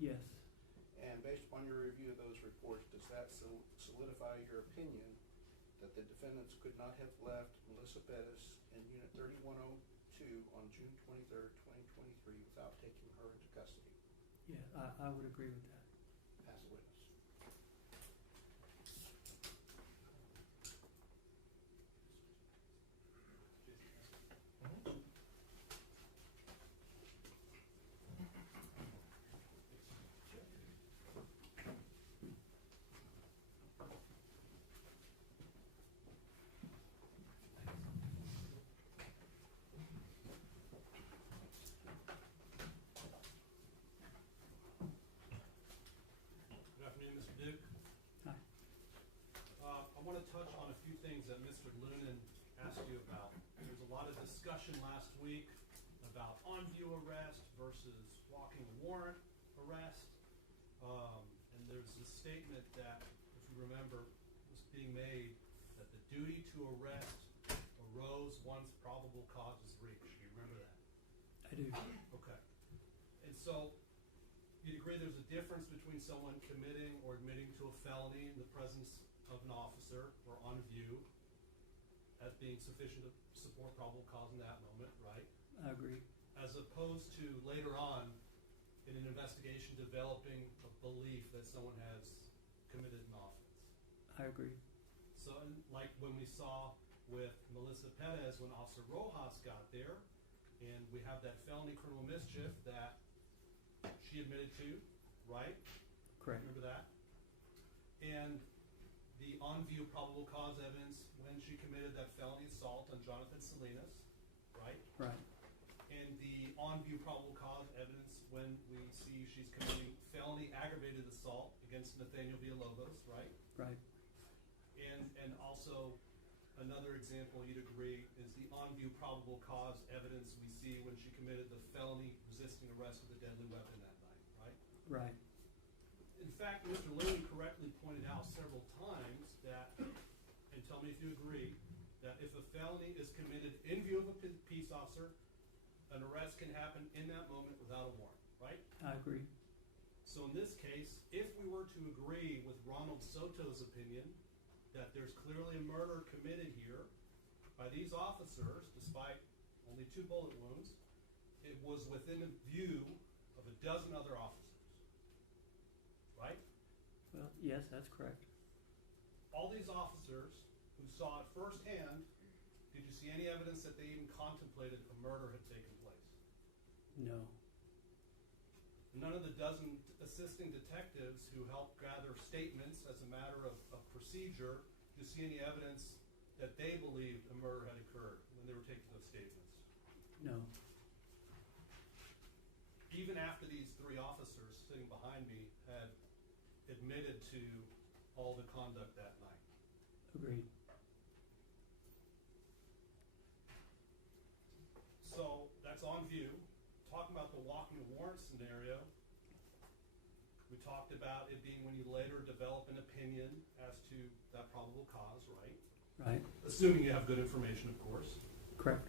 Yes. And based upon your review of those reports, does that solidify your opinion that the defendants could not have left Melissa Perez in Unit 3102 on June 23rd, 2023 without taking her into custody? Yeah, I would agree with that. Pass the witness. Good afternoon, Mr. Duke. Hi. I want to touch on a few things that Mr. Lunan asked you about. There was a lot of discussion last week about on-view arrest versus walking a warrant arrest. And there's a statement that, if you remember, was being made that the duty to arrest arose once probable cause is reached. Do you remember that? I do. Okay. And so you'd agree there's a difference between someone committing or admitting to a felony in the presence of an officer or on view as being sufficient to support probable cause in that moment, right? I agree. As opposed to later on in an investigation developing a belief that someone has committed an offense. I agree. So like when we saw with Melissa Perez when Officer Rojas got there, and we have that felony criminal mischief that she admitted to, right? Correct. Remember that? And the on-view probable cause evidence when she committed that felony assault on Jonathan Salinas, right? Right. And the on-view probable cause evidence when we see she's committing felony aggravated assault against Nathaniel Villalobos, right? Right. And also another example you'd agree is the on-view probable cause evidence we see when she committed the felony resisting arrest with a deadly weapon that night, right? Right. In fact, Mr. Looney correctly pointed out several times that, and tell me if you agree, that if a felony is committed in view of a peace officer, an arrest can happen in that moment without a warrant, right? I agree. So in this case, if we were to agree with Ronald Soto's opinion that there's clearly a murder committed here by these officers, despite only 2 bullet wounds, it was within the view of a dozen other officers, right? Well, yes, that's correct. All these officers who saw it firsthand, did you see any evidence that they even contemplated a murder had taken place? No. None of the dozen assisting detectives who helped gather statements as a matter of procedure, did you see any evidence that they believed a murder had occurred when they were taking those statements? No. Even after these 3 officers sitting behind me had admitted to all the conduct that night. Agreed. So that's on view. Talking about the walking a warrant scenario, we talked about it being when you later develop an opinion as to that probable cause, right? Right. Assuming you have good information, of course. Correct.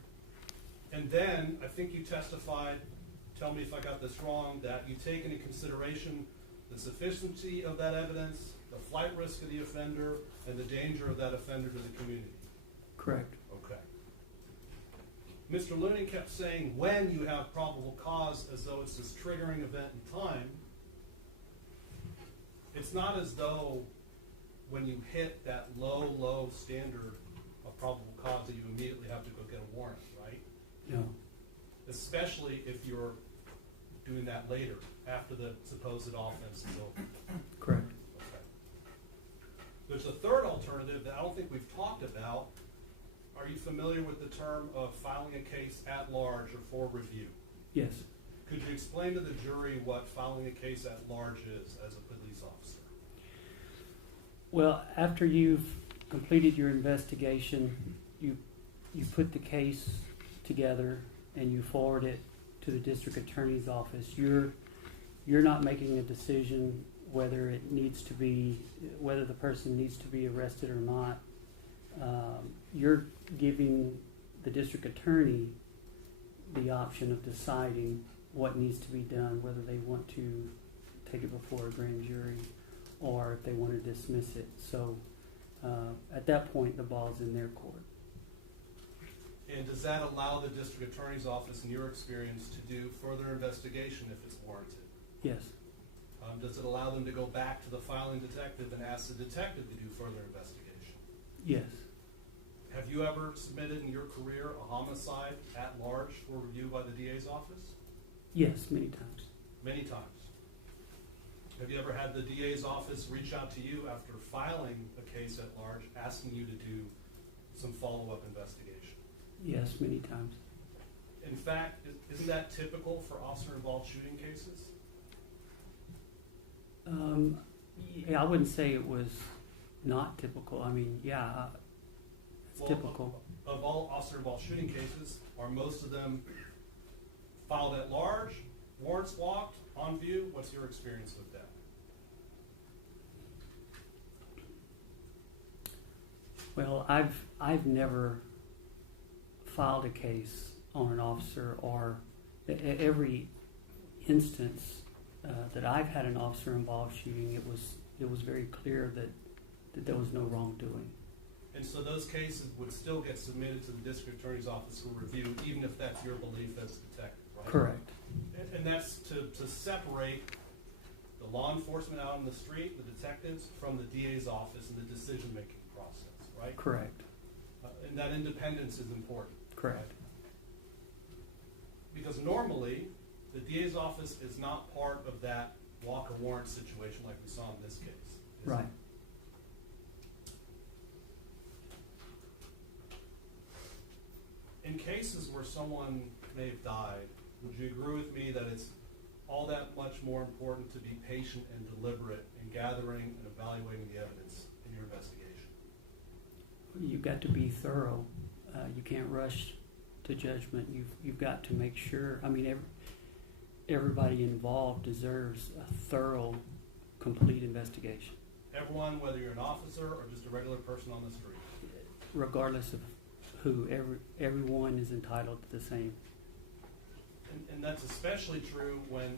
And then I think you testified, tell me if I got this wrong, that you take into consideration the sufficiency of that evidence, the flight risk of the offender, and the danger of that offender to the community. Correct. Okay. Mr. Looney kept saying when you have probable cause as though it's this triggering event in time. It's not as though when you hit that low standard of probable cause that you immediately have to go get a warrant, right? No. Especially if you're doing that later, after the supposed offense is over. Correct. Okay. There's a third alternative that I don't think we've talked about. Are you familiar with the term of filing a case at large or for review? Yes. Could you explain to the jury what filing a case at large is as a police officer? Well, after you've completed your investigation, you put the case together and you forward it to the district attorney's office. You're not making a decision whether the person needs to be arrested or not. You're giving the district attorney the option of deciding what needs to be done, whether they want to take it before a grand jury, or if they want to dismiss it. So at that point, the ball's in their court. And does that allow the district attorney's office, in your experience, to do further investigation if it's warranted? Yes. Does it allow them to go back to the filing detective and ask the detective to do further investigation? Yes. Have you ever submitted in your career a homicide at large for review by the DA's office? Yes, many times. Many times. Have you ever had the DA's office reach out to you after filing a case at large, asking you to do some follow-up investigation? Yes, many times. In fact, isn't that typical for officer-involved shooting cases? Yeah, I wouldn't say it was not typical. I mean, yeah, it's typical. Of all officer-involved shooting cases, are most of them filed at large, warrants walked, on view? What's your experience with that? Well, I've never filed a case on an officer, or every instance that I've had an officer-involved shooting, it was very clear that there was no wrongdoing. And so those cases would still get submitted to the district attorney's office for review, even if that's your belief as a detective, right? Correct. And that's to separate the law enforcement out on the street, the detectives, from the DA's office and the decision-making process, right? Correct. And that independence is important. Correct. Right? Because normally, the DA's office is not part of that Walker warrant situation like we saw in this case. Right. In cases where someone may have died, would you agree with me that it's all that much more important to be patient and deliberate in gathering and evaluating the evidence in your investigation? You've got to be thorough. You can't rush to judgment. You've got to make sure. I mean, everybody involved deserves a thorough, complete investigation. Everyone, whether you're an officer or just a regular person on the street? Regardless of who, everyone is entitled to the same. And that's especially true when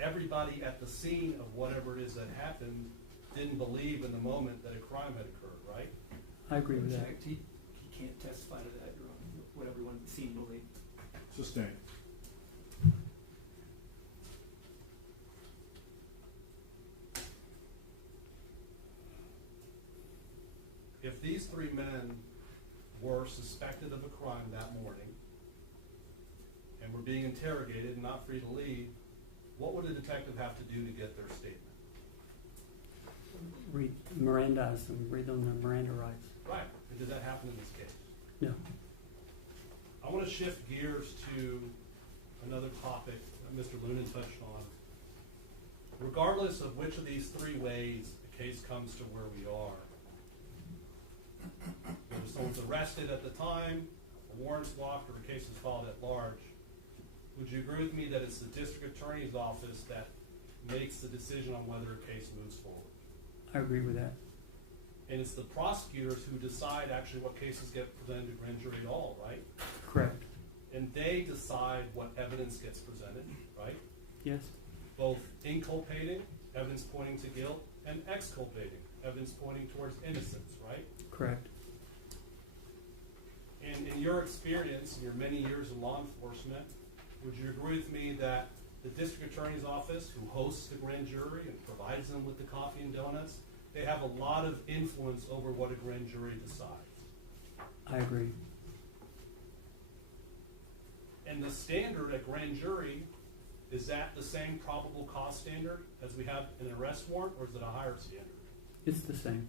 everybody at the scene of whatever it is that happened didn't believe in the moment that a crime had occurred, right? I agree with that. He can't testify to that, Your Honor, what everyone at the scene believed. Sustained. If these three men were suspected of a crime that morning and were being interrogated and not free to leave, what would a detective have to do to get their statement? Read Miranda's and read on the Miranda rights. Right. And did that happen in this case? No. I want to shift gears to another topic that Mr. Lunan touched on. Regardless of which of these three ways the case comes to where we are, whether someone's arrested at the time, a warrant's walked, or a case is filed at large, would you agree with me that it's the district attorney's office that makes the decision on whether a case moves forward? I agree with that. And it's the prosecutors who decide actually what cases get presented to grand jury at all, right? Correct. And they decide what evidence gets presented, right? Yes. Both inculpating, evidence pointing to guilt, and exculpating, evidence pointing towards innocence, right? Correct. And in your experience, in your many years in law enforcement, would you agree with me that the district attorney's office, who hosts the grand jury and provides them with the coffee and donuts, they have a lot of influence over what a grand jury decides? I agree. And the standard at grand jury, is that the same probable cause standard as we have in an arrest warrant, or is it a higher standard? It's the same.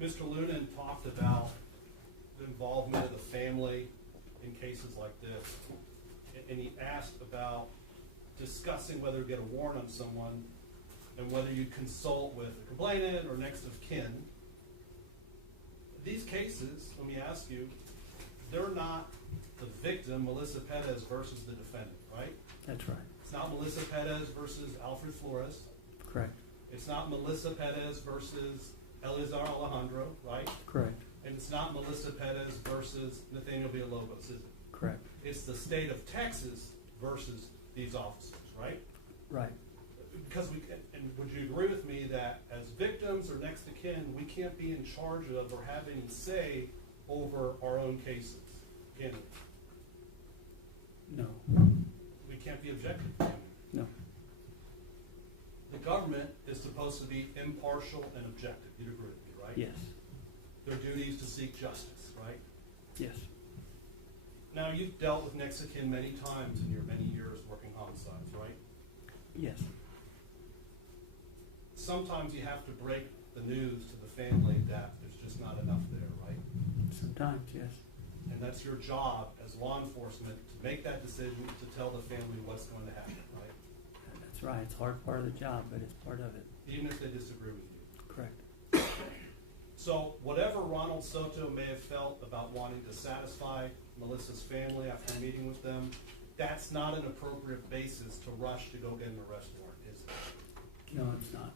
Mr. Lunan talked about the involvement of the family in cases like this, and he asked about discussing whether to get a warrant on someone and whether you consult with the complainant or next of kin. These cases, let me ask you, they're not the victim, Melissa Perez, versus the defendant, right? That's right. It's not Melissa Perez versus Alfred Flores. Correct. It's not Melissa Perez versus Eleazar Alejandro, right? Correct. And it's not Melissa Perez versus Nathaniel Villalobos, is it? Correct. It's the state of Texas versus these officers, right? Right. Because and would you agree with me that as victims or next of kin, we can't be in charge of or have any say over our own cases? Can we? No. We can't be objective. No. The government is supposed to be impartial and objective. You'd agree with me, right? Yes. Their duty is to seek justice, right? Yes. Now, you've dealt with next of kin many times in your many years working homicides, right? Yes. Sometimes you have to break the news to the family that there's just not enough there, right? Sometimes, yes. And that's your job as law enforcement to make that decision to tell the family what's going to happen, right? That's right. It's a hard part of the job, but it's part of it. Even if they disagree with you. Correct. So whatever Ronald Soto may have felt about wanting to satisfy Melissa's family after meeting with them, that's not an appropriate basis to rush to go get an arrest warrant, is it? No, it's not.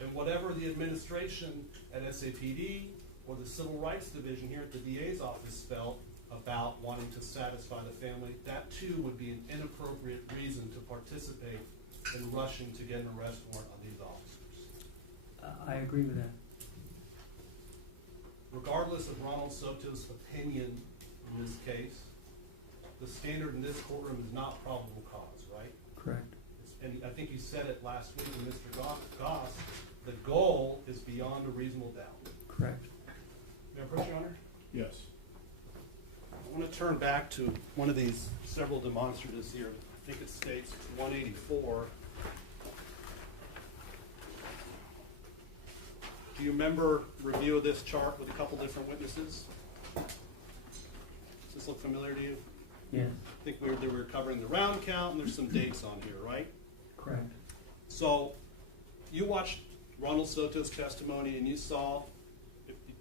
And whatever the administration at SAPD or the Civil Rights Division here at the DA's office felt about wanting to satisfy the family, that too would be an inappropriate reason to participate in rushing to get an arrest warrant on these officers. I agree with that. Regardless of Ronald Soto's opinion in this case, the standard in this courtroom is not probable cause, right? Correct. And I think you said it last week with Mr. Goss, the goal is beyond a reasonable doubt. Correct. May I approach, Your Honor? Yes. I want to turn back to one of these several demonstratives here. I think it states 184. Do you remember review of this chart with a couple different witnesses? Does this look familiar to you? Yes. I think we were covering the round count, and there's some dates on here, right? Correct. So you watched Ronald Soto's testimony, and you saw,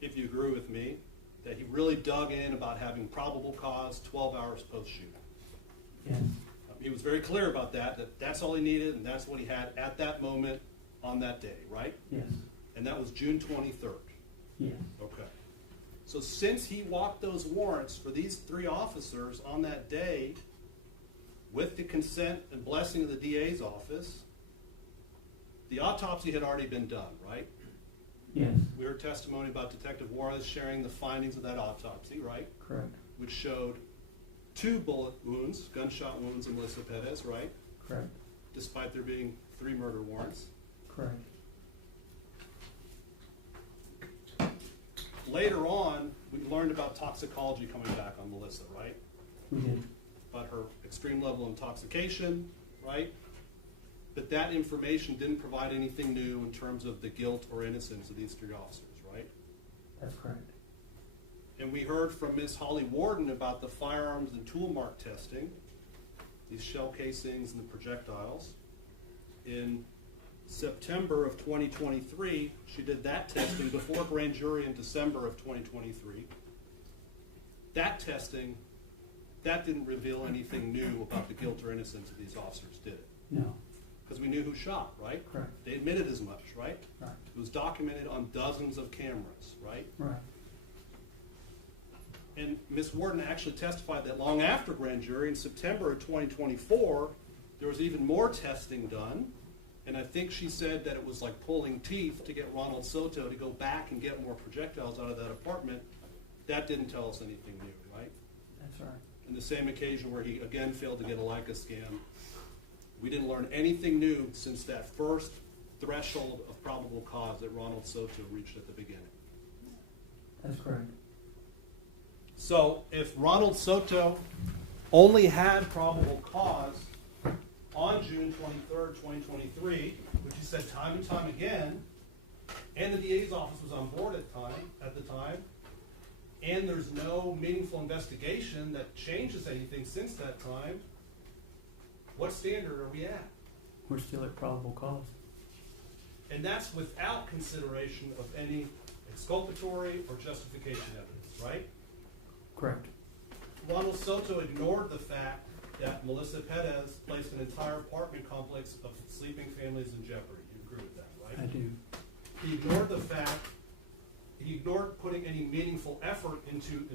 if you agree with me, that he really dug in about having probable cause 12 hours post-shoot. Yes. He was very clear about that that's all he needed, and that's what he had at that moment on that day, right? Yes. And that was June 23rd. Yes. Okay. So since he walked those warrants for these three officers on that day, with the consent and blessing of the DA's office, the autopsy had already been done, right? Yes. We heard testimony about Detective Juarez sharing the findings of that autopsy, right? Correct. Which showed 2 bullet wounds, gunshot wounds in Melissa Perez, right? Correct. Despite there being 3 murder warrants. Correct. Later on, we learned about toxicology coming back on Melissa, right? We did. About her extreme level of intoxication, right? But that information didn't provide anything new in terms of the guilt or innocence of these 3 officers, right? That's correct. And we heard from Ms. Holly Warden about the firearms and tool mark testing, these shell casings and the projectiles. In September of 2023, she did that testing before grand jury in December of 2023. That testing, that didn't reveal anything new about the guilt or innocence of these officers, did it? No. Because we knew who shot, right? Correct. They admitted as much, right? Right. It was documented on dozens of cameras, right? Right. And Ms. Warden actually testified that long after grand jury, in September of 2024, there was even more testing done. And I think she said that it was like pulling teeth to get Ronald Soto to go back and get more projectiles out of that apartment. That didn't tell us anything new, right? That's right. And the same occasion where he again failed to get a Leica scan, we didn't learn anything new since that first threshold of probable cause that Ronald Soto reached at the beginning. That's correct. So if Ronald Soto only had probable cause on June 23rd, 2023, which he said time and time again, and the DA's office was on board at the time, and there's no meaningful investigation that changes anything since that time, what standard are we at? We're still at probable cause. And that's without consideration of any exculpatory or justification evidence, right? Correct. Ronald Soto ignored the fact that Melissa Perez placed an entire apartment complex of sleeping families in jeopardy. You agree with that, right? I do. He ignored the fact he ignored putting any meaningful effort into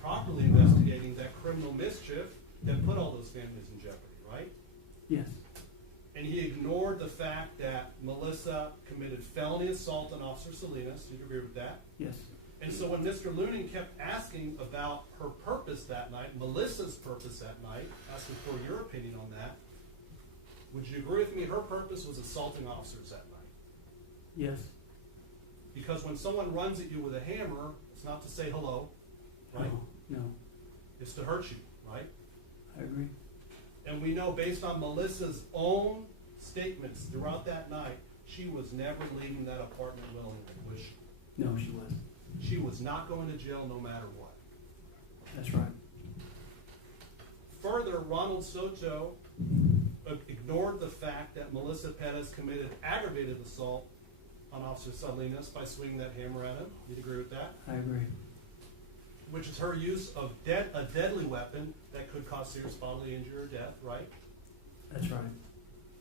properly investigating that criminal mischief that put all those families in jeopardy, right? Yes. And he ignored the fact that Melissa committed felony assault on Officer Salinas. Do you agree with that? Yes. And so when Mr. Lunan kept asking about her purpose that night, Melissa's purpose that night, asking for your opinion on that, would you agree with me her purpose was assaulting officers that night? Yes. Because when someone runs at you with a hammer, it's not to say hello, right? No. It's to hurt you, right? I agree. And we know based on Melissa's own statements throughout that night, she was never leaving that apartment willingly, which No, she wasn't. she was not going to jail no matter what. That's right. Further, Ronald Soto ignored the fact that Melissa Perez committed aggravated assault on Officer Salinas by swinging that hammer at him. You'd agree with that? I agree. Which is her use of a deadly weapon that could cause serious bodily injury or death, right? That's right.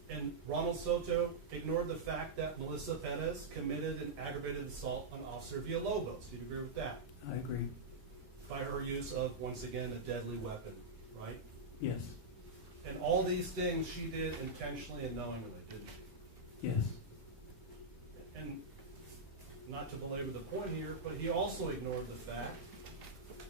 And Ronald Soto ignored the fact that Melissa Perez committed an aggravated assault on Officer Villalobos. You'd agree with that? I agree. By her use of, once again, a deadly weapon, right? Yes. And all these things she did intentionally and knowingly, didn't she? Yes. And not to belabor the point here, but he also ignored the fact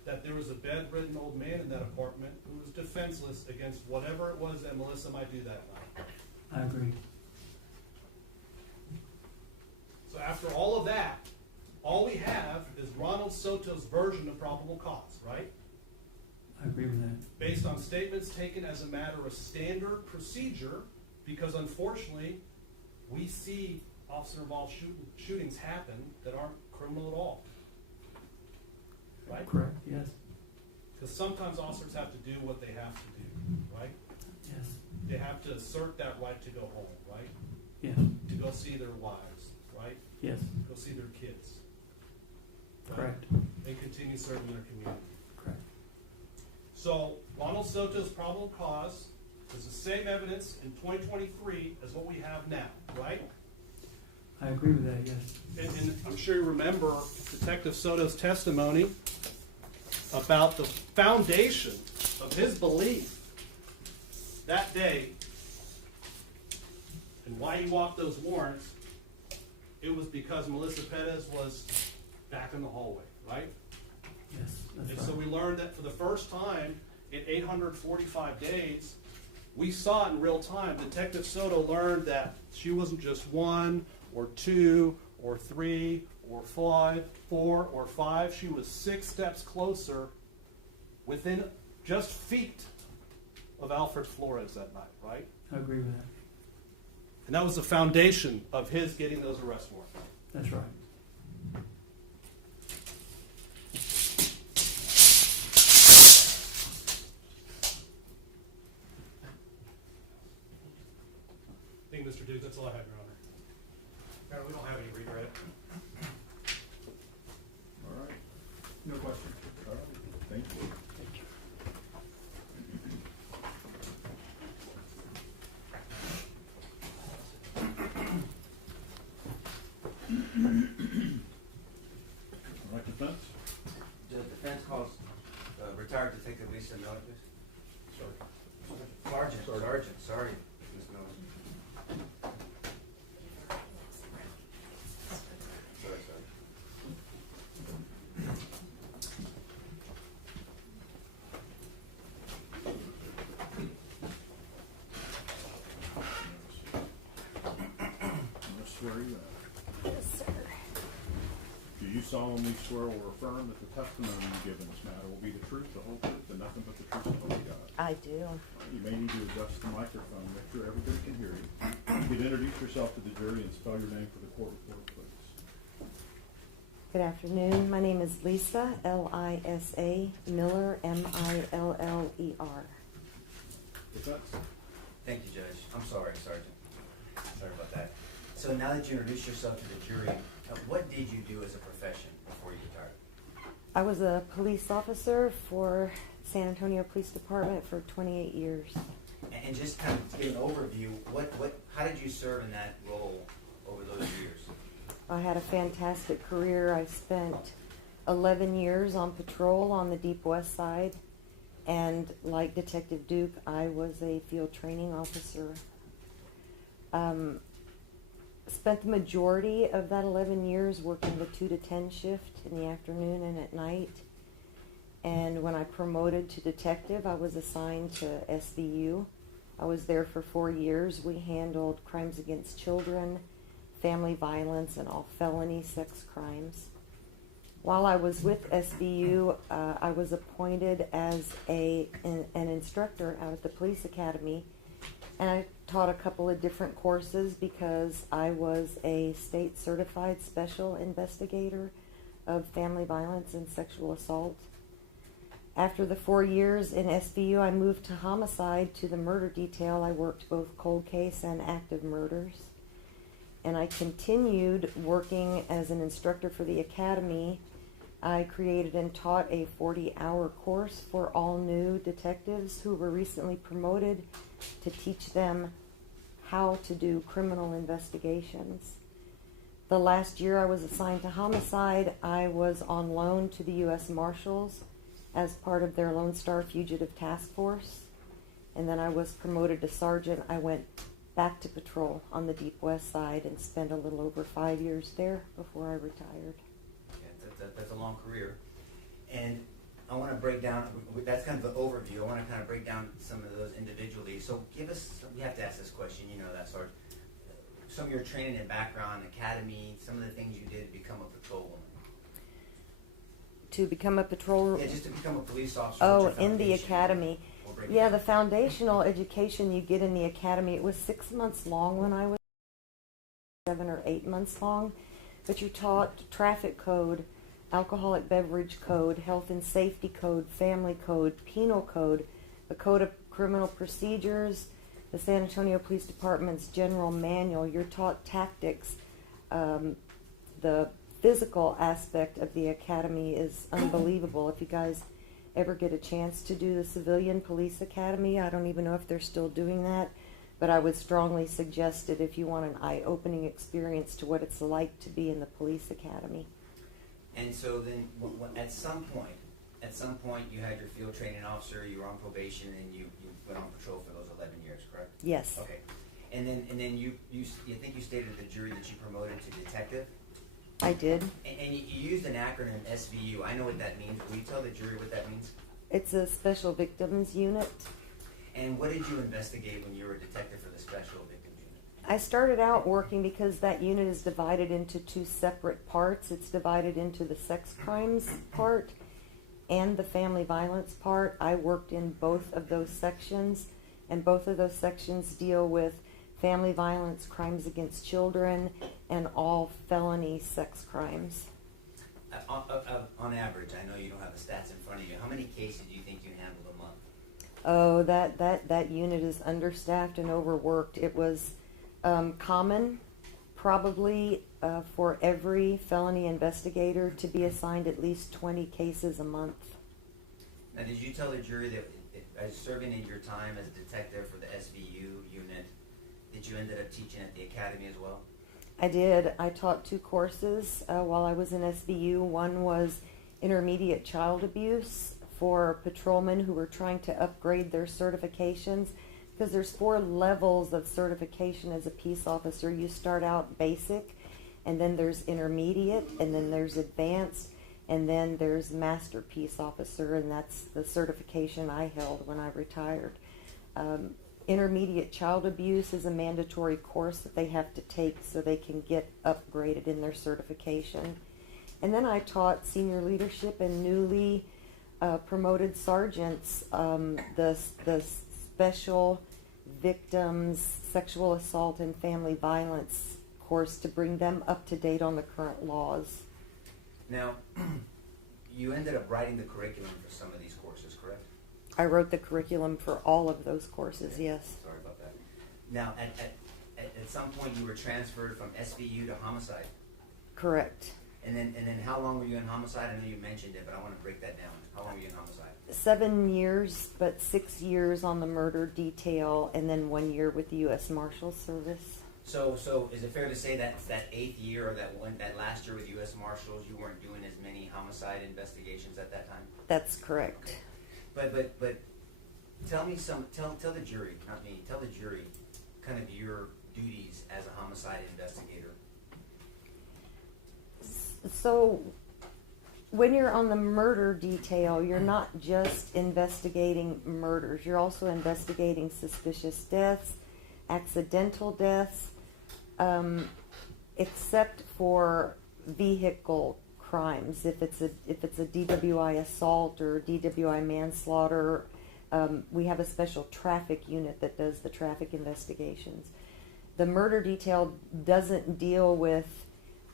that there was a bedridden old man in that apartment who was defenseless against whatever it was that Melissa might do that night. I agree. So after all of that, all we have is Ronald Soto's version of probable cause, right? I agree with that. Based on statements taken as a matter of standard procedure, because unfortunately, we see officer-involved shootings happen that aren't criminal at all. Right? Correct. Yes. Because sometimes officers have to do what they have to do, right? Yes. They have to assert that right to go home, right? Yes. To go see their wives, right? Yes. Go see their kids. Right? Correct. And continue serving their community. Correct. So Ronald Soto's probable cause is the same evidence in 2023 as what we have now, right? I agree with that, yes. And I'm sure you remember Detective Soto's testimony about the foundation of his belief that day and why he walked those warrants. It was because Melissa Perez was back in the hallway, right? Yes, that's And right. so we learned that for the first time in 845 days, we saw it in real time. Detective Soto learned that she wasn't just 1 or 2 or 3 or 4 or 5. She was 6 steps closer within just feet of Alfred Flores that night, right? I agree with that. And that was the foundation of his getting those arrest warrants. That's right. I think, Mr. Duke, that's all I have, Your Honor. We don't have any regret. All right, No question. all right, thank you. Thank you. All right, defense? The defense calls retired Detective Lisa Miller, please. Sergeant, sorry, Ms. Miller. Sorry. I'm gonna swear you out. Yes, sir. Do you solemnly swear or affirm that the testimony you give in this matter will be the truth, the whole truth, and nothing but the truth, so help you God? I do. You may need to adjust the microphone, make sure everybody can hear you. You could introduce yourself to the jury and spell your name for the court report, please. Good afternoon. My name is Lisa, Lisa Miller, Miller. Defense? Thank you, Judge. I'm sorry, Sergeant. Sorry about that. So now that you introduced yourself to the jury, what did you do as a profession before you retired? I was a police officer for San Antonio Police Department for 28 years. And just kind of to get an overview, how did you serve in that role over those years? I had a fantastic career. I spent 11 years on patrol on the Deep West Side, and like Detective Duke, I was a field training officer. Spent the majority of that 11 years working the 2 to 10 shift in the afternoon and at night. And when I promoted to detective, I was assigned to SVU. I was there for 4 years. We handled crimes against children, family violence, and all felony sex crimes. While I was with SVU, I was appointed as an instructor out at the police academy, and I taught a couple of different courses because I was a state certified special investigator of family violence and sexual assault. After the 4 years in SVU, I moved to homicide, to the murder detail. I worked both cold case and active murders. And I continued working as an instructor for the academy. I created and taught a 40-hour course for all new detectives who were recently promoted to teach them how to do criminal investigations. The last year I was assigned to homicide, I was on loan to the U.S. Marshals as part of their Lone Star Fugitive Task Force. And then I was promoted to sergeant. I went back to patrol on the Deep West Side and spent a little over 5 years there before I retired. That's a long career. And I want to break down, that's kind of the overview. I want to kind of break down some of those individually. So give us, we have to ask this question, you know that sort. Some of your training and background, academy, some of the things you did to become a patrolwoman. To become a patrol... Yeah, just to become a police officer. Oh, in the academy. Yeah, the foundational education you get in the academy, it was 6 months long when I was 7 or 8 months long. But you're taught traffic code, alcoholic beverage code, health and safety code, family code, penal code, the code of criminal procedures, the San Antonio Police Department's general manual. You're taught tactics. The physical aspect of the academy is unbelievable. If you guys ever get a chance to do the Civilian Police Academy, I don't even know if they're still doing that, but I would strongly suggest it if you want an eye-opening experience to what it's like to be in the police academy. And so then, at some point, you had your field training officer, you were on probation, and you went on patrol for those 11 years, correct? Yes. Okay. And then you think you stated to the jury that you promoted to detective? I did. And you used an acronym, SVU. I know what that means. Will you tell the jury what that means? It's a Special Victims Unit. And what did you investigate when you were a detective for the Special Victims Unit? I started out working because that unit is divided into 2 separate parts. It's divided into the sex crimes part and the family violence part. I worked in both of those sections, and both of those sections deal with family violence, crimes against children, and all felony sex crimes. On average, I know you don't have the stats in front of you. How many cases do you think you handled a month? Oh, that unit is understaffed and overworked. It was common, probably, for every felony investigator to be assigned at least 20 cases a month. Now, did you tell the jury that as serving in your time as a detective for the SVU unit, that you ended up teaching at the academy as well? I did. I taught 2 courses while I was in SVU. One was intermediate child abuse for patrolmen who were trying to upgrade their certifications, because there's 4 levels of certification as a peace officer. You start out basic, and then there's intermediate, and then there's advanced, and then there's master peace officer, and that's the certification I held when I retired. Intermediate child abuse is a mandatory course that they have to take so they can get upgraded in their certification. And then I taught senior leadership and newly promoted sergeants the special victims sexual assault and family violence course to bring them up to date on the current laws. Now, you ended up writing the curriculum for some of these courses, correct? I wrote the curriculum for all of those courses, Okay. yes. Sorry about that. Now, at some point, you were transferred from SVU to homicide. Correct. And then how long were you in homicide? I know you mentioned it, but I want to break that down. How long were you in homicide? 7 years, but 6 years on the murder detail, and then 1 year with the U.S. Marshals Service. So is it fair to say that that 8th year or that last year with U.S. Marshals, you weren't doing as many homicide investigations at that time? That's correct. But tell the jury, not me, tell the jury kind of your duties as a homicide investigator. So when you're on the murder detail, you're not just investigating murders. You're also investigating suspicious deaths, accidental deaths, except for vehicle crimes. If it's a DWI assault or DWI manslaughter, we have a special traffic unit that does the traffic investigations. The murder detail doesn't deal with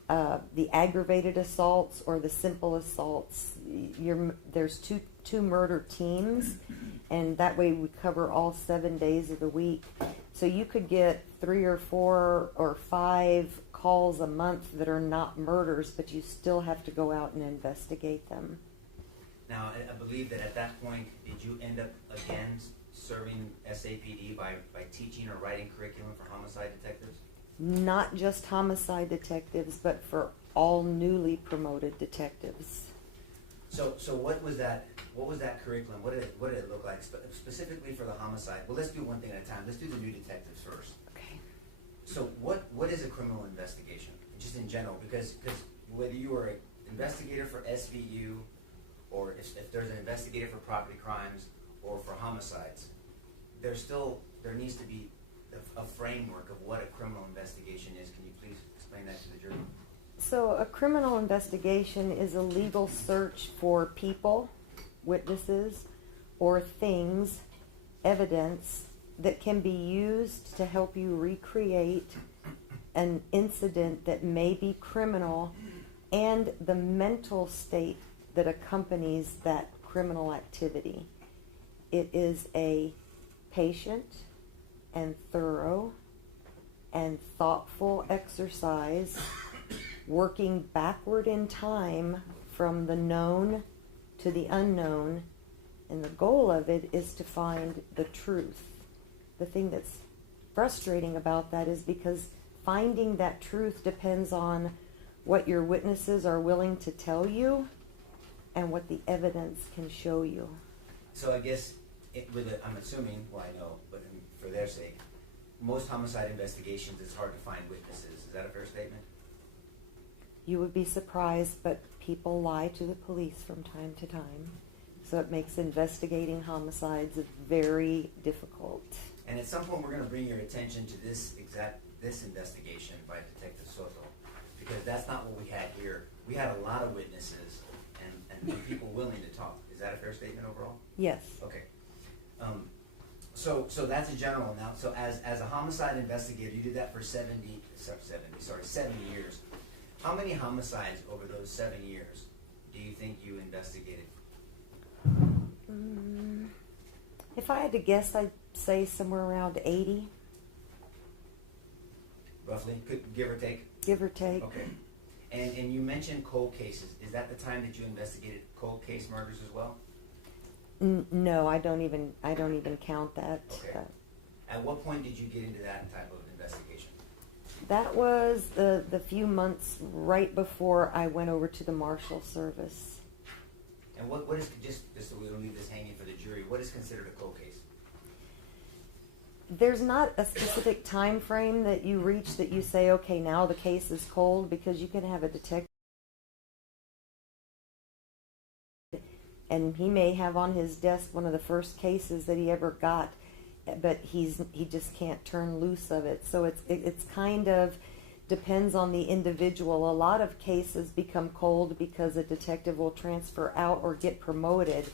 the aggravated assaults or the simple assaults. There's two murder teams, and that way we cover all 7 days of the week. So you could get 3 or 4 or 5 calls a month that are not murders, but you still have to go out and investigate them. Now, I believe that at that point, did you end up again serving SAPD by teaching or writing curriculum for homicide detectives? Not just homicide detectives, but for all newly promoted detectives. So what was that curriculum? What did it look like specifically for the homicide? Well, let's do one thing at a time. Let's do the new detectives first. Okay. So what is a criminal investigation, just in general? Because whether you are an investigator for SVU, or if there's an investigator for property crimes or for homicides, there needs to be a framework of what a criminal investigation is. Can you please explain that to the jury? So a criminal investigation is a legal search for people, witnesses, or things, evidence that can be used to help you recreate an incident that may be criminal and the mental state that accompanies that criminal activity. It is a patient and thorough and thoughtful exercise working backward in time from the known to the unknown, and the goal of it is to find the truth. The thing that's frustrating about that is because finding that truth depends on what your witnesses are willing to tell you and what the evidence can show you. So I guess, I'm assuming, well, I know, but for their sake, most homicide investigations, it's hard to find witnesses. Is that a fair statement? You would be surprised, but people lie to the police from time to time. So it makes investigating homicides very difficult. And at some point, we're going to bring your attention to this investigation by Detective Soto, because that's not what we had here. We had a lot of witnesses and people willing to talk. Is that a fair statement overall? Yes. Okay. So that's a general now. So as a homicide investigator, you did that for 70 years. How many homicides over those 7 years do you think you investigated? If I had to guess, I'd say somewhere around 80. Roughly? Give or take? Give or take. Okay. And you mentioned cold cases. Is that the time that you investigated cold case murders as well? No, I don't even count that. Okay. At what point did you get into that type of investigation? That was the few months right before I went over to the Marshal Service. And what is, just so we don't leave this hanging for the jury, what is considered a cold case? There's not a specific time frame that you reach that you say, okay, now the case is cold, because you can have a detective and he may have on his desk one of the first cases that he ever got, but he just can't turn loose of it. So it's kind of depends on the individual. A lot of cases become cold because a detective will transfer out or get promoted,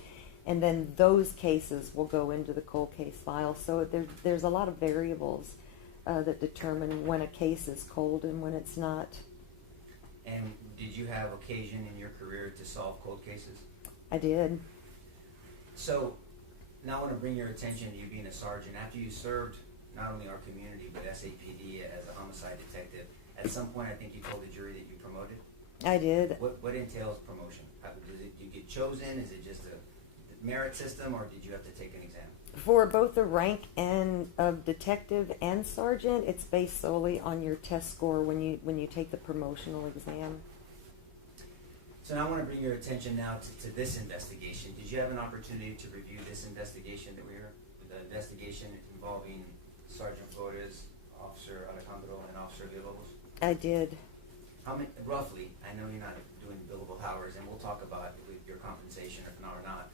and then those cases will go into the cold case file. So there's a lot of variables that determine when a case is cold and when it's not. And did you have occasion in your career to solve cold cases? I did. So now I want to bring your attention to you being a sergeant. After you served not only our community but SAPD as a homicide detective, at some point I think you told the jury that you promoted? I did. What entails promotion? Does you get chosen? Is it just merit system, or did you have to take an exam? For both the rank and of detective and sergeant, it's based solely on your test score when you take the promotional exam. So now I want to bring your attention now to this investigation. Did you have an opportunity to review this investigation that we heard? The investigation involving Sergeant Flores, Officer Alejandro, and Officer Villalobos? I did. How many, roughly, I know you're not doing billable hours, and we'll talk about with your compensation or not,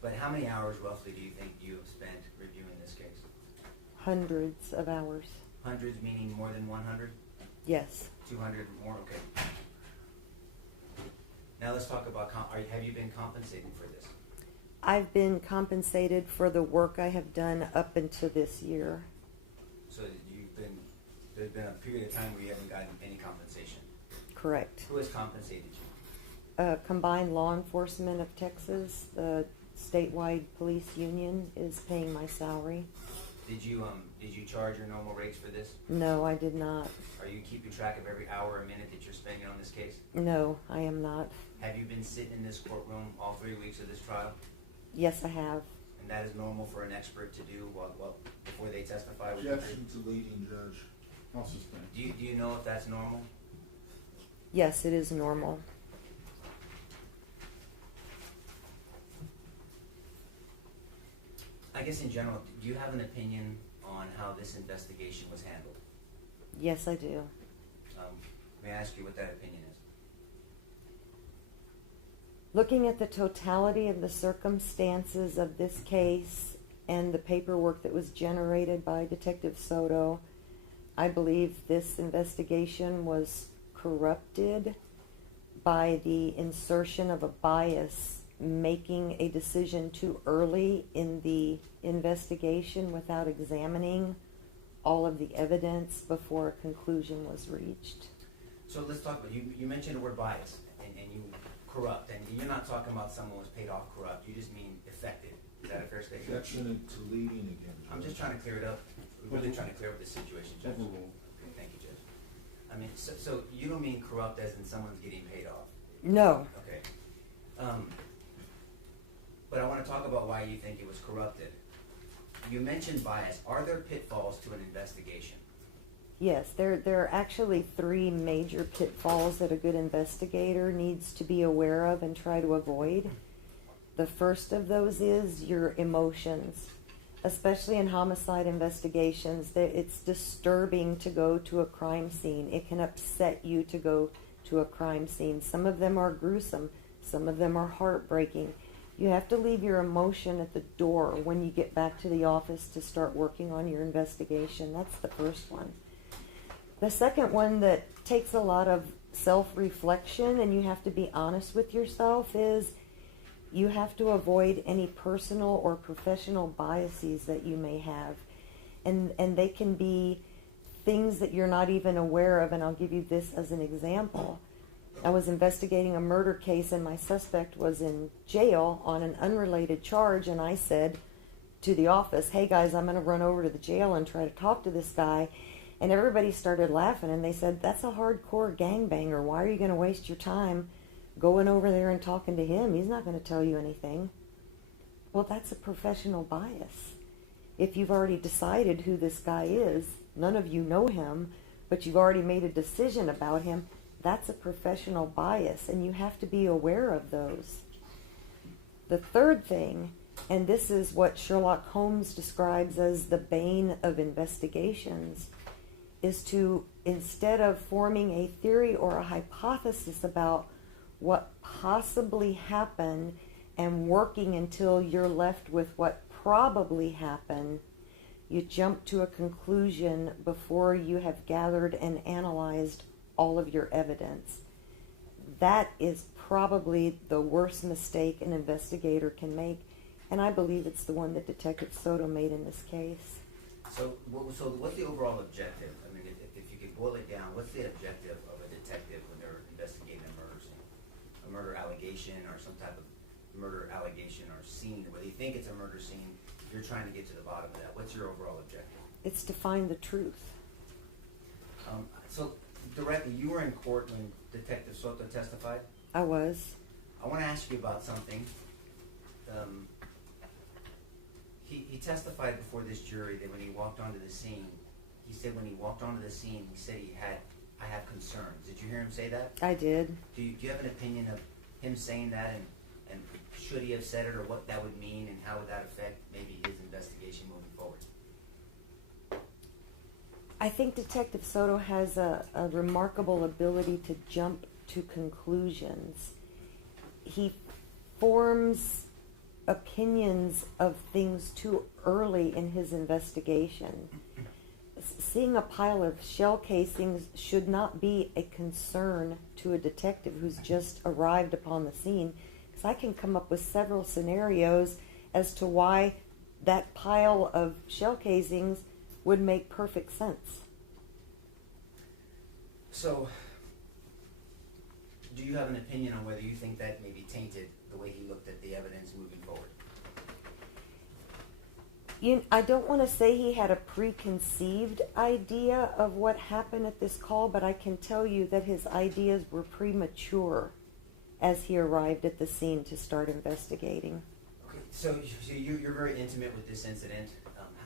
but how many hours roughly do you think you have spent reviewing this case? Hundreds of hours. Hundreds meaning more than 100? Yes. 200 more? Okay. Now let's talk about, have you been compensated for this? I've been compensated for the work I have done up until this year. So there's been a period of time where you haven't gotten any compensation? Correct. Who has compensated you? Combined Law Enforcement of Texas, the statewide police union, is paying my salary. Did you charge your normal rates for this? No, I did not. Are you keeping track of every hour or minute that you're spending on this case? No, I am not. Have you been sitting in this courtroom all 3 weeks of this trial? Yes, I have. And that is normal for an expert to do before they testify? Objection to leading, Judge. I'll suspend. Do you know if that's normal? Yes, it is normal. I guess in general, do you have an opinion on how this investigation was handled? Yes, I do. May I ask you what that opinion is? Looking at the totality of the circumstances of this case and the paperwork that was generated by Detective Soto, I believe this investigation was corrupted by the insertion of a bias, making a decision too early in the investigation without examining all of the evidence before a conclusion was reached. So let's talk about, you mentioned the word bias and you corrupt, and you're not talking about someone who was paid off corrupt, you just mean affected. Is that a fair statement? Objection to leading again, Judge. I'm just trying to clear it up. We're really trying to clear up the situation, Judge. Overruled. Okay, thank you, Judge. I mean, so you don't mean corrupt as in someone's getting paid off? No. Okay. But I want to talk about why you think it was corrupted. You mentioned bias. Are there pitfalls to an investigation? Yes, there are actually 3 major pitfalls that a good investigator needs to be aware of and try to avoid. The first of those is your emotions. Especially in homicide investigations, it's disturbing to go to a crime scene. It can upset you to go to a crime scene. Some of them are gruesome. Some of them are heartbreaking. You have to leave your emotion at the door when you get back to the office to start working on your investigation. That's the first one. The second one that takes a lot of self-reflection, and you have to be honest with yourself, is you have to avoid any personal or professional biases that you may have. And they can be things that you're not even aware of, and I'll give you this as an example. I was investigating a murder case, and my suspect was in jail on an unrelated charge, and I said to the office, hey guys, I'm going to run over to the jail and try to talk to this guy. And everybody started laughing, and they said, that's a hardcore gangbanger. Why are you going to waste your time going over there and talking to him? He's not going to tell you anything. Well, that's a professional bias. If you've already decided who this guy is, none of you know him, but you've already made a decision about him, that's a professional bias, and you have to be aware of those. The third thing, and this is what Sherlock Holmes describes as the bane of investigations, is to, instead of forming a theory or a hypothesis about what possibly happened and working until you're left with what probably happened, you jump to a conclusion before you have gathered and analyzed all of your evidence. That is probably the worst mistake an investigator can make, and I believe it's the one that Detective Soto made in this case. So what's the overall objective? I mean, if you could boil it down, what's the objective of a detective when they're investigating a murder scene? A murder allegation or some type of murder allegation or scene, whether you think it's a murder scene, you're trying to get to the bottom of that. What's your overall objective? It's to find the truth. So directly, you were in court when Detective Soto testified? I was. I want to ask you about something. he testified before this jury that when he walked onto the scene, he said I have concerns. Did you hear him say that? I did. Do you have an opinion of him saying that, and should he have said it, or what that would mean, and how would that affect maybe his investigation moving forward? I think Detective Soto has a remarkable ability to jump to conclusions. He forms opinions of things too early in his investigation. Seeing a pile of shell casings should not be a concern to a detective who's just arrived upon the scene, because I can come up with several scenarios as to why that pile of shell casings would make perfect sense. So, do you have an opinion on whether you think that maybe tainted the way he looked at the evidence moving forward? I don't want to say he had a preconceived idea of what happened at this call, but I can tell you that his ideas were premature as he arrived at the scene to start investigating. Okay, so you're very intimate with this incident.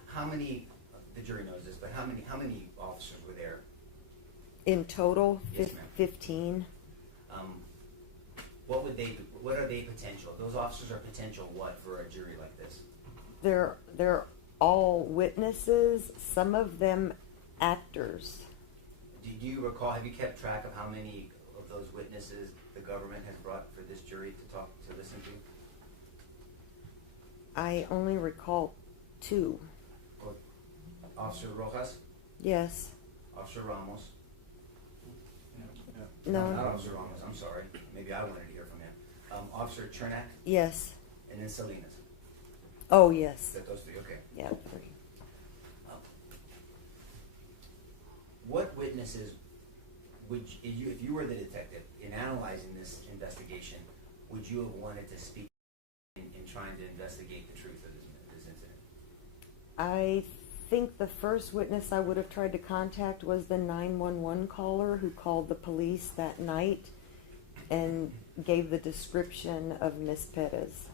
How many? The jury knows this, but how many officers were there? In total, Yes, ma'am. 15. What are they potential? Those officers are potential what for a jury like this? They're all witnesses, some of them actors. Do you recall, have you kept track of how many of those witnesses the government has brought for this jury to listen to? I only recall 2. Officer Rojas? Yes. Officer Ramos? No. Not Officer Ramos, I'm sorry. Maybe I wanted to hear from him. Officer Chernak? Yes. And then Salinas? Oh, yes. Those 3, okay. Yeah, 3. What witnesses would you, if you were the detective in analyzing this investigation, would you have wanted to speak in trying to investigate the truth of this incident? I think the first witness I would have tried to contact was the 911 caller who called the police that night and gave the description of Miss Perez.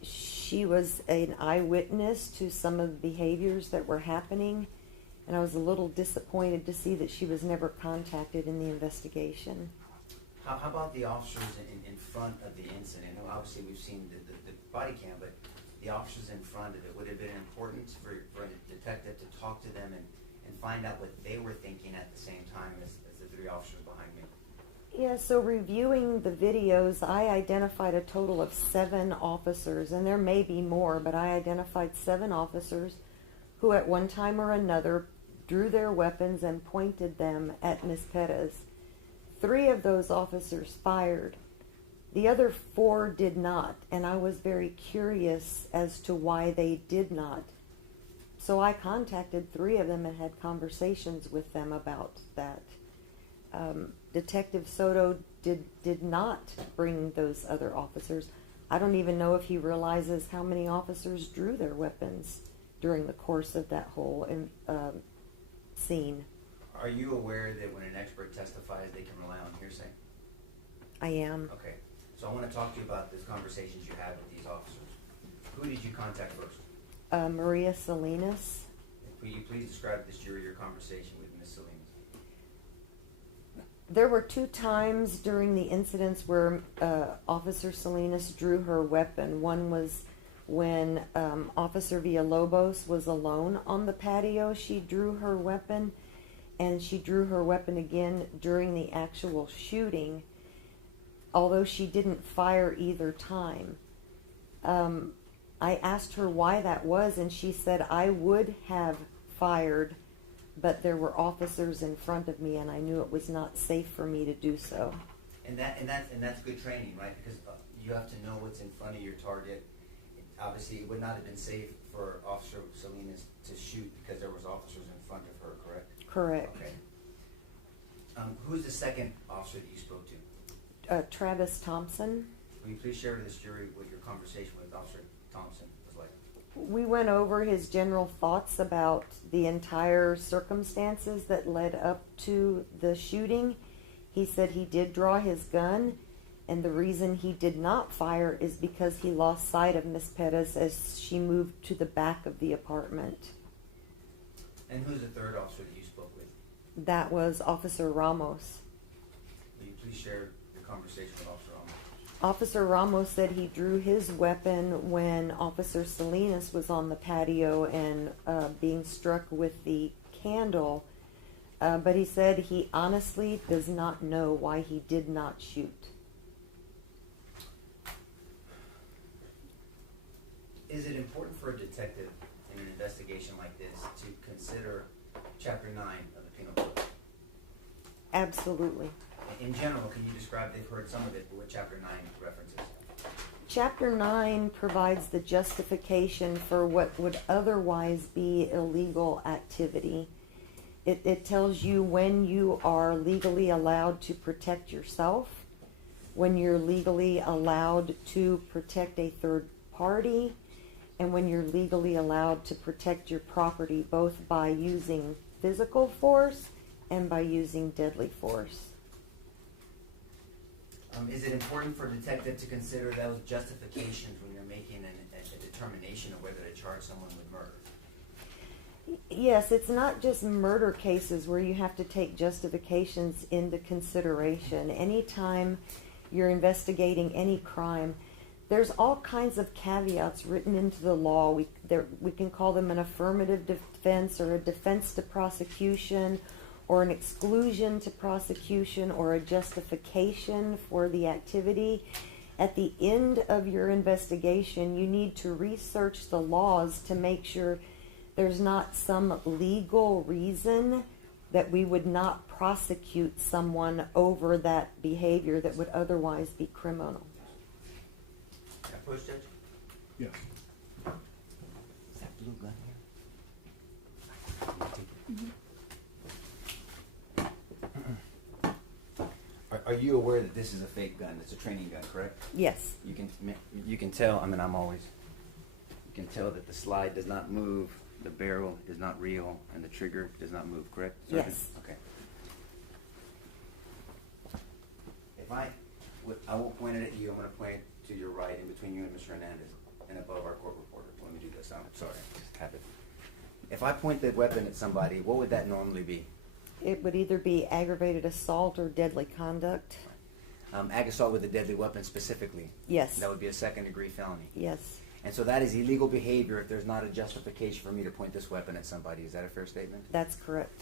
She was an eyewitness to some of the behaviors that were happening, and I was a little disappointed to see that she was never contacted in the investigation. How about the officers in front of the incident? Well, obviously, we've seen the body cam, but the officers in front of it, would it have been important for a detective to talk to them and find out what they were thinking at the same time as the 3 officers behind me? Yeah, so reviewing the videos, I identified a total of 7 officers, and there may be more, but I identified 7 officers who at one time or another drew their weapons and pointed them at Miss Perez. 3 of those officers fired. The other 4 did not, and I was very curious as to why they did not. So I contacted 3 of them and had conversations with them about that. Detective Soto did not bring those other officers. I don't even know if he realizes how many officers drew their weapons during the course of that whole scene. Are you aware that when an expert testifies, they can rely on hearsay? I am. Okay. So I want to talk to you about these conversations you had with these officers. Who did you contact first? Maria Salinas. Will you please describe this jury your conversation with Ms. Salinas? There were 2 times during the incidents where Officer Salinas drew her weapon. One was when Officer Villalobos was alone on the patio. She drew her weapon, and she drew her weapon again during the actual shooting, although she didn't fire either time. I asked her why that was, and she said, I would have fired, but there were officers in front of me, and I knew it was not safe for me to do so. And that's good training, right? Because you have to know what's in front of your target. Obviously, it would not have been safe for Officer Salinas to shoot because there was officers in front of her, correct? Correct. Okay. Who's the second officer that you spoke to? Travis Thompson. Will you please share with this jury what your conversation with Officer Thompson was like? We went over his general thoughts about the entire circumstances that led up to the shooting. He said he did draw his gun, And the reason he did not fire is because he lost sight of Miss Perez as she moved to the back of the apartment. And who's the third officer that you spoke with? That was Officer Ramos. Will you please share the conversation with Officer Ramos? Officer Ramos said he drew his weapon when Officer Salinas was on the patio and being struck with the candle, but he said he honestly does not know why he did not shoot. Is it important for a detective in an investigation like this to consider Chapter 9 of the Penal Code? Absolutely. In general, can you describe, they've heard some of it, but what Chapter 9 references? Chapter 9 provides the justification for what would otherwise be illegal activity. It tells you when you are legally allowed to protect yourself, when you're legally allowed to protect a third party, and when you're legally allowed to protect your property, both by using physical force and by using deadly force. Is it important for a detective to consider those justifications when you're making a determination of whether to charge someone with murder? Yes, it's not just murder cases where you have to take justifications into consideration. Anytime you're investigating any crime, there's all kinds of caveats written into the law. We can call them an affirmative defense or a defense to prosecution or an exclusion to prosecution or a justification for the activity. At the end of your investigation, you need to research the laws to make sure there's not some legal reason that we would not prosecute someone over that behavior that would otherwise be criminal. Can I push, Judge? Yes. Is that blue gun here? Are you aware that this is a fake gun? It's a training gun, correct? Yes. You can tell. I mean, you can tell that the slide does not move, the barrel is not real, and the trigger does not move, correct? Sergeant? Yes. Okay. I won't point it at you. I'm going to point it to your right, in between you and Mr. Hernandez, and above our court reporter. Let me do this. I'm sorry. Just have it. If I point the weapon at somebody, what would that normally be? It would either be aggravated assault or deadly conduct. Ag assault with a deadly weapon specifically. Yes. That would be a second-degree felony. Yes. And so that is illegal behavior if there's not a justification for me to point this weapon at somebody. Is that a fair statement? That's correct.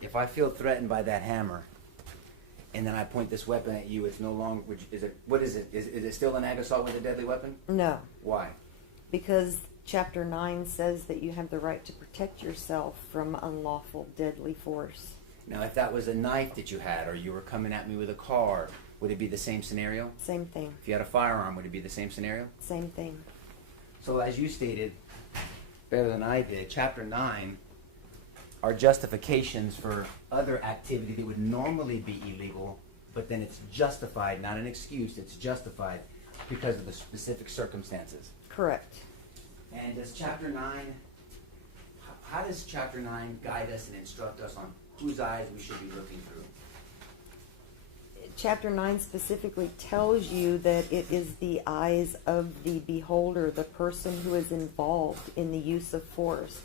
If I feel threatened by that hammer, and then I point this weapon at you, it's no longer, what is it? Is it still an ag assault with a deadly weapon? No. Why? Because Chapter 9 says that you have the right to protect yourself from unlawful deadly force. Now, if that was a knife that you had, or you were coming at me with a car, would it be the same scenario? Same thing. If you had a firearm, would it be the same scenario? Same thing. So as you stated, better than I did, Chapter 9 are justifications for other activity that would normally be illegal, but then it's justified, not an excuse, it's justified because of the specific circumstances. Correct. And does Chapter 9, how does Chapter 9 guide us and instruct us on whose eyes we should be looking through? Chapter 9 specifically tells you that it is the eyes of the beholder, the person who is involved in the use of force.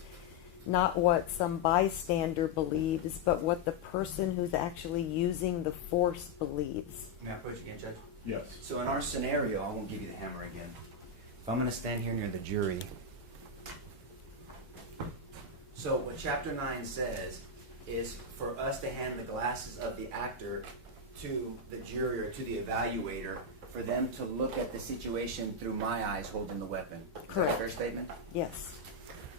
Not what some bystander believes, but what the person who's actually using the force believes. May I approach again, Judge? Yes. So in our scenario, I won't give you the hammer again. If I'm going to stand here near the jury. So what Chapter 9 says is for us to hand the glasses of the actor to the jury or to the evaluator, for them to look at the situation through my eyes holding the weapon. Correct. Is that a fair statement? Yes.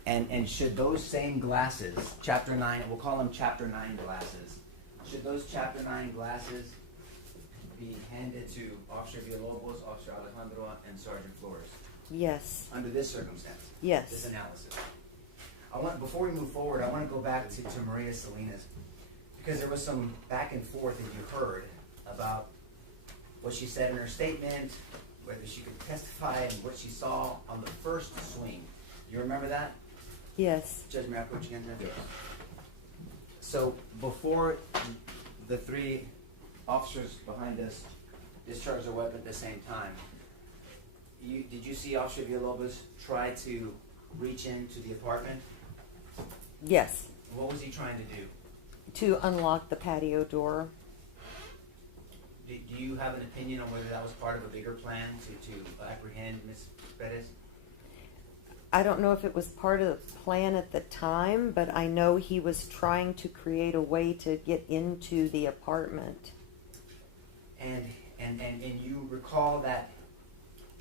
And should those same glasses, Chapter 9, we'll call them Chapter 9 glasses, should those Chapter 9 glasses be handed to Officer Villalobos, Officer Alejandro, and Sergeant Flores? Yes. Under this circumstance? Yes. This analysis. Before we move forward, I want to go back to Maria Salinas, because there was some back and forth that you heard about what she said in her statement, whether she could testify, and what she saw on the first swing. You remember that? Yes. Judge, may I approach again, Judge? Yes. So before the three officers behind us discharged their weapon at the same time, did you see Officer Villalobos try to reach into the apartment? Yes. What was he trying to do? To unlock the patio door. Do you have an opinion on whether that was part of a bigger plan to apprehend Ms. Perez? I don't know if it was part of the plan at the time, but I know he was trying to create a way to get into the apartment. And you recall that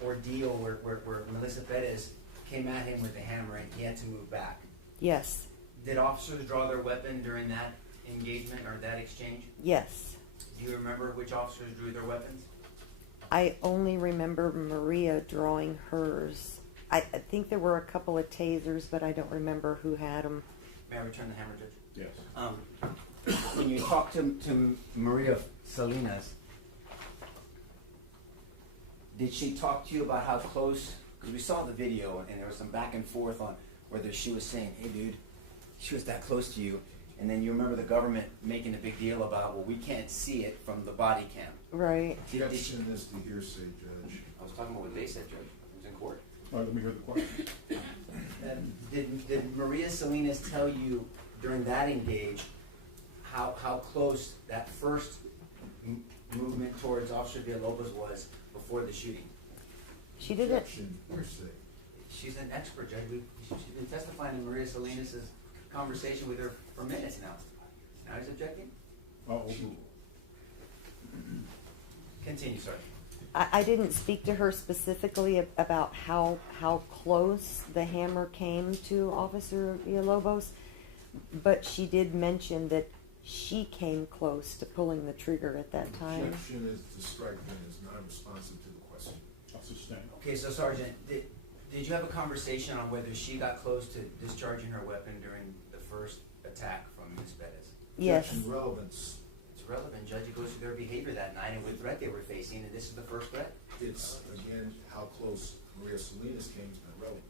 ordeal where Melissa Perez came at him with a hammer and he had to move back. Yes. Did officers draw their weapon during that engagement or that exchange? Yes. Do you remember which officers drew their weapons? I only remember Maria drawing hers. I think there were a couple of tasers, but I don't remember who had them. May I return the hammer, Judge? Yes. When you talked to Maria Salinas, did she talk to you about how close? Because we saw the video and there was some back and forth on whether she was saying, "Hey, dude, she was that close to you," and then you remember the government making a big deal about, "Well, we can't see it from the body cam." Right. Objection is the hearsay, Judge. I was talking about what they said, Judge. It was in court. All right, let me hear the question. Did Maria Salinas tell you during that engage how close that first movement towards Officer Villalobos was before the shooting? She didn't. Objection, hearsay. She's an expert, Judge. She's been testifying in Maria Salinas' conversation with her for minutes now. Now he's objecting? Overruled. Continue, sir. I didn't speak to her specifically about how close the hammer came to Officer Villalobos, but she did mention that she came close to pulling the trigger at that time. Objection is to strike me as not responsive to the question. I'll sustain. Okay, so Sergeant, did you have a conversation on whether she got close to discharging her weapon during the first attack from Ms. Perez? Yes. Objection, relevance. It's relevant, Judge. It goes to their behavior that night and what threat they were facing, and this is the first threat. It's, again, how close Maria Salinas came is not relevant.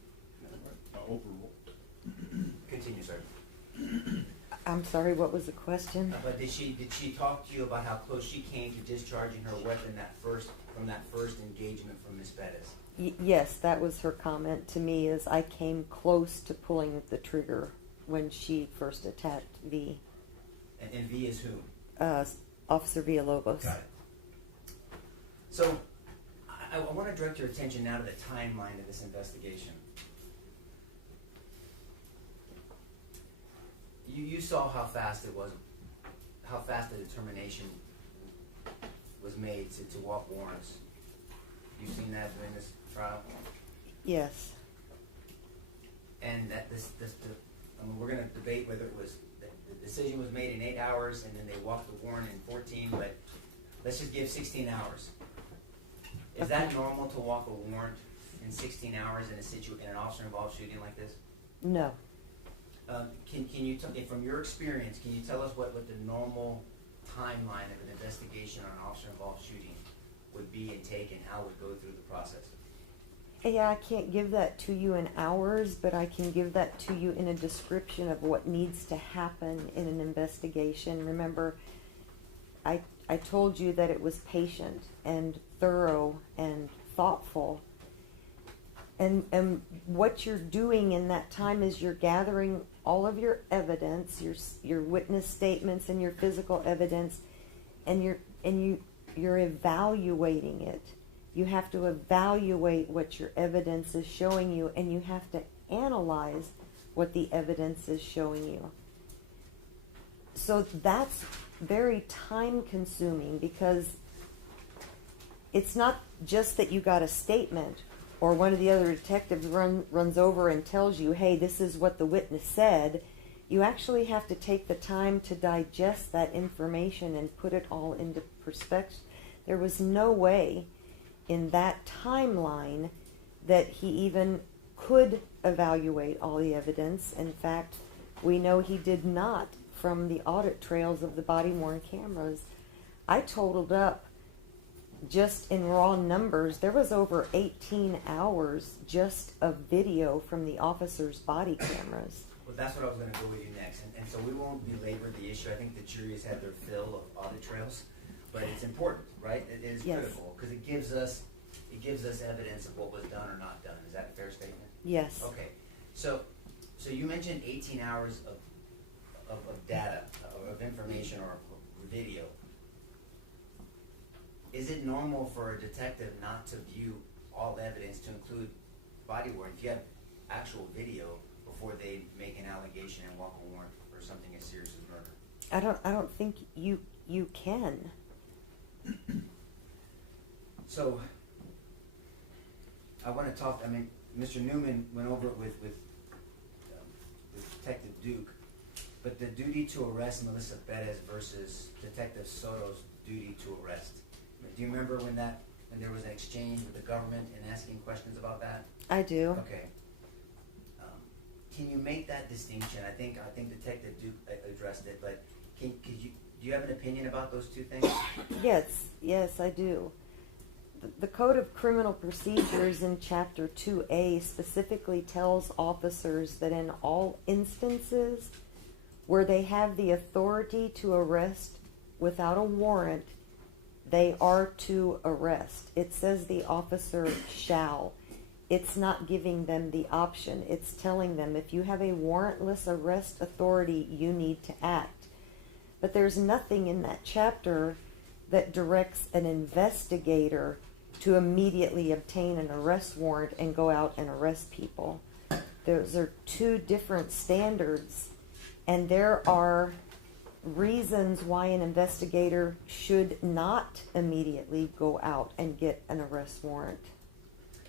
Overruled. Continue, sir. I'm sorry, what was the question? But did she talk to you about how close she came to discharging her weapon from that first engagement from Ms. Perez? Yes, that was her comment to me, is I came close to pulling the trigger when she first attacked V. And V is who? Officer Villalobos. Got it. So, I want to direct your attention now to the timeline of this investigation. You saw how fast it was, how fast the determination was made to walk warrants. You've seen that during this trial? Yes. And that we're going to debate whether it was, the decision was made in 8 hours and then they walked the warrant in 14, but let's just give 16 hours. Is that normal to walk a warrant in 16 hours in an officer-involved shooting like this? No. Can you from your experience, can you tell us what the normal timeline of an investigation on an officer-involved shooting would be and take, and how it would go through the process? Yeah, I can't give that to you in hours, but I can give that to you in a description of what needs to happen in an investigation. Remember, I told you that it was patient and thorough and thoughtful. And what you're doing in that time is you're gathering all of your evidence, your witness statements and your physical evidence, and you're evaluating it. You have to evaluate what your evidence is showing you, and you have to analyze what the evidence is showing you. So that's very time consuming, because it's not just that you got a statement or one of the other detectives runs over and tells you, hey, this is what the witness said. You actually have to take the time to digest that information and put it all into perspective. There was no way in that timeline that he even could evaluate all the evidence. In fact, we know he did not from the audit trails of the body-worn cameras. I totaled up just in raw numbers, there was over 18 hours just of video from the officers' body cameras. Well, that's what I was going to go with you next, and so we won't belabor the issue. I think the jury has had their fill of audit trails, but it's important, right? It is Yes. critical because it gives us evidence of what was done or not done. Is that a fair statement? Yes. Okay, so you mentioned 18 hours of data, of information or video. Is it normal for a detective not to view all evidence to include body worn if you have actual video before they make an allegation and walk a warrant for something as serious as murder? I don't think you can. So I want to talk. I mean, Mr. Newman went over it with Detective Duke, but the duty to arrest Melissa Perez versus Detective Soto's duty to arrest. Do you remember when there was an exchange with the government and asking questions about that? I do. Okay. Can you make that distinction? I think Detective Duke addressed it, but do you have an opinion about those two things? Yes, I do. The Code of Criminal Procedures in Chapter 2A specifically tells officers that in all instances where they have the authority to arrest without a warrant, they are to arrest. It says the officer shall. It's not giving them the option. It's telling them if you have a warrantless arrest authority, you need to act. But there's nothing in that chapter that directs an investigator to immediately obtain an arrest warrant and go out and arrest people. Those are two different standards, and there are reasons why an investigator should not immediately go out and get an arrest warrant.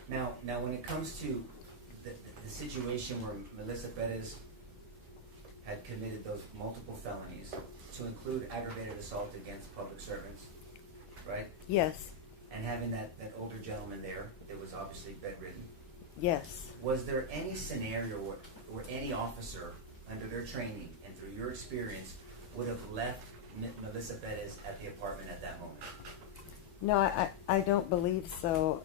Now, when it comes to the situation where Melissa Perez had committed those multiple felonies, to include aggravated assault against public servants, right? Yes. And having that older gentleman there that was obviously bedridden. Yes. Was there any scenario where any officer, under their training and through your experience, would have left Melissa Perez at the apartment at that moment? No, I don't believe so.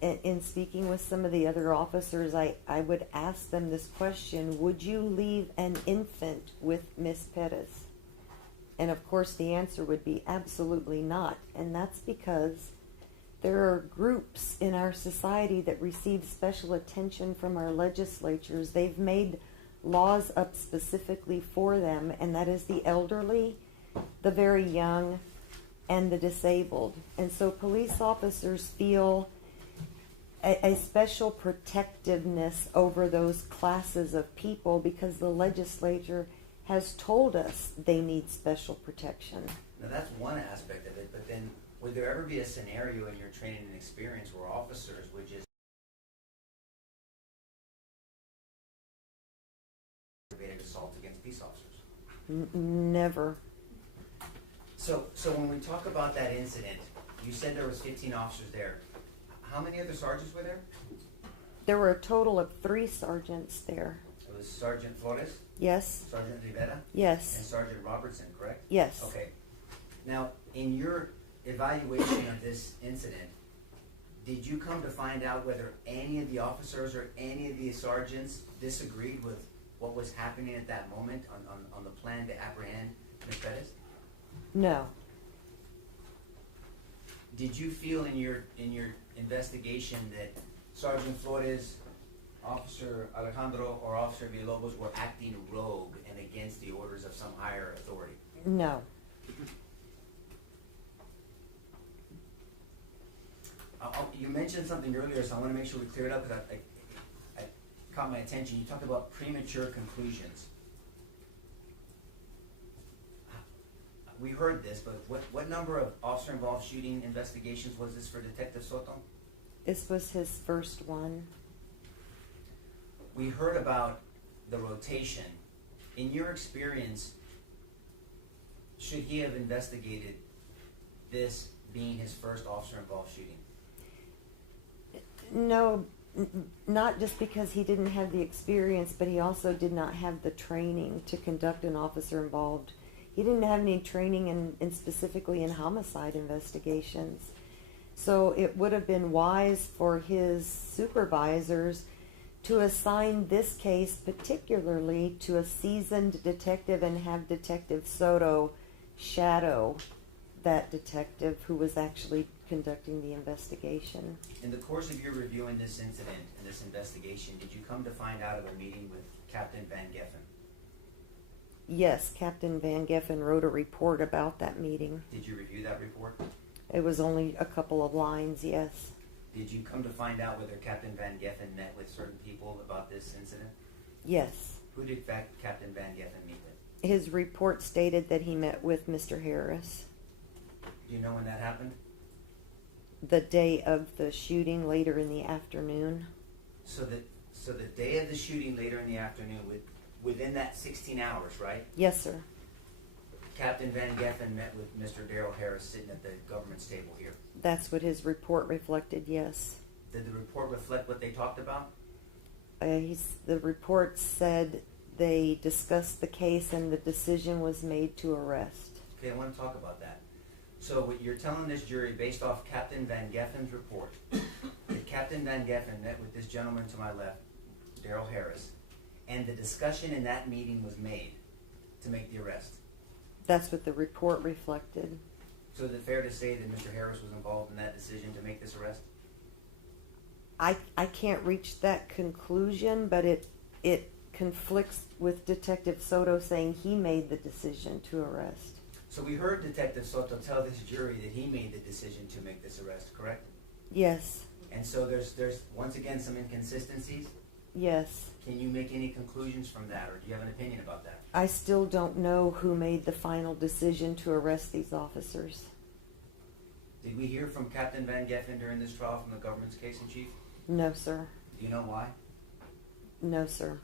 In speaking with some of the other officers, I would ask them this question: would you leave an infant with Miss Perez? And of course the answer would be absolutely not. And that's because there are groups in our society that receive special attention from our legislatures. They've made laws up specifically for them, and that is the elderly, the very young, and the disabled. And so police officers feel a special protectiveness over those classes of people because the legislature has told us they need special protection. Now that's one aspect of it, but then would there ever be a scenario in your training and experience where officers would just aggravated assault against peace officers? Never. So when we talk about that incident, you said there was 15 officers there. How many other sergeants were there? There were a total of 3 sergeants there. It was Sergeant Flores, Yes. Sergeant Rivera, and Yes. Sergeant Robertson, correct? Yes. Okay. Now, in your evaluation of this incident, did you come to find out whether any of the officers or any of the sergeants disagreed with what was happening at that moment on the plan to apprehend Ms. Perez? No. Did you feel in your investigation that Sergeant Flores, Officer Alejandro, or Officer Villalobos were acting rogue and against the orders of some higher authority? No. You mentioned something earlier, so I want to make sure we clear it up because I caught my attention. You talked about premature conclusions. We heard this, but what number of officer-involved shooting investigations was this for Detective Soto? This was his first one. We heard about the rotation. In your experience, should he have investigated this being his first officer-involved shooting? No, not just because he didn't have the experience, but he also did not have the training to conduct an officer-involved. He didn't have any training in specifically in homicide investigations. So it would have been wise for his supervisors to assign this case particularly to a seasoned detective and have Detective Soto shadow that detective who was actually conducting the investigation. In the course of your reviewing this incident and this investigation, did you come to find out of a meeting with Captain Van Geffen? Yes, Captain Van Geffen wrote a report about that meeting. Did you review that report? It was only a couple of lines, yes. Did you come to find out whether Captain Van Geffen met with certain people about this incident? Yes. Who did Captain Van Geffen meet with? His report stated that he met with Mr. Harris. Do you know when that happened? The day of the shooting, later in the afternoon. So the day of the shooting later in the afternoon, within that 16 hours, right? Yes, sir. Captain Van Geffen met with Mr. Darrell Harris sitting at the government's table here. That's what his report reflected, yes. Did the report reflect what they talked about? The report said they discussed the case and the decision was made to arrest. Okay, I want to talk about that. So what you're telling this jury, based off Captain Van Geffen's report, that Captain Van Geffen met with this gentleman to my left, Darrell Harris, and the discussion in that meeting was made to make the arrest. That's what the report reflected. So is it fair to say that Mr. Harris was involved in that decision to make this arrest? I can't reach that conclusion, but it conflicts with Detective Soto saying he made the decision to arrest. So we heard Detective Soto tell this jury that he made the decision to make this arrest, correct? Yes. And so there's once again some inconsistencies. Yes. Can you make any conclusions from that, or do you have an opinion about that? I still don't know who made the final decision to arrest these officers. Did we hear from Captain Van Geffen during this trial from the government's case in chief? No, sir. Do you know why? No, sir.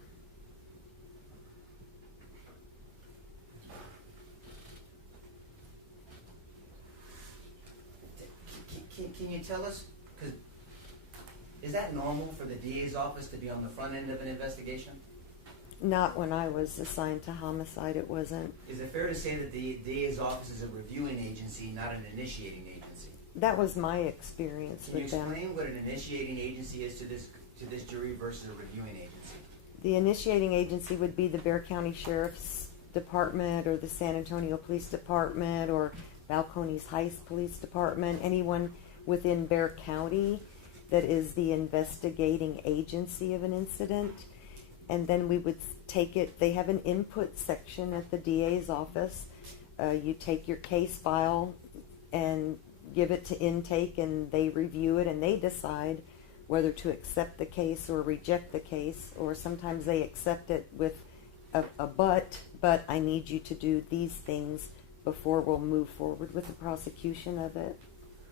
Can you tell us, because is that normal for the DA's office to be on the front end of an investigation? Not when I was assigned to homicide, it wasn't. Is it fair to say that the DA's office is a reviewing agency, not an initiating agency? That was my experience Can you with them. explain what an initiating agency is to this jury versus a reviewing agency? The initiating agency would be the Bexar County Sheriff's Department or the San Antonio Police Department or Balcones Heights Police Department, anyone within Bexar County that is the investigating agency of an incident. And then we would take it, they have an input section at the DA's office. You take your case file and give it to intake and they review it and they decide whether to accept the case or reject the case, or sometimes they accept it with a but I need you to do these things before we'll move forward with the prosecution of it.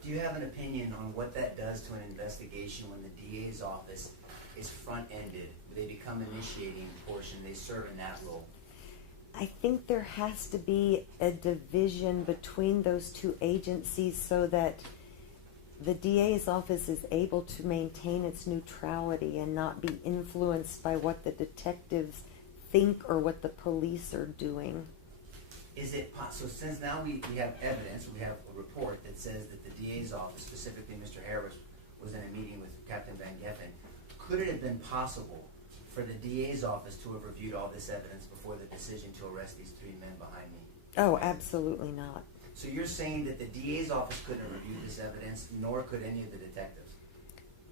Do you have an opinion on what that does to an investigation when the DA's office is front-ended? They become initiating portion, they serve in that role? I think there has to be a division between those two agencies so that the DA's office is able to maintain its neutrality and not be influenced by what the detectives think or what the police are doing. Is it so since now we have evidence, we have a report that says that the DA's office, specifically Mr. Harris, was in a meeting with Captain Van Geffen, could it have been possible for the DA's office to have reviewed all this evidence before the decision to arrest these three men behind me? Oh, absolutely not. So you're saying that the DA's office couldn't have reviewed this evidence, nor could any of the detectives?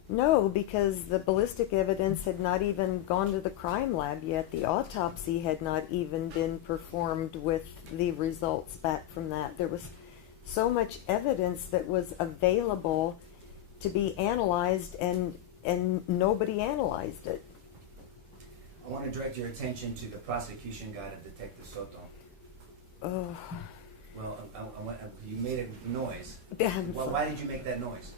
No, because the ballistic evidence had not even gone to the crime lab yet. The autopsy had not even been performed with the results back from that. There was so much evidence that was available to be analyzed, and nobody analyzed it. I want to direct your attention to the prosecution guide of Detective Soto. Oh. Well, you made a noise. Well, why did you make that noise?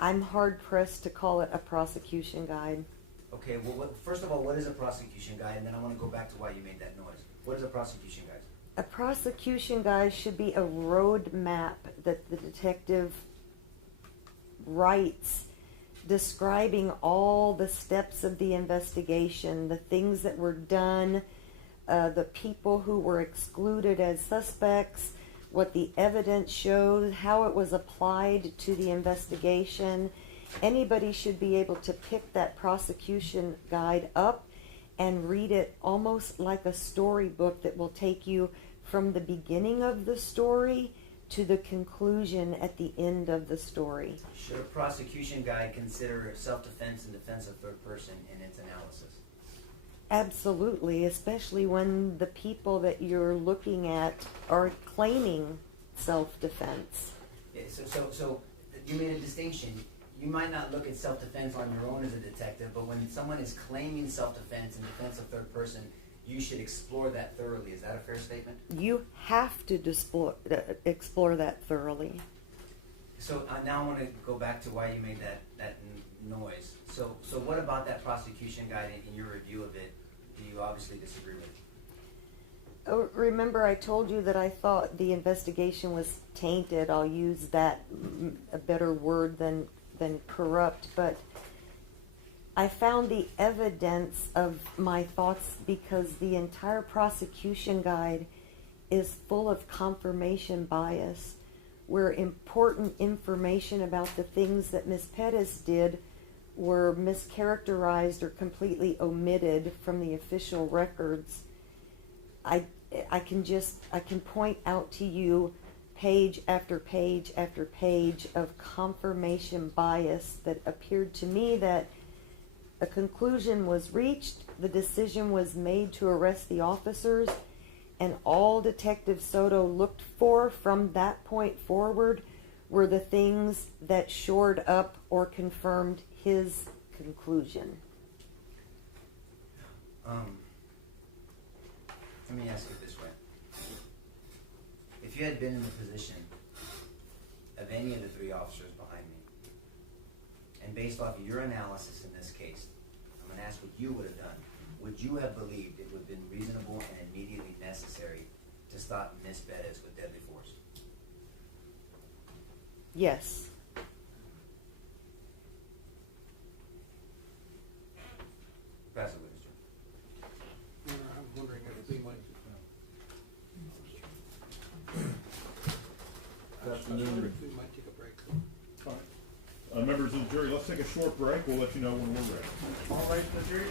I'm hard-pressed to call it a prosecution guide. Okay, well, first of all, what is a prosecution guide? And then I want to go back to why you made that noise. What is a prosecution guide? A prosecution guide should be a road map that the detective writes describing all the steps of the investigation, the things that were done, the people who were excluded as suspects, what the evidence showed, how it was applied to the investigation. Anybody should be able to pick that prosecution guide up and read it almost like a storybook that will take you from the beginning of the story to the conclusion at the end of the story. Should a prosecution guide consider self-defense and defense of third person in its analysis? Absolutely, especially when the people that you're looking at are claiming self-defense. Yeah, so you made a distinction. You might not look at self-defense on your own as a detective, but when someone is claiming self-defense and defense of third person, you should explore that thoroughly. Is that a fair statement? You have to explore that thoroughly. So now I want to go back to why you made that noise. So what about that prosecution guide in your review of it do you obviously disagree with? Oh, remember I told you that I thought the investigation was tainted. I'll use that, a better word than corrupt, but I found the evidence of my thoughts because the entire prosecution guide is full of confirmation bias, where important information about the things that Ms. Perez did were mischaracterized or completely omitted from the official records. I can point out to you page after page after page of confirmation bias that appeared to me that a conclusion was reached, the decision was made to arrest the officers, and all Detective Soto looked for from that point forward were the things that shored up or confirmed his conclusion. Let me ask it this way. If you had been in the position of any of the three officers behind me, and based off of your analysis in this case, I'm going to ask what you would have done. Would you have believed it would have been reasonable and immediately necessary to stop Ms. Perez with deadly force? Yes. Pass it, Mr. I'm wondering if we might. We might take a break. All right. Members of the jury, let's take a short break. We'll let you know when we're ready. All right, the jury.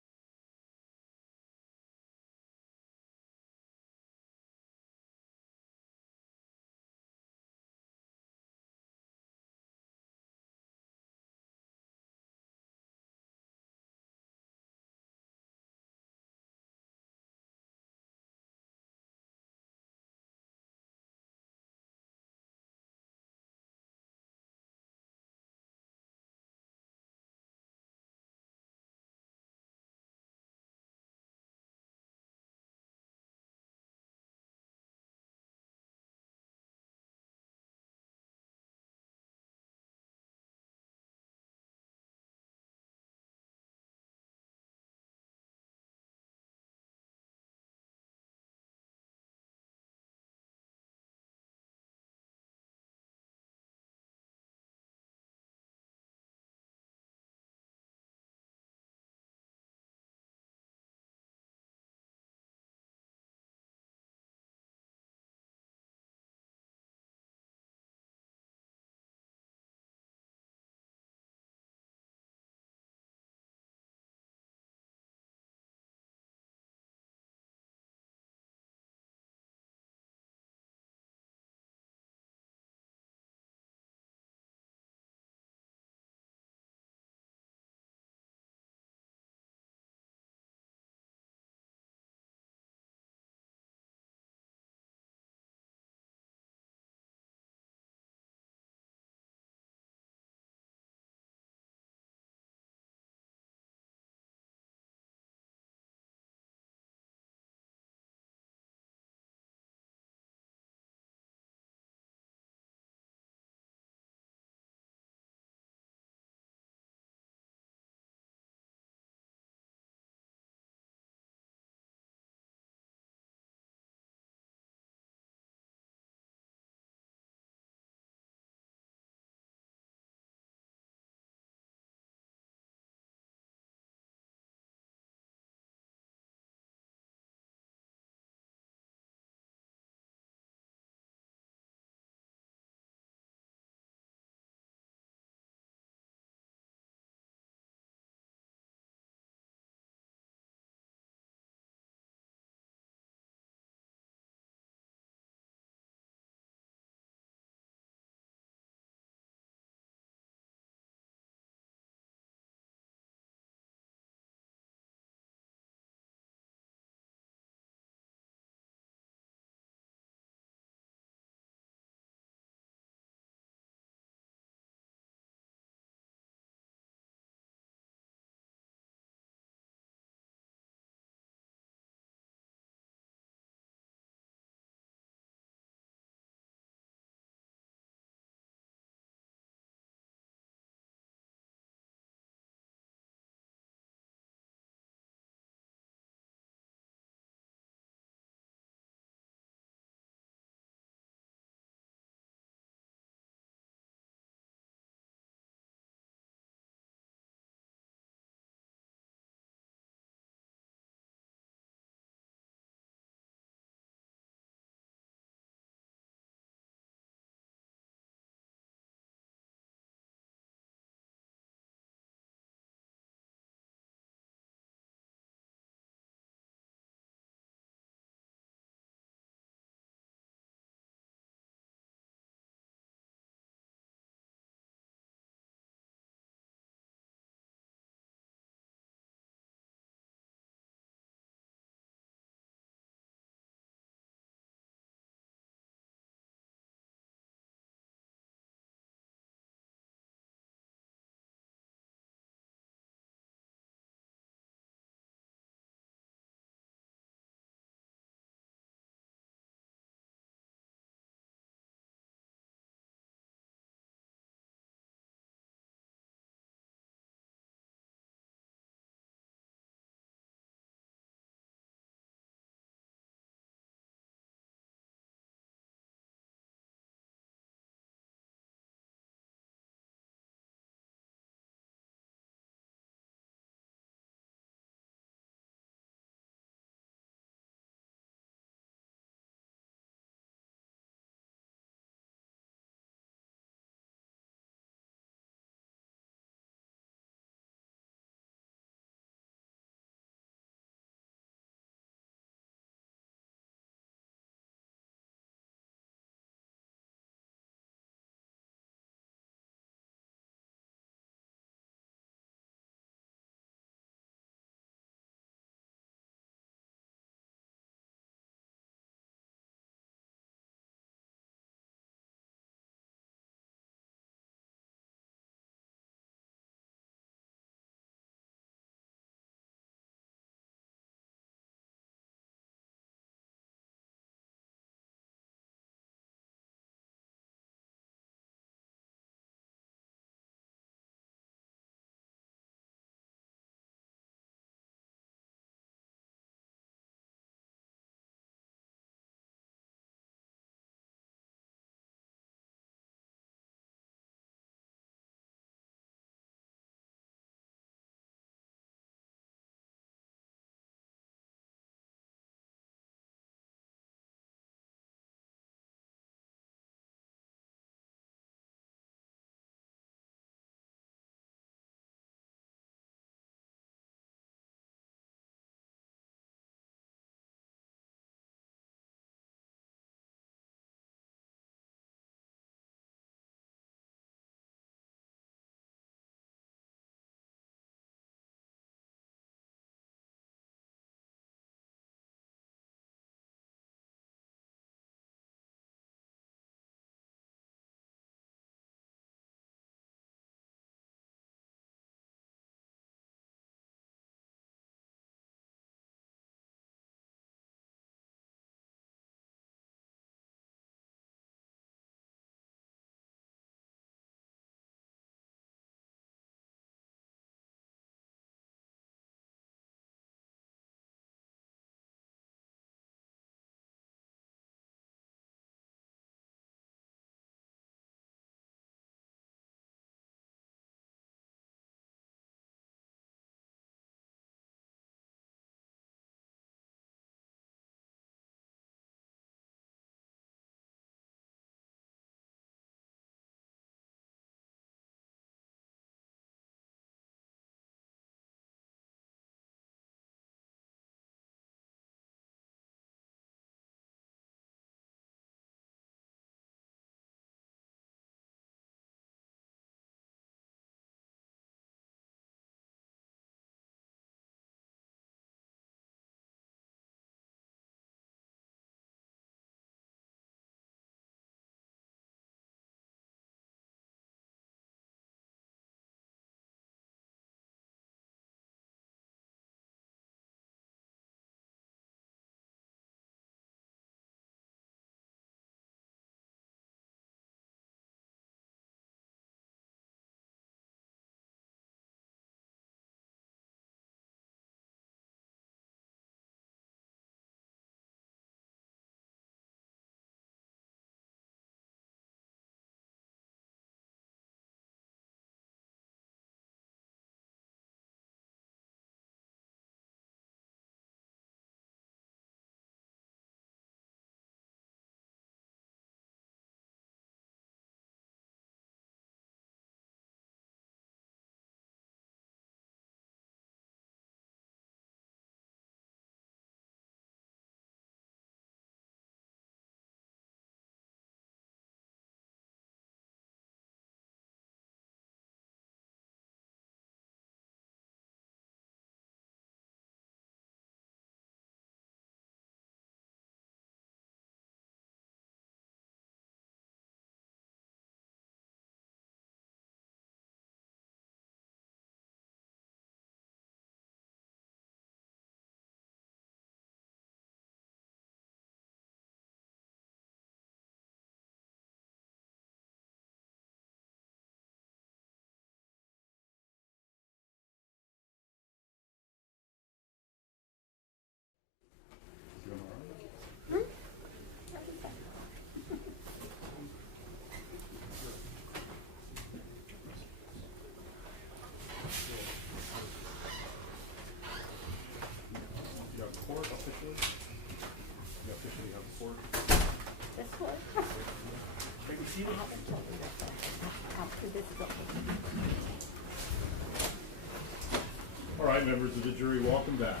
right, members of the jury, welcome back.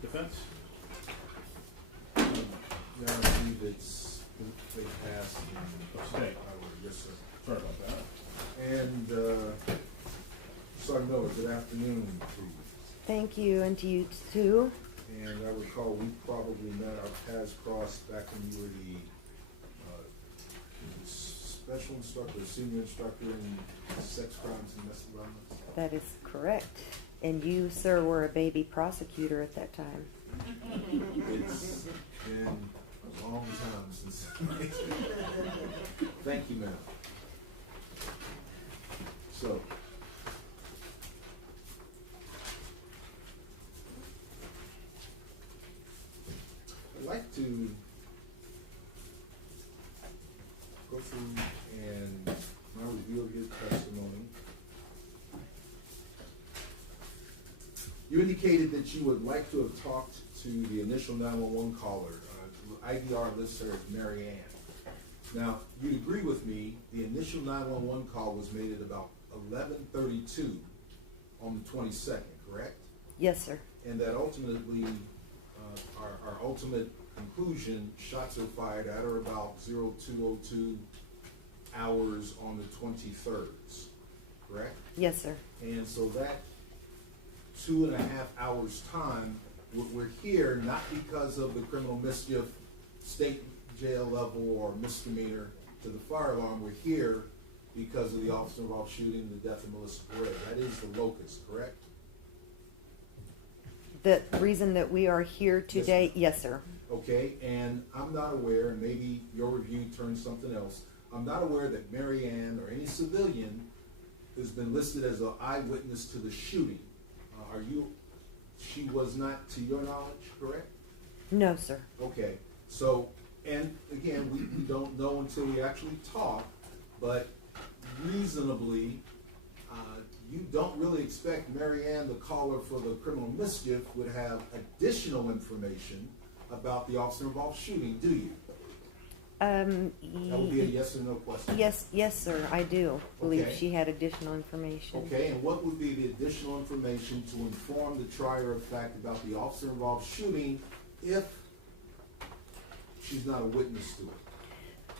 Defense? Yeah, I believe they passed. Abstain. Yes, sir. Sorry about that. And, Sergeant Miller, good afternoon to you. Thank you, and to you too. And I recall we probably met, our paths crossed back when you were the special instructor, senior instructor in sex crimes and domestic violence. That is correct. And you, sir, were a baby prosecutor at that time. It's been a long time since. Thank you, ma'am. So, I'd like to go through and my review of your testimony. You indicated that you would like to have talked to the initial 911 caller. IDR lists her as Mary Ann. Now, you agree with me, the initial 911 call was made at about 11:32 on the 22nd, correct? Yes, sir. And that ultimately, our ultimate conclusion, shots are fired at or about 02:02 hours on the 23rd, correct? Yes, sir. And so that 2.5 hours time, we're here not because of the criminal mischief, state jail level or misdemeanor to the fire alarm. We're here because of the officer involved shooting, the death of Melissa Perez. That is the locus, correct? The reason that we are here today, yes, sir. Okay, and I'm not aware, and maybe your review turns something else, I'm not aware that Mary Ann or any civilian has been listed as an eyewitness to the shooting. She was not, to your knowledge, correct? No, sir. Okay, so, and again, we don't know until we actually talk, but reasonably, you don't really expect Mary Ann, the caller for the criminal mischief, would have additional information about the officer involved shooting, do you? That would be a yes or no question. Yes, sir, I do believe Okay. she had additional information. Okay, and what would be the additional information to inform the trier of fact about the officer involved shooting if she's not a witness to it?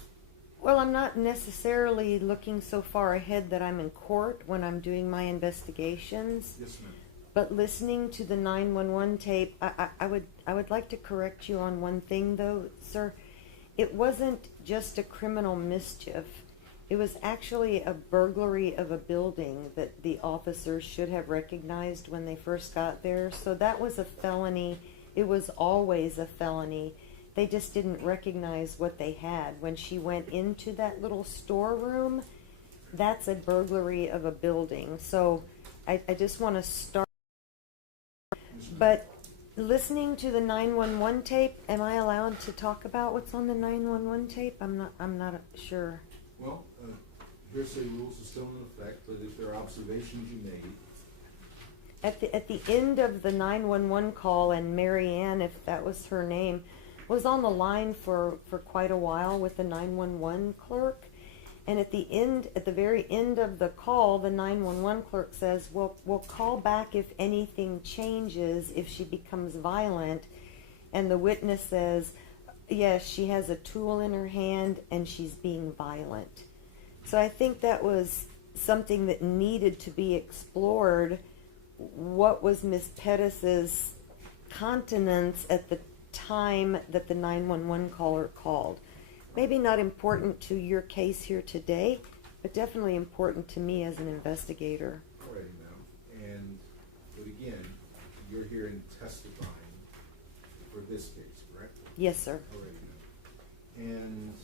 Well, I'm not necessarily looking so far ahead that I'm in court when I'm doing my investigations, Yes, ma'am. but listening to the 911 tape, I would like to correct you on one thing, though, sir. It wasn't just a criminal mischief. It was actually a burglary of a building that the officers should have recognized when they first got there. So that was a felony. It was always a felony. They just didn't recognize what they had. When she went into that little storeroom, that's a burglary of a building. So I just want to start. But listening to the 911 tape, am I allowed to talk about what's on the 911 tape? I'm not sure. Well, hearsay rules are still in effect, but if there are observations you made. At the end of the 911 call, and Mary Ann, if that was her name, was on the line for quite a while with the 911 clerk. And at the very end of the call, the 911 clerk says, we'll call back if anything changes, if she becomes violent. And the witness says, yes, she has a tool in her hand and she's being violent. So I think that was something that needed to be explored. What was Ms. Pettis's continence at the time that the 911 caller called? Maybe not important to your case here today, but definitely important to me as an investigator. All right, ma'am. But again, you're here and testifying for this case, correct? Yes, sir. All right, ma'am. And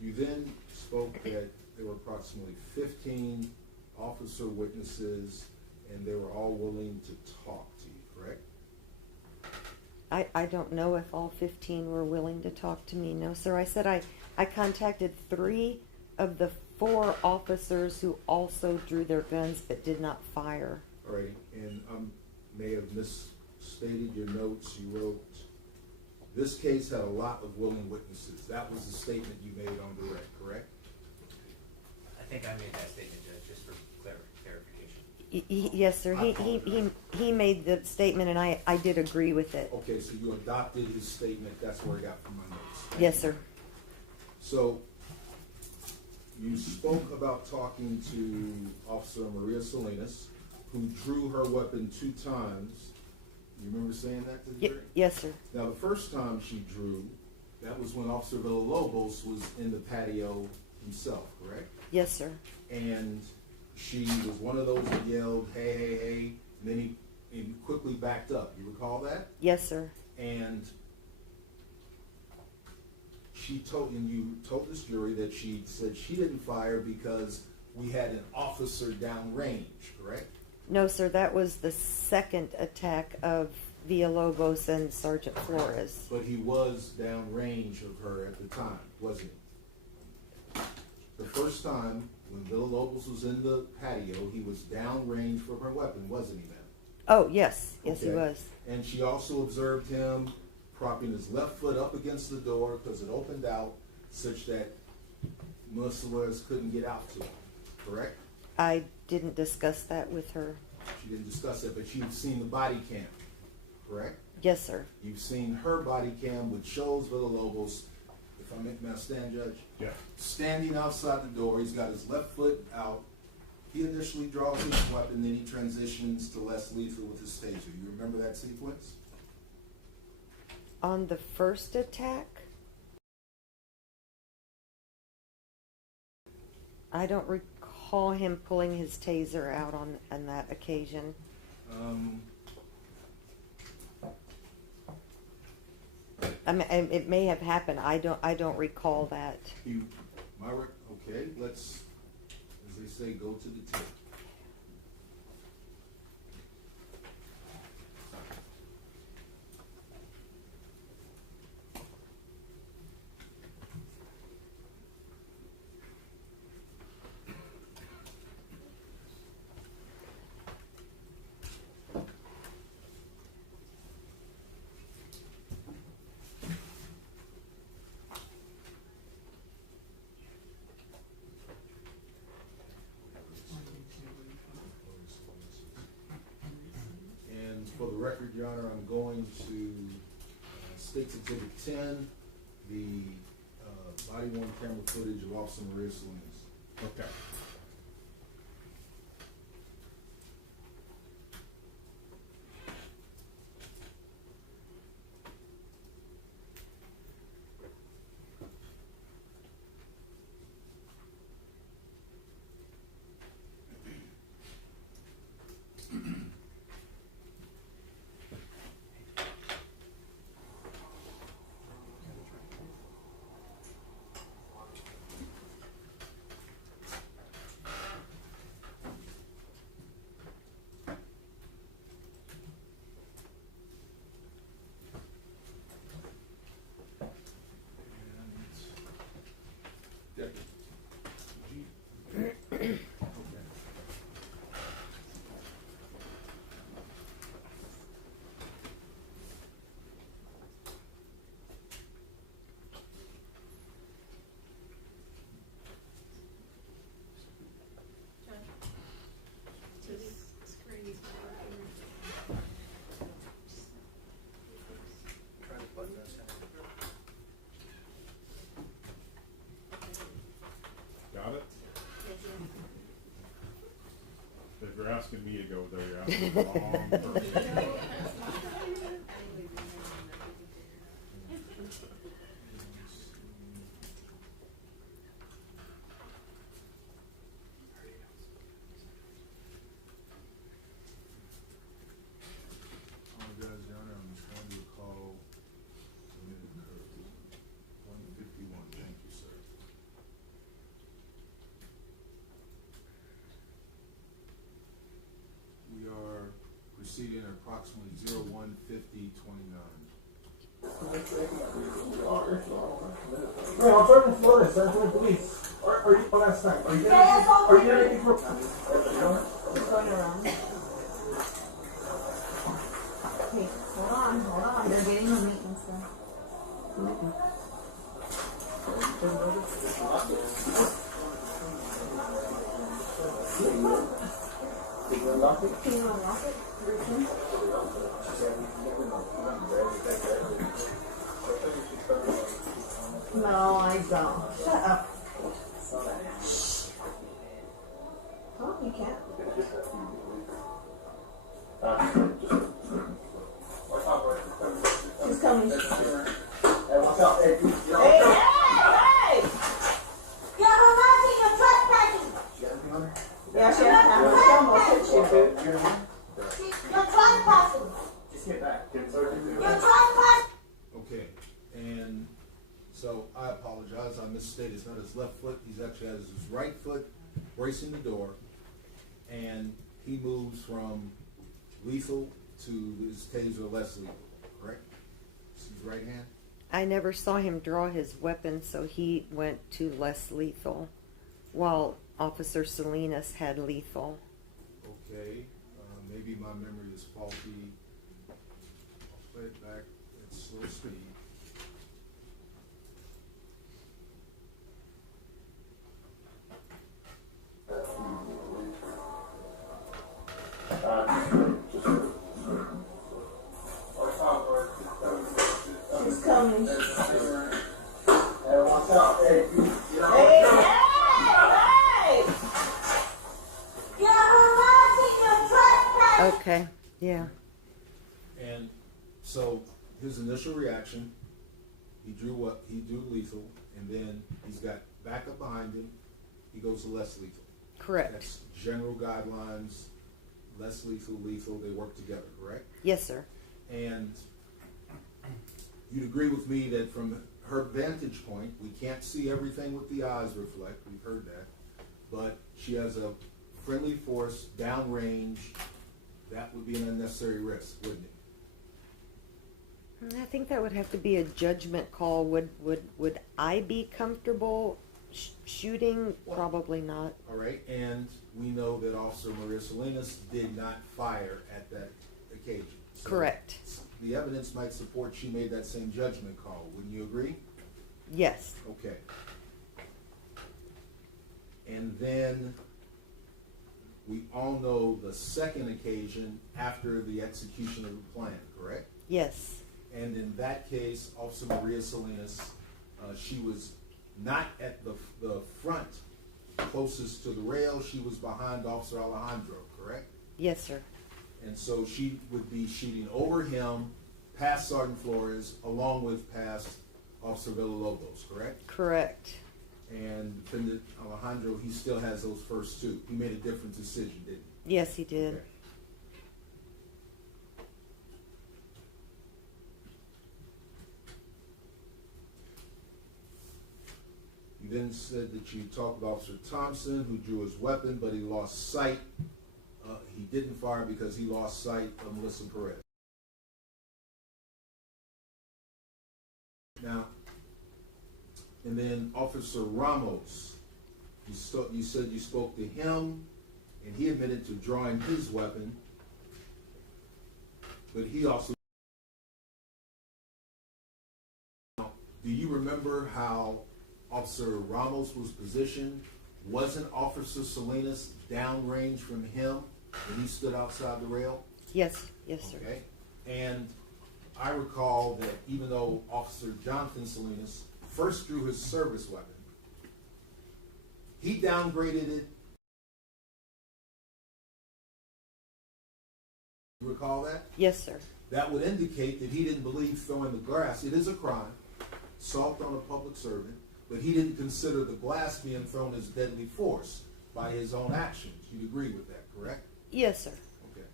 you then spoke that there were approximately 15 officer witnesses, and they were all willing to talk to you, correct? I don't know if all 15 were willing to talk to me. No, sir. I said I contacted 3 of the 4 officers who also drew their guns but did not fire. All right, and I may have misstated your notes. You wrote, this case had a lot of willing witnesses. That was the statement you made on direct, correct? I think I made that statement, Judge, just for clarification. Yes, sir. He made the statement, and I did agree with it. Okay, so you adopted his statement. That's where I got from my notes. Yes, sir. So you spoke about talking to Officer Maria Salinas, who drew her weapon 2 times. You remember saying that to the jury? Yes, sir. Now, the first time she drew, that was when Officer Villalobos was in the patio himself, correct? Yes, sir. And she was one of those that yelled, hey, hey, hey, and then he quickly backed up. You recall that? Yes, sir. And you told this jury that she said she didn't fire because we had an officer downrange, correct? No, sir. That was the second attack of Villalobos and Sergeant Flores. But he was downrange of her at the time, wasn't he? The first time when Villalobos was in the patio, he was downrange from her weapon, wasn't he, ma'am? Oh, yes. Yes, he Okay. was. And she also observed him propping his left foot up against the door because it opened out such that Melissa Perez couldn't get out to him, correct? I didn't discuss that with her. She didn't discuss it, but you've seen the body cam, correct? Yes, sir. You've seen her body cam, which shows Villalobos, if I may now stand, Judge? Yeah. Standing outside the door, he's got his left foot out. He initially draws his weapon, then he transitions to less lethal with his taser. You remember that sequence? On the first attack, I don't recall him pulling his taser out on that occasion. I mean, it may have happened. I don't recall that. Okay, let's, as they say, go to the tape. And for the record, Your Honor, I'm going to State's Exhibit 10, the body-worn camera footage of Officer Maria Salinas. Okay. Got it? If you're asking me to go there, you're asking the wrong person. Apologize, Your Honor, I'm trying to recall when it occurred. 151, thank you, sir. We are proceeding at approximately 01:50:29. Hey, I'm Sergeant Flores, Sergeant Police. Are you last time? Are you ready for? What's going around? Okay, hold on. They're getting the maintenance done. unlock it? Can you unlock it? Briefly? No, I don't. Shut up. Huh? You can't? She's coming. Hey, watch out. Hey, Hey, hey! You're harassing and trespassing! you got anything on her? Yeah, she almost hit you, dude. You're trespassing! Just get back. You're trespassing! Okay, and so I apologize, I misstated, it's not his left foot, he's actually has his right foot bracing the door, and he moves from lethal to his taser less lethal, correct? It's his right hand? I never saw him draw his weapon, so he went to less lethal, while Officer Salinas had lethal. Okay, maybe my memory is faulty. I'll play it back at slow speed. She's coming. Hey, watch out. Hey, Hey, hey! You're harassing and trespassing! Okay, yeah. And so his initial reaction, he drew lethal, and then he's got backup behind him, he goes to less lethal. Correct. That's general guidelines, less lethal, lethal, they work together, correct? Yes, sir. And you'd agree with me that from her vantage point, we can't see everything with the eyes reflect, we've heard that, but she has a friendly force, downrange, that would be an unnecessary risk, wouldn't it? I think that would have to be a judgment call. Would I be comfortable shooting? Probably not. All right, and we know that Officer Maria Salinas did not fire at that occasion. So Correct. the evidence might support she made that same judgment call. Wouldn't you agree? Yes. Okay. And then we all know the second occasion after the execution of the plan, correct? Yes. And in that case, Officer Maria Salinas, she was not at the front closest to the rail. She was behind Officer Alejandro, correct? Yes, sir. And so she would be shooting over him, past Sergeant Flores, along with past Officer Villalobos, correct? Correct. And Defendant Alejandro, he still has those first two. He made a different decision, didn't he? Yes, he did. Okay. You then said that you talked with Officer Thompson, who drew his weapon, but he lost sight. He didn't fire because he lost sight of Melissa Perez. Now, and then Officer Ramos, you said you spoke to him, and he admitted to drawing his weapon, but he also. Now, do you remember how Officer Ramos was positioned? Wasn't Officer Salinas downrange from him when he stood outside the rail? Yes. Yes, sir. Okay. And I recall that even though Officer Jonathan Salinas first drew his service weapon, he downgraded it. You recall that? Yes, sir. That would indicate that he didn't believe throwing the glass. It is a crime, assault on a public servant, but he didn't consider the glass being thrown as deadly force by his own actions. You'd agree with that, correct? Yes, sir. Okay.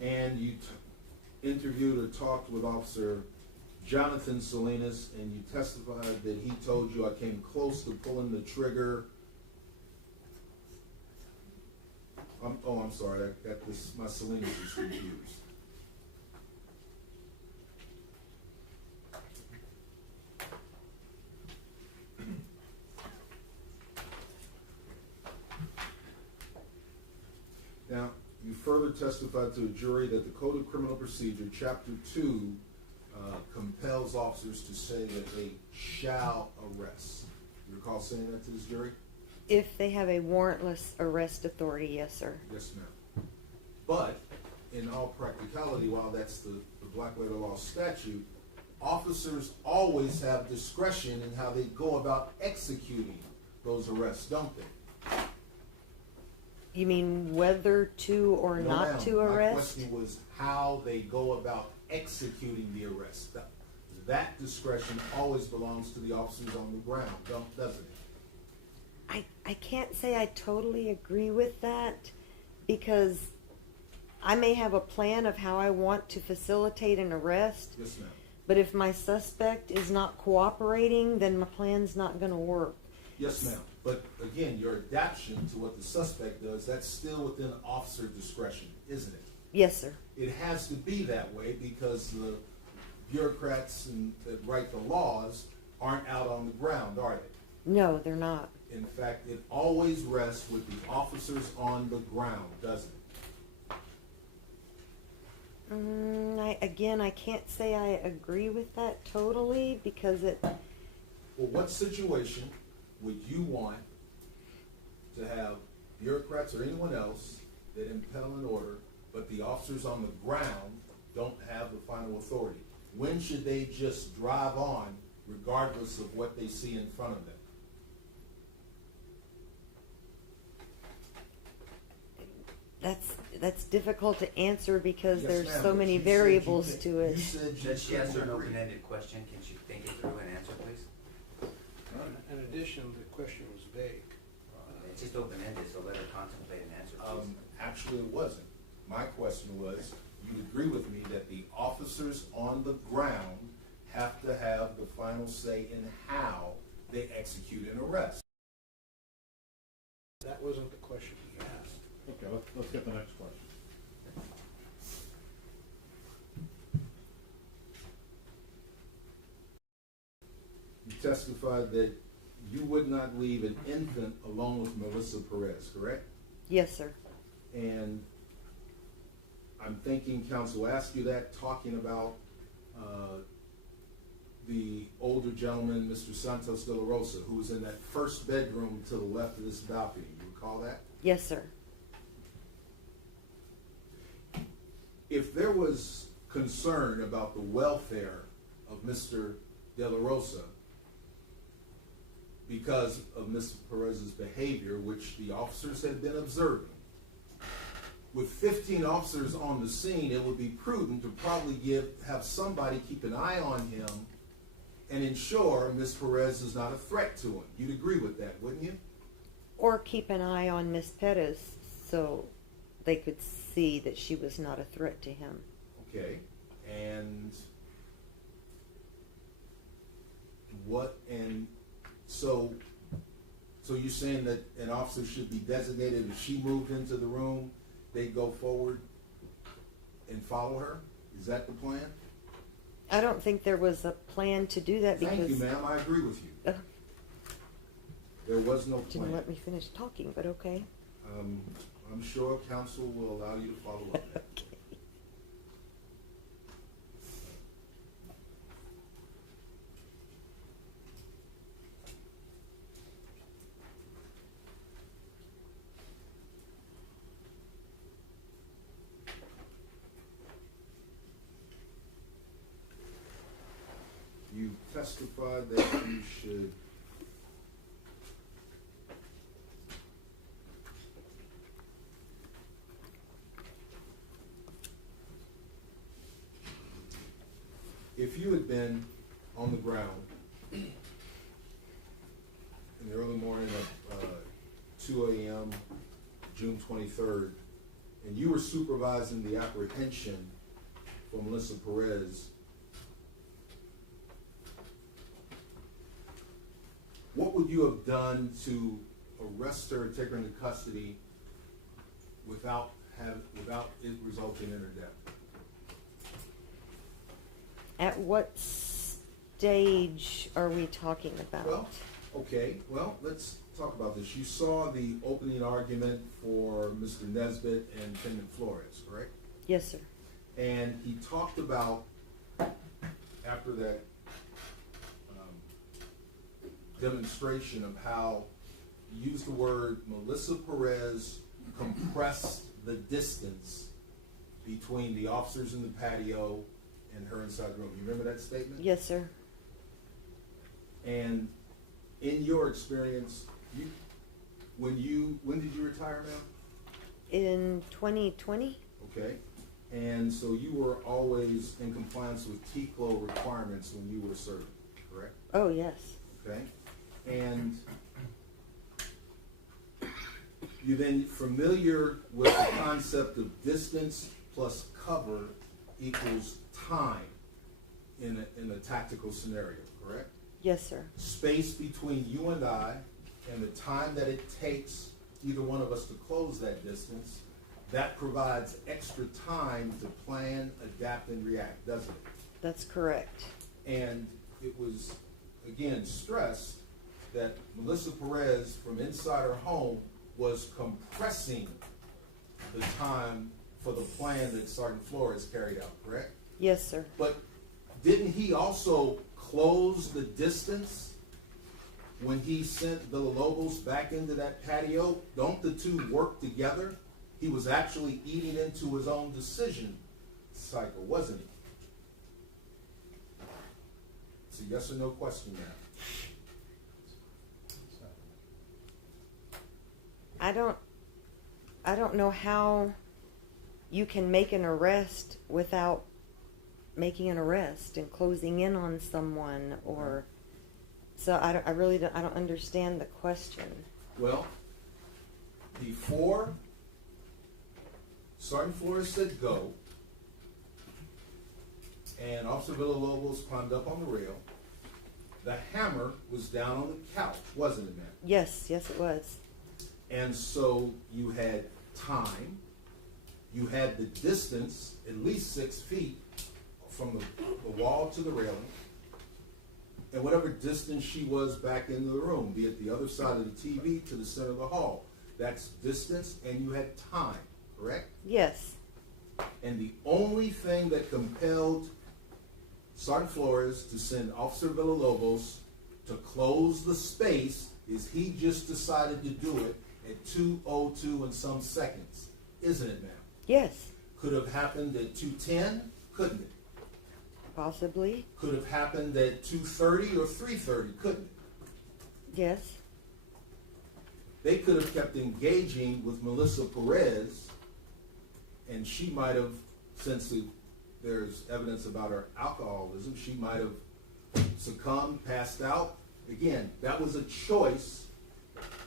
And you interviewed or talked with Officer Jonathan Salinas, and you testified that he told you, I came close to pulling the trigger. I'm sorry, I got this, my Salinas is confused. Now, you further testified to a jury that the Code of Criminal Procedure, Chapter 2, compels officers to say that they shall arrest. You recall saying that to this jury? If they have a warrantless arrest authority, yes, sir. Yes, ma'am. But in all practicality, while that's the black letter law statute, officers always have discretion in how they go about executing those arrests, don't they? You mean whether to or No, not ma'am. to arrest? My question was how they go about executing the arrest. That discretion always belongs to the officers on the ground, doesn't it? I can't say I totally agree with that, because I may have a plan of how I want to facilitate an arrest, Yes, ma'am. but if my suspect is not cooperating, then my plan's not going to work. Yes, ma'am. But again, your adaptation to what the suspect does, that's still within officer discretion, isn't it? Yes, sir. It has to be that way because the bureaucrats that write the laws aren't out on the ground, are they? No, they're not. In fact, it always rests with the officers on the ground, doesn't it? I can't say I agree with that totally, because it... Well, what situation would you want to have bureaucrats or anyone else that impel an order, but the officers on the ground don't have the final authority? When should they just drive on regardless of what they see in front of them? That's difficult to answer because Yes, there's ma'am, so but many you said you variables could- to it. You said you Judge, she asked her an couldn't agree. open-ended question. Can she think it through and answer, please? In addition, the question was vague. It's just open-ended, so let her contemplate an answer, please. Actually, it wasn't. My question was, you agree with me that the officers on the ground have to have the final say in how they execute an arrest. That wasn't the question he asked. Okay, let's get the next question. You testified that you would not leave an infant alone with Melissa Perez, correct? Yes, sir. And I'm thinking counsel asked you that, talking about the older gentleman, Mr. Santos de la Rosa, who was in that first bedroom to the left of this balcony. You recall that? Yes, sir. If there was concern about the welfare of Mr. de la Rosa because of Mr. Perez's behavior, which the officers had been observing, with 15 officers on the scene, it would be prudent to probably have somebody keep an eye on him and ensure Ms. Perez is not a threat to him. You'd agree with that, wouldn't you? Or keep an eye on Miss Perez so they could see that she was not a threat to him. Okay. And so you're saying that an officer should be designated if she moved into the room, they'd go forward and follow her? Is that the plan? I don't think there was a plan to do that because... Thank you, ma'am. I agree with you. There was no plan. Didn't let me finish talking, but okay. I'm sure counsel will allow you to follow up. Okay. You testified that you should if you had been on the ground in the early morning of 2 a.m., June 23rd, and you were supervising the apprehension for Melissa Perez, what would you have done to arrest her, take her into custody without it resulting in her death? At what stage are we talking about? Well, okay. Well, let's talk about this. You saw the opening argument for Mr. Nesbitt and Defendant Flores, correct? Yes, sir. And he talked about after that demonstration of how you used the word Melissa Perez compressed the distance between the officers in the patio and her inside the room. You remember that statement? Yes, sir. And in your experience, when did you retire, ma'am? In 2020? Okay. And so you were always in compliance with TCLO requirements when you were serving, correct? Oh, yes. Okay. And you then familiar with the concept of distance plus cover equals time in a tactical scenario, correct? Yes, sir. Space between you and I and the time that it takes either one of us to close that distance, that provides extra time to plan, adapt, and react, doesn't it? That's correct. And it was, again, stressed that Melissa Perez from inside her home was compressing the time for the plan that Sergeant Flores carried out, correct? Yes, sir. But didn't he also close the distance when he sent Villalobos back into that patio? Don't the two work together? He was actually eating into his own decision cycle, wasn't he? It's a yes or no question now. I don't know how you can make an arrest without making an arrest and closing in on someone, or so I don't understand the question. Well, before Sergeant Flores said go, and Officer Villalobos climbed up on the rail, the hammer was down on the couch, wasn't it, ma'am? Yes, yes it was. And so you had time, you had the distance, at least 6 feet from the wall to the railing, and whatever distance she was back into the room, be it the other side of the TV to the center of the hall. That's distance, and you had time, correct? Yes. And the only thing that compelled Sergeant Flores to send Officer Villalobos to close the space is he just decided to do it at 2:02 and some seconds, isn't it, ma'am? Yes. Could have happened at 2:10, couldn't it? Possibly. Could have happened at 2:30 or 3:30, couldn't it? Yes. They could have kept engaging with Melissa Perez, and she might have, since there's evidence about her alcoholism, she might have succumbed, passed out. Again, that was a choice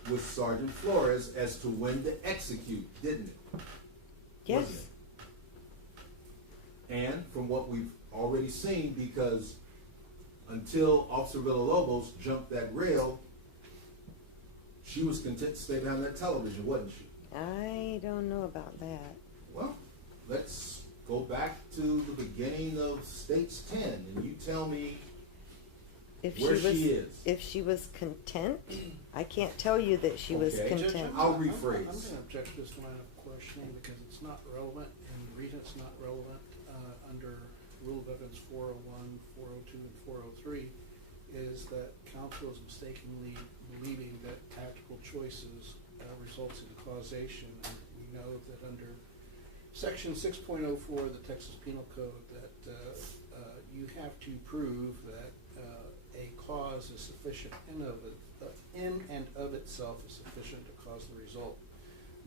with Sergeant Flores as to when to execute, didn't it? Yes. Wasn't it? And from what we've already seen, because until Officer Villalobos jumped that rail, she was content to stay behind that television, wasn't she? I don't know about that. Well, let's go back to the beginning of States 10, and you tell me where she is. If she was content, I can't tell you that she was Okay. content. I'll I'm rephrase. going to object to this line of questioning because it's not relevant, and the reason it's not relevant under Rule of Evidence 401, 402, and 403 is that counsel is mistakenly believing that tactical choices results in causation. And we know that under Section 6.04 of the Texas Penal Code that you have to prove that a cause is sufficient in and of itself is sufficient to cause the result.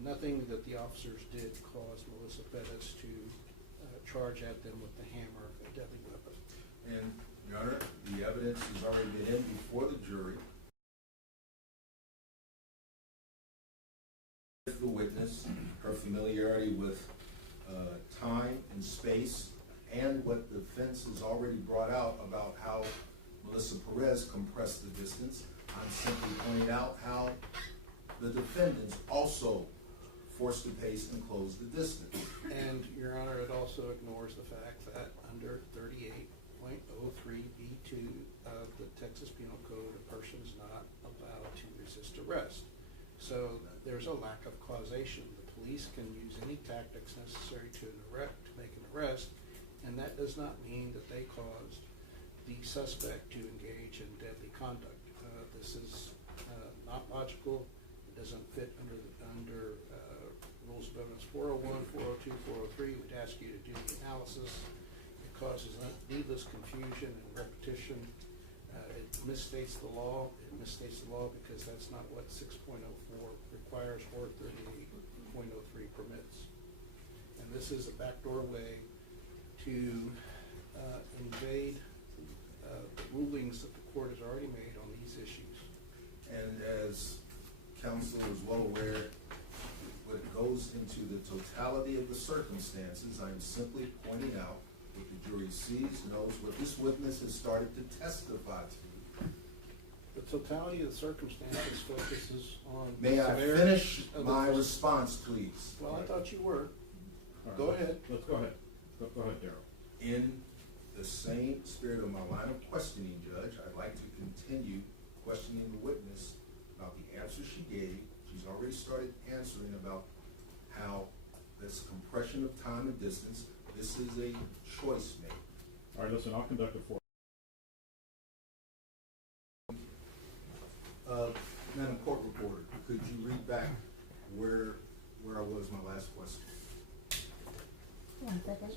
Nothing that the officers did caused Melissa Perez to charge at them with the hammer of a deadly weapon. And, Your Honor, the evidence has already been in before the jury. The witness, her familiarity with time and space, and what the defense has already brought out about how Melissa Perez compressed the distance. I'm simply pointing out how the defendants also forced the pace and closed the distance. And, Your Honor, it also ignores the fact that under 38.03B2 of the Texas Penal Code, a person is not allowed to resist arrest. So there's a lack of causation. The police can use any tactics necessary to make an arrest, and that does not mean that they caused the suspect to engage in deadly conduct. This is not logical. It doesn't fit under Rules of Evidence 401, 402, 403. We'd ask you to do the analysis. It causes needless confusion and repetition. It misstates the law. It misstates the law because that's not what 6.04 requires or 38.03 permits. And this is a backdoor way to invade the rulings that the court has already made on these issues. And as counsel is well aware, what goes into the totality of the circumstances, I'm simply pointing out what the jury sees, knows, what this witness has started to testify to. The totality of the circumstances focuses on... May I finish my response, please? Well, I thought you were. All right, Go ahead. Let's go ahead. Go ahead, Darrell. In the same spirit of my line of questioning, Judge, I'd like to continue questioning the witness about the answer she gave. She's already started answering about how this compression of time and distance, this is a choice made. All right, listen, I'll conduct a four. Madam Court Reporter, could you read back where I was my last question? 1 second.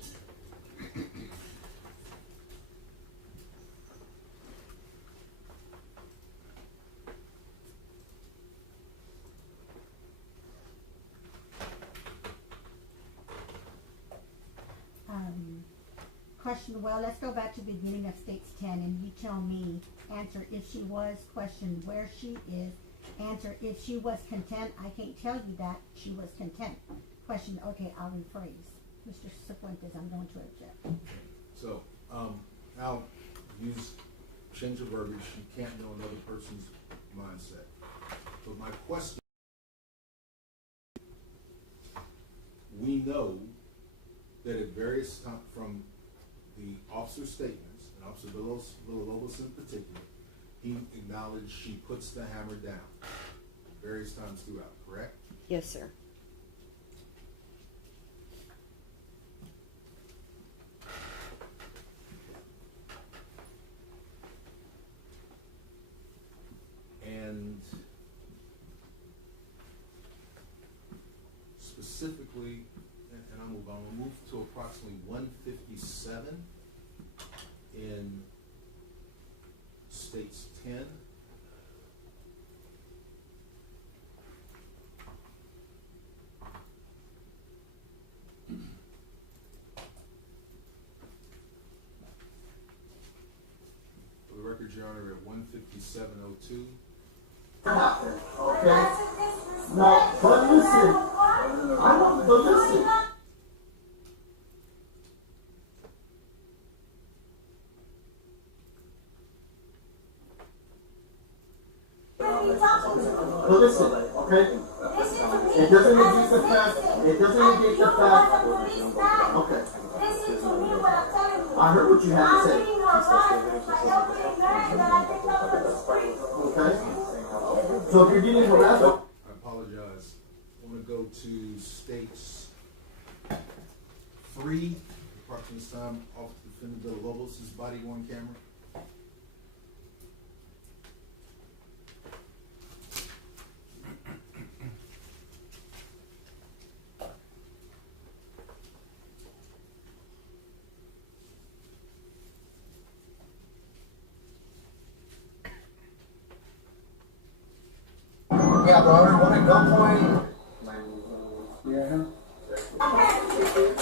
Question, well, let's go back to the beginning of States 10 and you tell me, answer if she was, question where she is, answer if she was content. I can't tell you that she was content. Question, okay, I'll rephrase. Mr. Cifuentes, I'm going to object. So, I'll use change of verbiage. You can't know another person's mindset. But my question, we know that at various times from the officer's statements, and Officer Villalobos in particular, he acknowledged she puts the hammer down various times throughout, correct? Yes, sir. And specifically, and I'll move on, we'll move to approximately 157 in States 10. For the record, Your Honor, at 157.02. Okay? Now, but listen. I want to listen. But listen, okay? It doesn't negate the fact. It doesn't negate the fact. Okay. I heard what you had to say. Okay? So if you're getting harassed. I apologize. I want to go to States 3. Approximately time off Defendant Villalobos' body worn camera. Yeah, bro, I want to gunpoint. Yeah.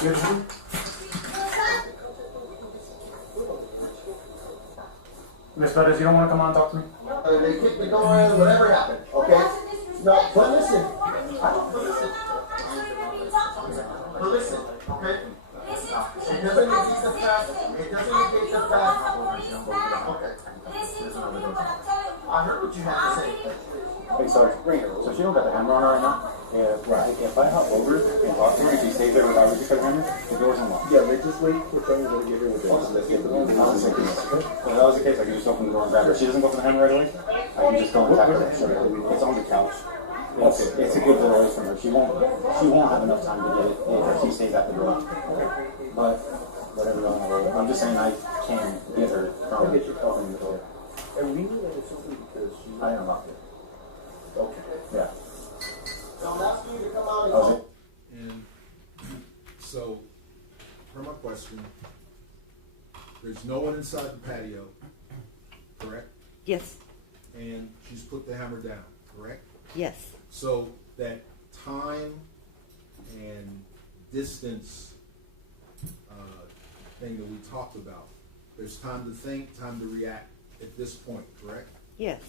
Yes, Miss Perez, you don't want to come on and talk to me? They kicked the door in, whatever happened, okay? No, but listen. But listen, okay? It doesn't negate the fact. It doesn't negate the fact. Okay. I heard what you had to say. Hey, sorry, so she don't got the hammer on her right now? If I hop over and talk to her and she stays there without reaching for the hammer, the door's unlocked. Yeah, let's just wait for things to get her with this. Let's get the one. If that was the case, I can just open the door and grab her. If she doesn't go for the hammer right away, I can just go and tap her. It's on the couch. It's a good little ways from her. She won't have enough time to get it if she stays at the door. But whatever you want to do. I'm just saying I can get her from opening the door. And we knew that it's something because she. I unlocked it. Okay. Yeah. So I'm asking you to come out and That was it. And so, per my question, there's no one inside the patio, correct? Yes. And she's put the hammer down, correct? Yes. So that time and distance thing that we talked about, there's time to think, time to react at this point, correct? Yes.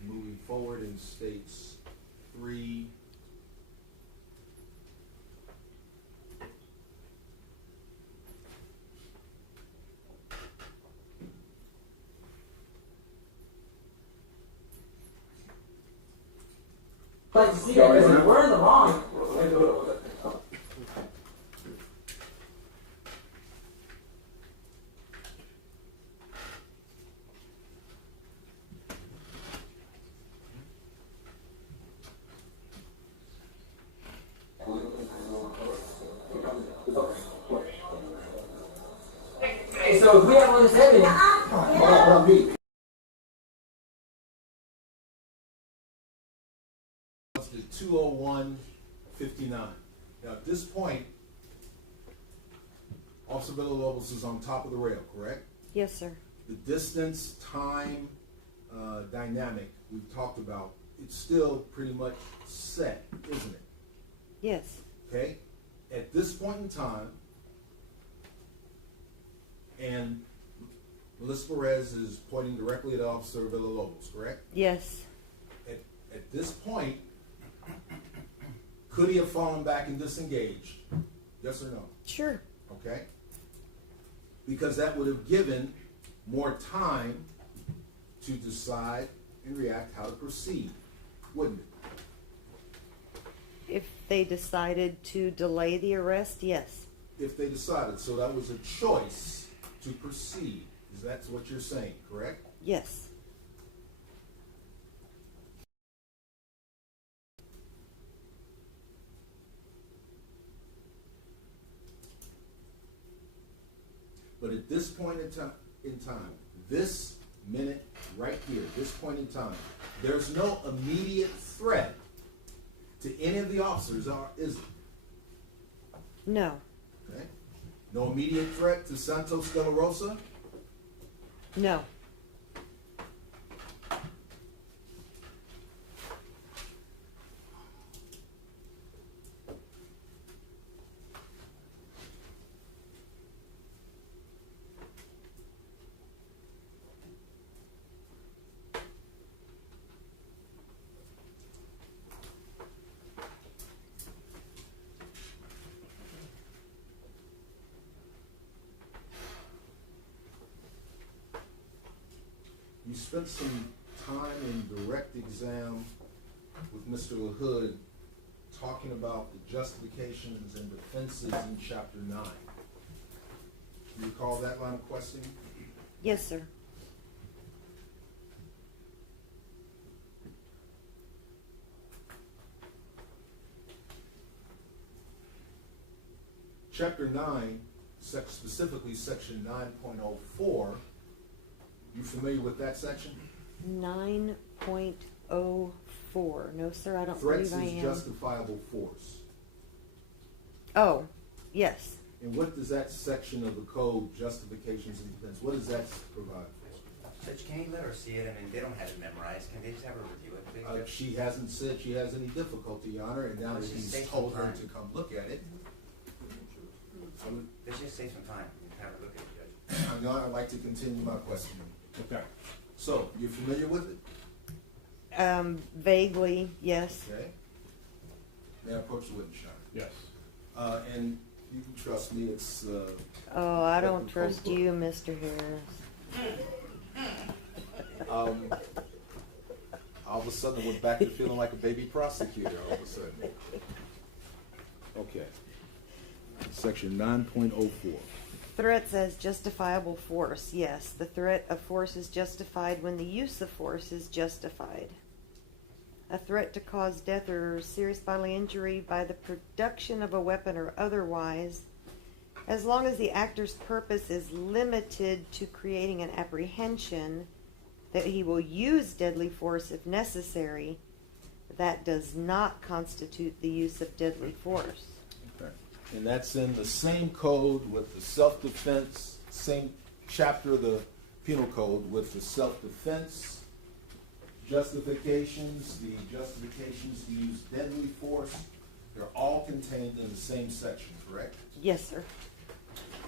And moving forward in states 3. like to see that because we're in the wrong. Hey, so if we have all this evidence, hold on, me. The 201-59. Now at this point, Officer Villalobos is on top of the rail, correct? Yes, sir. The distance, time, dynamic we've talked about, it's still pretty much set, isn't it? Yes. Okay? At this point in time, and Melissa Perez is pointing directly at Officer Villalobos, correct? Yes. At this point, could he have fallen back and disengaged? Yes or no? Sure. Okay? Because that would have given more time to decide and react how to proceed, wouldn't it? If they decided to delay the arrest, yes. If they decided. So that was a choice to proceed. Is that what you're saying, correct? Yes. But at this point in time, this minute right here, this point in time, there's no immediate threat to any of the officers, is there? No. Okay? No immediate threat to Santos de la Rosa? No. You spent some time in direct exam with Mr. LaHood talking about the justifications and defenses in Chapter 9. Do you recall that line of questioning? Yes, sir. Chapter 9, specifically Section 9.04, you familiar with that section? 9.04. No, sir, I don't Threats believe I is am. justifiable force. Oh, yes. And what does that section of the code, justifications and defense, what does that provide for? Judge, can you let her see it? I mean, they don't have it memorized. Can they just have her review it, please? Judge? She hasn't said she has any difficulty, Your Honor, and now that he's told her to come look at it. Let's just save some time and have her look at it, Judge. Your Honor, I'd like to continue my questioning. Okay. So, you're familiar with it? Vaguely, yes. Okay. May I approach the witness, Your Honor? Yes. And you can trust me, it's, Oh, I don't trust you, Mr. Harris. all of a sudden I went back to feeling like a baby prosecutor all of a sudden. Okay. Section 9.04. Threats as justifiable force. Yes, the threat of force is justified when the use of force is justified. A threat to cause death or serious bodily injury by the production of a weapon or otherwise, as long as the actor's purpose is limited to creating an apprehension that he will use deadly force if necessary, that does not constitute the use of deadly force. Okay. And that's in the same code with the self-defense, same chapter of the penal code with the self-defense justifications, the justifications to use deadly force. They're all contained in the same section, correct? Yes, sir.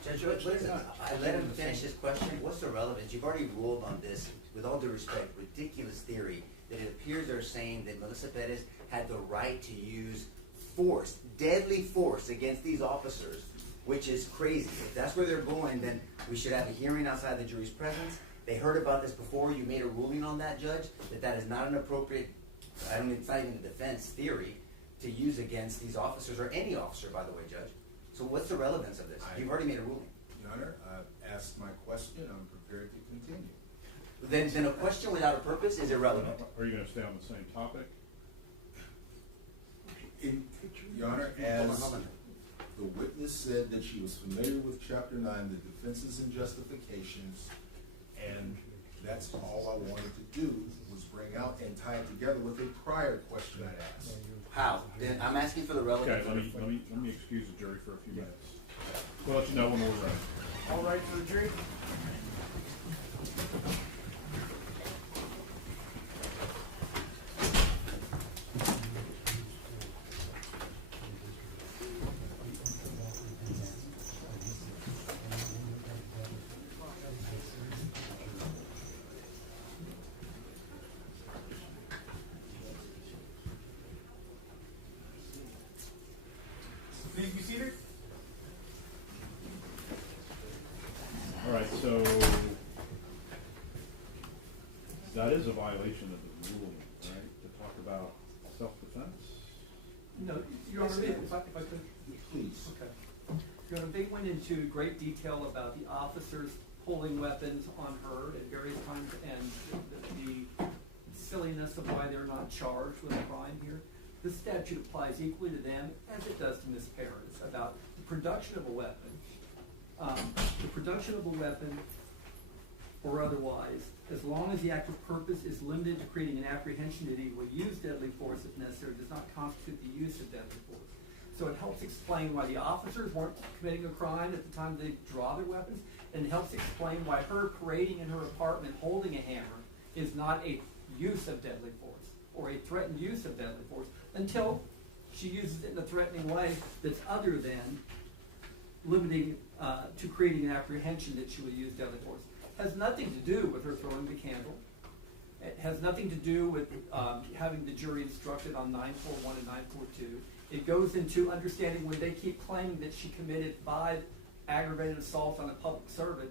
Judge, what is it? I let him finish his question. What's the relevance? You've already ruled on this, with all due respect, ridiculous theory that it appears they're saying that Melissa Perez had the right to use force, deadly force against these officers, which is crazy. If that's where they're going, then we should have a hearing outside the jury's presence. They heard about this before. You made a ruling on that, Judge, that is not an appropriate, it's not even a defense theory to use against these officers, or any officer, by the way, Judge. So what's the relevance of this? You've already made a ruling. Your Honor, I've asked my question. I'm prepared to continue. Then a question without a purpose is irrelevant. Are you going to stay on the same topic? Your Honor, as the witness said that she was familiar with Chapter 9, the defenses and justifications, and that's all I wanted to do was bring out and tie it together with a prior question I asked. How? Then I'm asking for the relevance. Okay, let me excuse the jury for a few minutes. We'll let you know when we're ready. All right for the jury? Please be seated. All right, so that is a violation of the ruling, right? To talk about self-defense? No, Your Honor, if I could. Please. Okay. Your Honor, they went into great detail about the officers pulling weapons on her at various times, and the silliness of why they're not charged with a crime here. The statute applies equally to them as it does to Ms. Perez about the production of a weapon. The production of a weapon or otherwise, as long as the active purpose is limited to creating an apprehension that he will use deadly force if necessary, does not constitute the use of deadly force. So it helps explain why the officers weren't committing a crime at the time they draw their weapons, and it helps explain why her parading in her apartment holding a hammer is not a use of deadly force or a threatened use of deadly force until she uses it in a threatening way that's other than limiting to creating an apprehension that she will use deadly force. Has nothing to do with her throwing the candle. It has nothing to do with having the jury instructed on 941 and 942. It goes into understanding when they keep claiming that she committed 5 aggravated assaults on a public servant,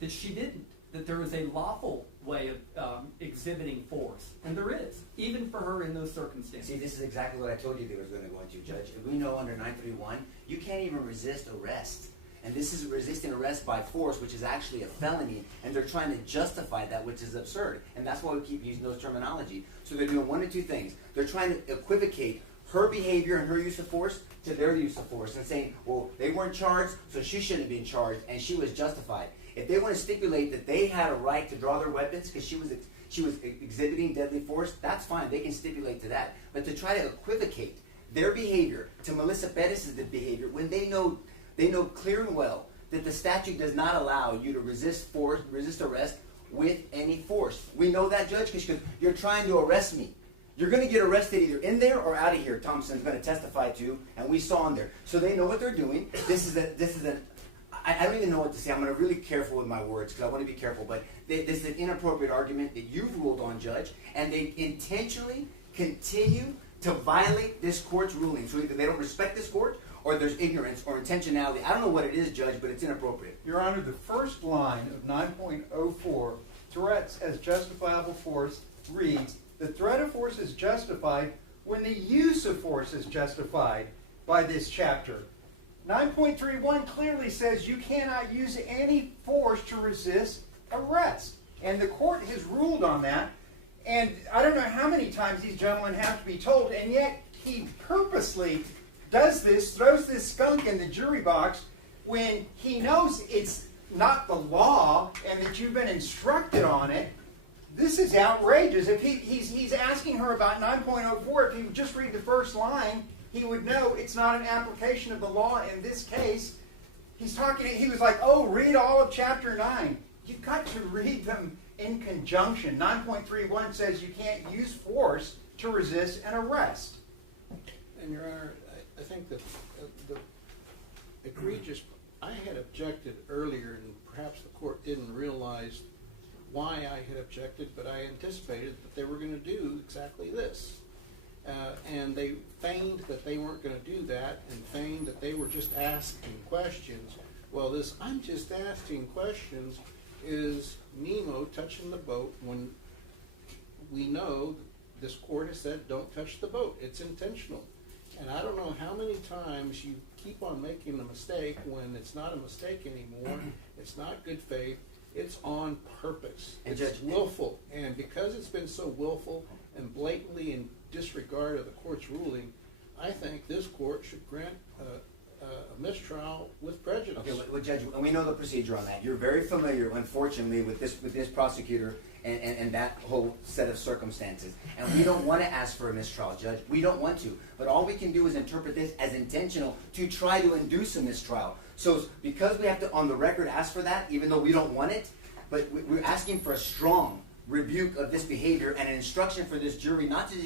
that she didn't, that there is a lawful way of exhibiting force. And there is, even for her in those circumstances. See, this is exactly what I told you they was going to go into, Judge. We know under 931, you can't even resist arrest. And this is resisting arrest by force, which is actually a felony, and they're trying to justify that, which is absurd. And that's why we keep using those terminology. So they're doing one of two things. They're trying to equivocate her behavior and her use of force to their use of force and saying, well, they weren't charged, so she shouldn't have been charged, and she was justified. If they want to stipulate that they had a right to draw their weapons because she was exhibiting deadly force, that's fine. They can stipulate to that. But to try to equivocate their behavior to Melissa Perez's behavior when they know clear and well that the statute does not allow you to resist arrest with any force. We know that, Judge, because you're trying to arrest me. You're going to get arrested either in there or out of here, Thompson's going to testify to, and we saw in there. So they know what they're doing. I don't even know what to say. I'm going to be really careful with my words because I want to be careful, but this is an inappropriate argument that you've ruled on, Judge, and they intentionally continue to violate this court's ruling. So either they don't respect this court or there's ignorance or intentionality. I don't know what it is, Judge, but it's inappropriate. Your Honor, the first line of 9.04, threats as justifiable force, reads, the threat of force is justified when the use of force is justified by this chapter. 9.31 clearly says you cannot use any force to resist arrest. And the court has ruled on that. And I don't know how many times these gentlemen have to be told, and yet he purposely does this, throws this skunk in the jury box when he knows it's not the law and that you've been instructed on it. This is outrageous. If he's asking her about 9.04, if he would just read the first line, he would know it's not an application of the law in this case. He was like, oh, read all of chapter 9. You've got to read them in conjunction. 9.31 says you can't use force to resist an arrest. And Your Honor, I think that the egregious, I had objected earlier, and perhaps the court didn't realize why I had objected, but I anticipated that they were going to do exactly this. And they feigned that they weren't going to do that, and feigned that they were just asking questions. Well, this I'm just asking questions is Nemo touching the boat when we know this court has said don't touch the boat. It's intentional. And I don't know how many times you keep on making a mistake when it's not a mistake anymore. It's not good faith. It's on purpose. It's willful. And because it's been so willful and blatantly in disregard of the court's ruling, I think this court should grant a mistrial with prejudice. Okay, well, Judge, we know the procedure on that. You're very familiar, unfortunately, with this prosecutor and that whole set of circumstances. And we don't want to ask for a mistrial, Judge. We don't want to. But all we can do is interpret this as intentional to try to induce a mistrial. So because we have to, on the record, ask for that, even though we don't want it, but we're asking for a strong rebuke of this behavior and an instruction for this jury not to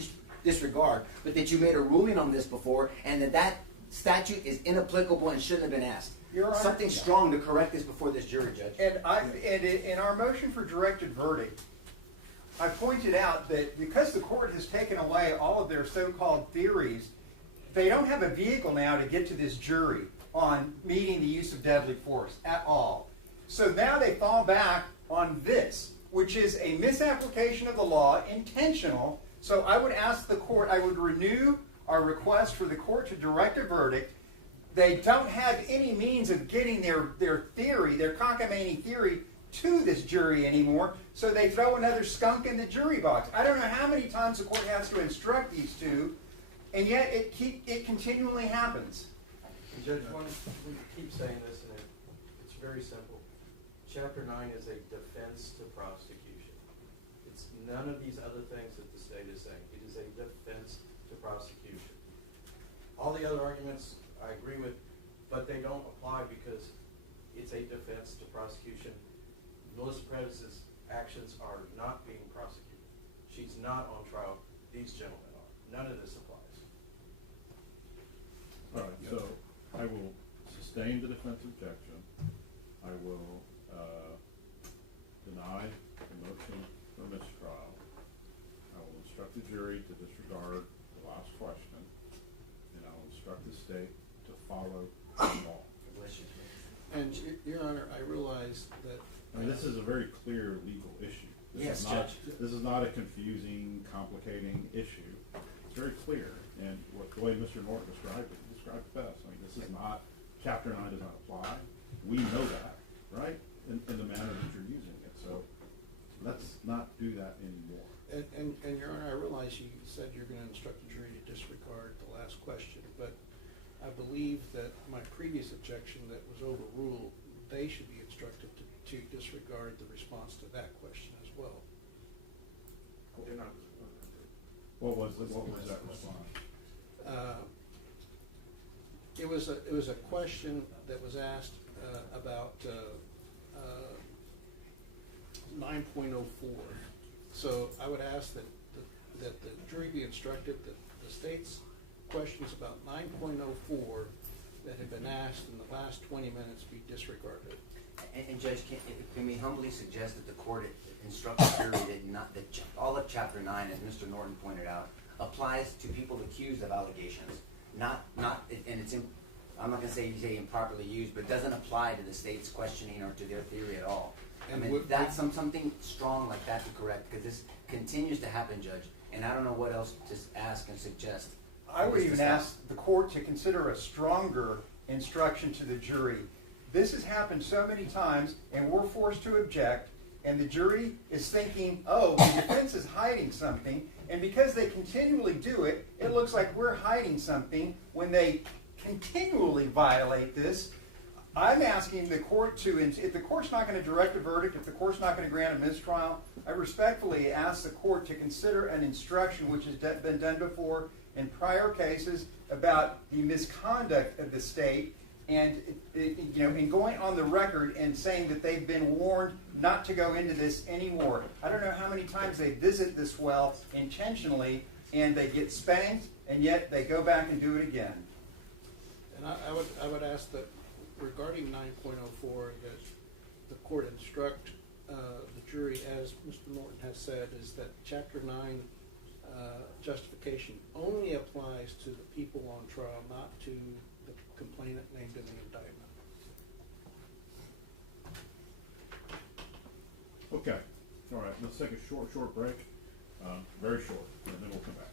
disregard, but that you made a ruling on this before and that statute is inapplicable and shouldn't have been asked. Something strong to correct this before this jury, Judge. And in our motion for directed verdict, I pointed out that because the court has taken away all of their so-called theories, they don't have a vehicle now to get to this jury on meeting the use of deadly force at all. So now they fall back on this, which is a misapplication of the law, intentional. So I would ask the court, I would renew our request for the court to direct a verdict. They don't have any means of getting their theory, their cockamamie theory, to this jury anymore, so they throw another skunk in the jury box. I don't know how many times the court has to instruct these two, and yet it continually happens. And Judge, we keep saying this, and it's very simple. Chapter 9 is a defense to prosecution. It's none of these other things that the state is saying. It is a defense to prosecution. All the other arguments I agree with, but they don't apply because it's a defense to prosecution. Melissa Perez's actions are not being prosecuted. She's not on trial. These gentlemen are. None of this applies. All right, so I will sustain the defense objection. I will deny the motion for mistrial. I will instruct the jury to disregard the last question, and I will instruct the state to follow the law. And Your Honor, I realize that this is a very clear legal issue. Yes, Judge. This is not a confusing, complicating issue. It's very clear, and the way Mr. Norton described it, he described it best. I mean, this is not, Chapter 9 does not apply. We know that, right, in the manner that you're using it. So let's not do that anymore. And Your Honor, I realize you said you're going to instruct the jury to disregard the last question, but I believe that my previous objection that was overruled, they should be instructed to disregard the response to that question as well. They're not. What was that response? It was a question that was asked about 9.04. So I would ask that the jury be instructed that the state's questions about 9.04 that have been asked in the last 20 minutes be disregarded. And Judge, can we humbly suggest that the court instruct the jury that all of Chapter 9, as Mr. Norton pointed out, applies to people accused of allegations, I'm not going to say improperly used, but doesn't apply to the state's questioning or to their theory at all. And I mean, that's something strong like that to correct, because this continues to happen, Judge, and I don't know what else to ask and suggest. I would even ask the court to consider a stronger instruction to the jury. This has happened so many times, and we're forced to object, and the jury is thinking, oh, the defense is hiding something, and because they continually do it, it looks like we're hiding something when they continually violate this. I'm asking the court to, if the court's not going to direct a verdict, if the court's not going to grant a mistrial, I respectfully ask the court to consider an instruction which has been done before in prior cases about the misconduct of the state, and and going on the record and saying that they've been warned not to go into this anymore. I don't know how many times they visit this well intentionally and they get spanked, and yet they go back and do it again. And I would ask that regarding 9.04, that the court instruct the jury, as Mr. Norton has said, is that Chapter 9 justification only applies to the people on trial, not to the complainant named in the indictment. Okay. All right. Let's take a short break. Very short, and then we'll come back.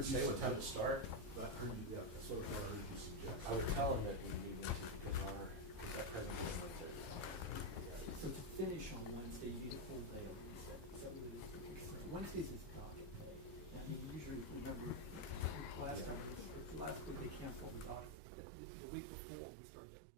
Say what time to start. I heard you, yeah, that's what I heard you suggest. I would tell them that we need to, because that presentation was there. So to finish on Wednesday, you need a full day on Wednesday. Is that what it is? Wednesdays is docket day. I mean, usually, remember, last week they canceled the docket. The week before, we started getting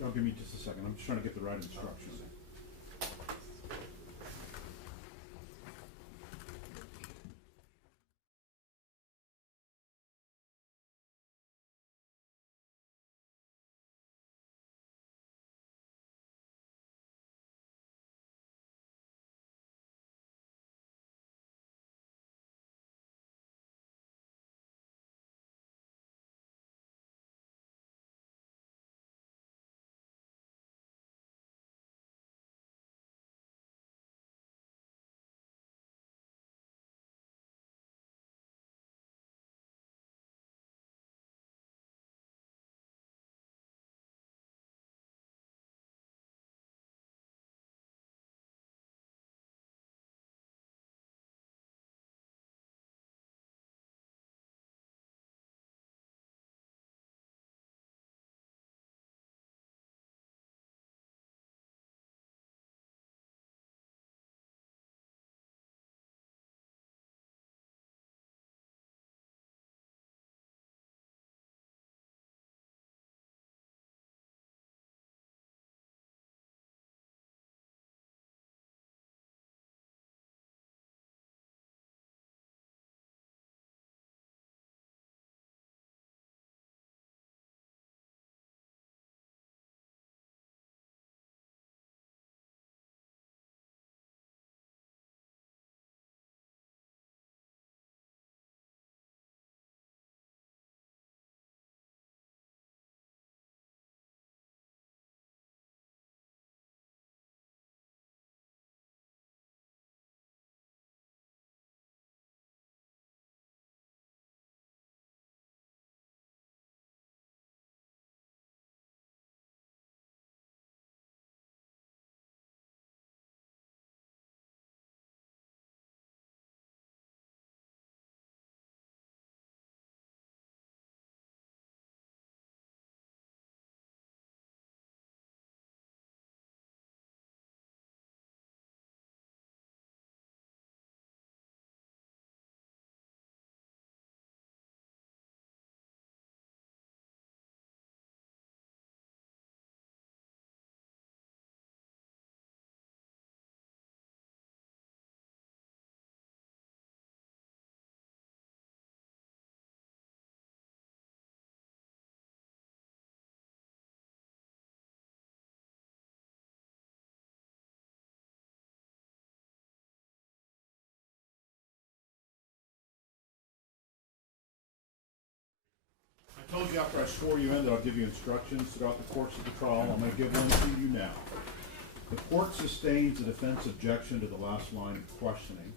Y'all give me just a second. I'm just trying to get the right instructions. I told you after I swore you in that I'll give you instructions throughout the course of the trial. I'm going to give one to you now. The court sustains the defense objection to the last line of questioning.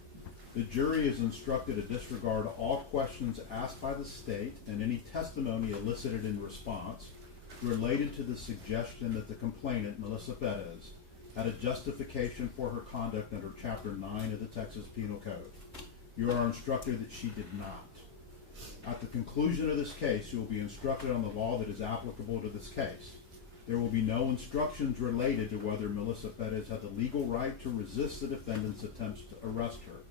The jury is instructed to disregard all questions asked by the state and any testimony elicited in response related to the suggestion that the complainant, Melissa Perez, had a justification for her conduct under Chapter 9 of the Texas Penal Code. You are instructed that she did not. At the conclusion of this case, you will be instructed on the law that is applicable to this case. There will be no instructions related to whether Melissa Perez had the legal right to resist the defendant's attempts to arrest her.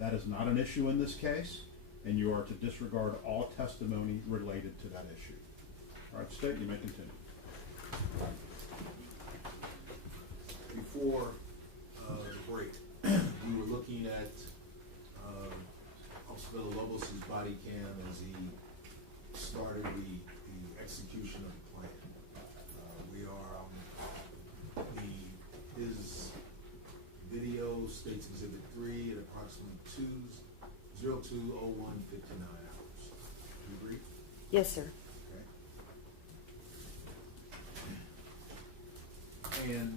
That is not an issue in this case, and you are to disregard all testimony related to that issue. All right, State, you may continue. Before the break, we were looking at Officer Villalobos' body cam as he started the execution of the plan. We are his video states Exhibit 3 at approximately 02:01:59 hours. Do you agree? Yes, sir. Okay. And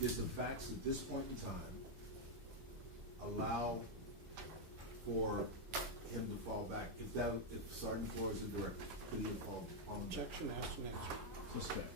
does the facts at this point in time allow for him to fall back? If Sergeant Flores is the director, could he have fallen back? Objection, asked and answered. Sustained.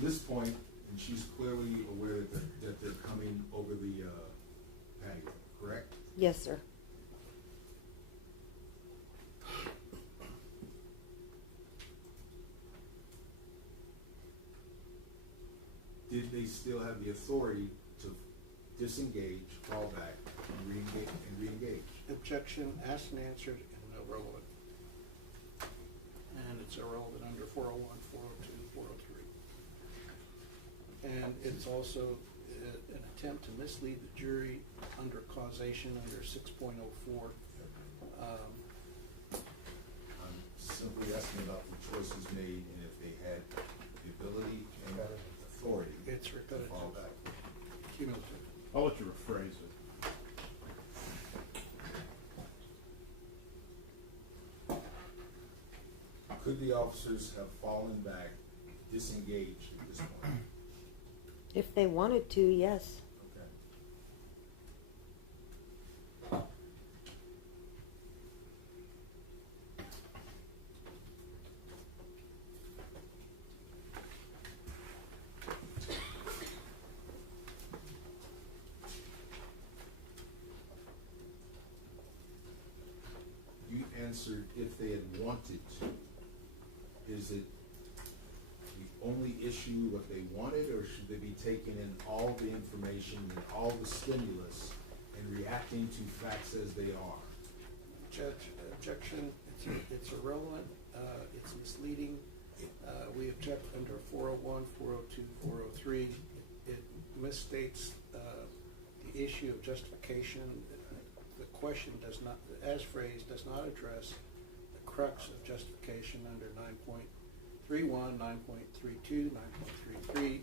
to this point, and she's clearly aware that they're coming over the patio, correct? Yes, sir. Did they still have the authority to disengage, fall back, and re-engage? Objection asked and answered and irrelevant. And it's irrelevant under 401, 402, 403. And it's also an attempt to mislead the jury under causation under 6.04. I'm simply asking about the choices made and if they had the ability and authority It's to repetitive. fall back. Cumulative. I'll let you rephrase it. Could the officers have fallen back, disengaged at this point? If they wanted to, yes. Okay. You answered if they had wanted to. Is it the only issue what they wanted, or should they be taking in all the information and all the stimulus and reacting to facts as they are? Judge, objection, it's irrelevant, it's misleading. We object under 401, 402, 403. It misstates the issue of justification. The question does not, as phrased, does not address the crux of justification under 9.31, 9.32, 9.33, and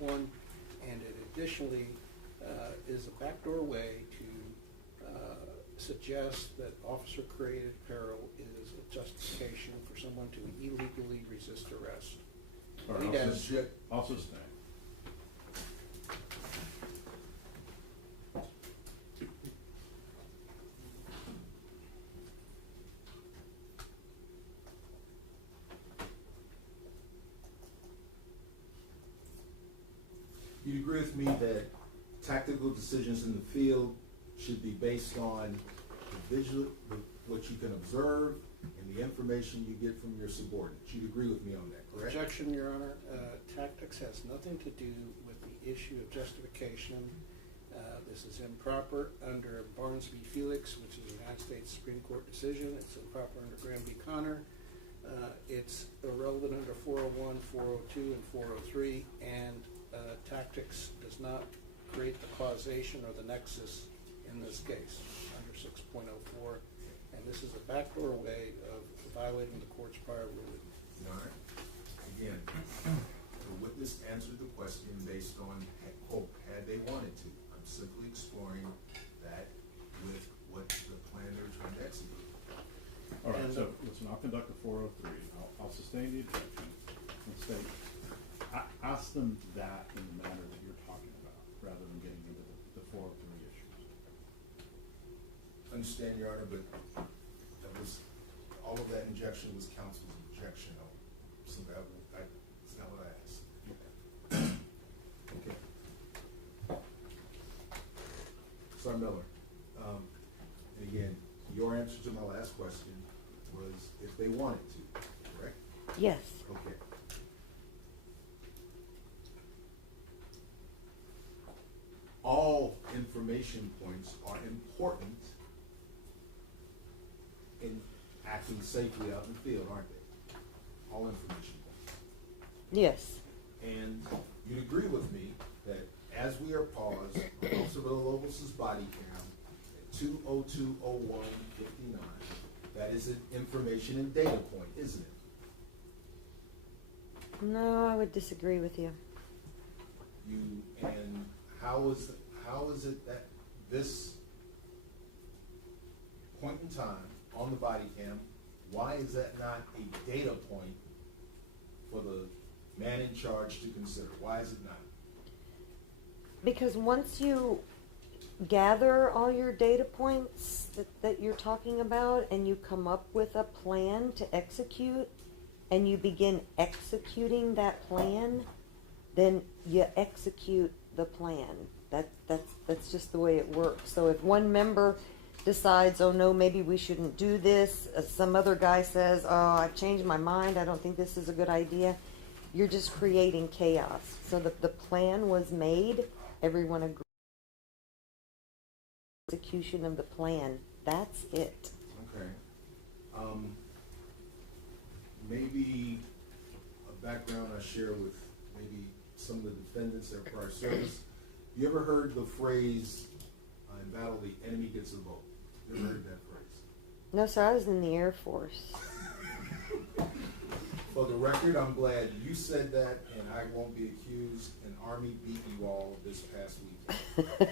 9.51. And it additionally is a backdoor way to suggest that officer-created peril is a justification for someone to illegally resist arrest. All Lead right, as- I'll sustain. You'd agree with me that tactical decisions in the field should be based on the visual, what you can observe, and the information you get from your subordinates. You'd agree with me on that, correct? Objection, Your Honor. Tactics has nothing to do with the issue of justification. This is improper under Barnes v. Felix, which is a United States Supreme Court decision. It's improper under Graham v. Connor. It's irrelevant under 401, 402, and 403, and tactics does not create the causation or the nexus in this case under 6.04, and this is a backdoor way of violating the court's prior ruling. All right. Again, the witness answered the question based on, quote, had they wanted to. I'm simply exploring that with what the plan they're trying to execute. All right, And, so let's not conduct a 403. I'll sustain the objection and say, ask them that in the manner that you're talking about, rather than getting into the 403 issues. Understand, Your Honor, but that was, all of that injection was counsel's objection. So that's not what I asked. Okay. Sergeant Miller, and again, your answer to my last question was if they wanted to, correct? Yes. Okay. All information points are important in acting safely out in the field, aren't they? All information points. Yes. And you'd agree with me that as we are paused, on Officer Villalobos' body cam at 2:02:01:59, that is an information and data point, isn't it? No, I would disagree with you. And how is it that this point in time on the body cam, why is that not a data point for the man in charge to consider? Why is it not? Because once you gather all your data points that you're talking about and you come up with a plan to execute, and you begin executing that plan, then you execute the plan. That's just the way it works. So if one member decides, oh no, maybe we shouldn't do this, some other guy says, oh, I've changed my mind, I don't think this is a good idea, you're just creating chaos. So the plan was made, everyone agreed. Execution of the plan, that's it. Okay. Maybe a background I share with maybe some of the defendants that are prior service. You ever heard the phrase, in battle, the enemy gets the vote? You ever heard that phrase? No, sir, I was in the Air Force. For the record, I'm glad you said that, and I won't be accused an Army beat you all this past weekend.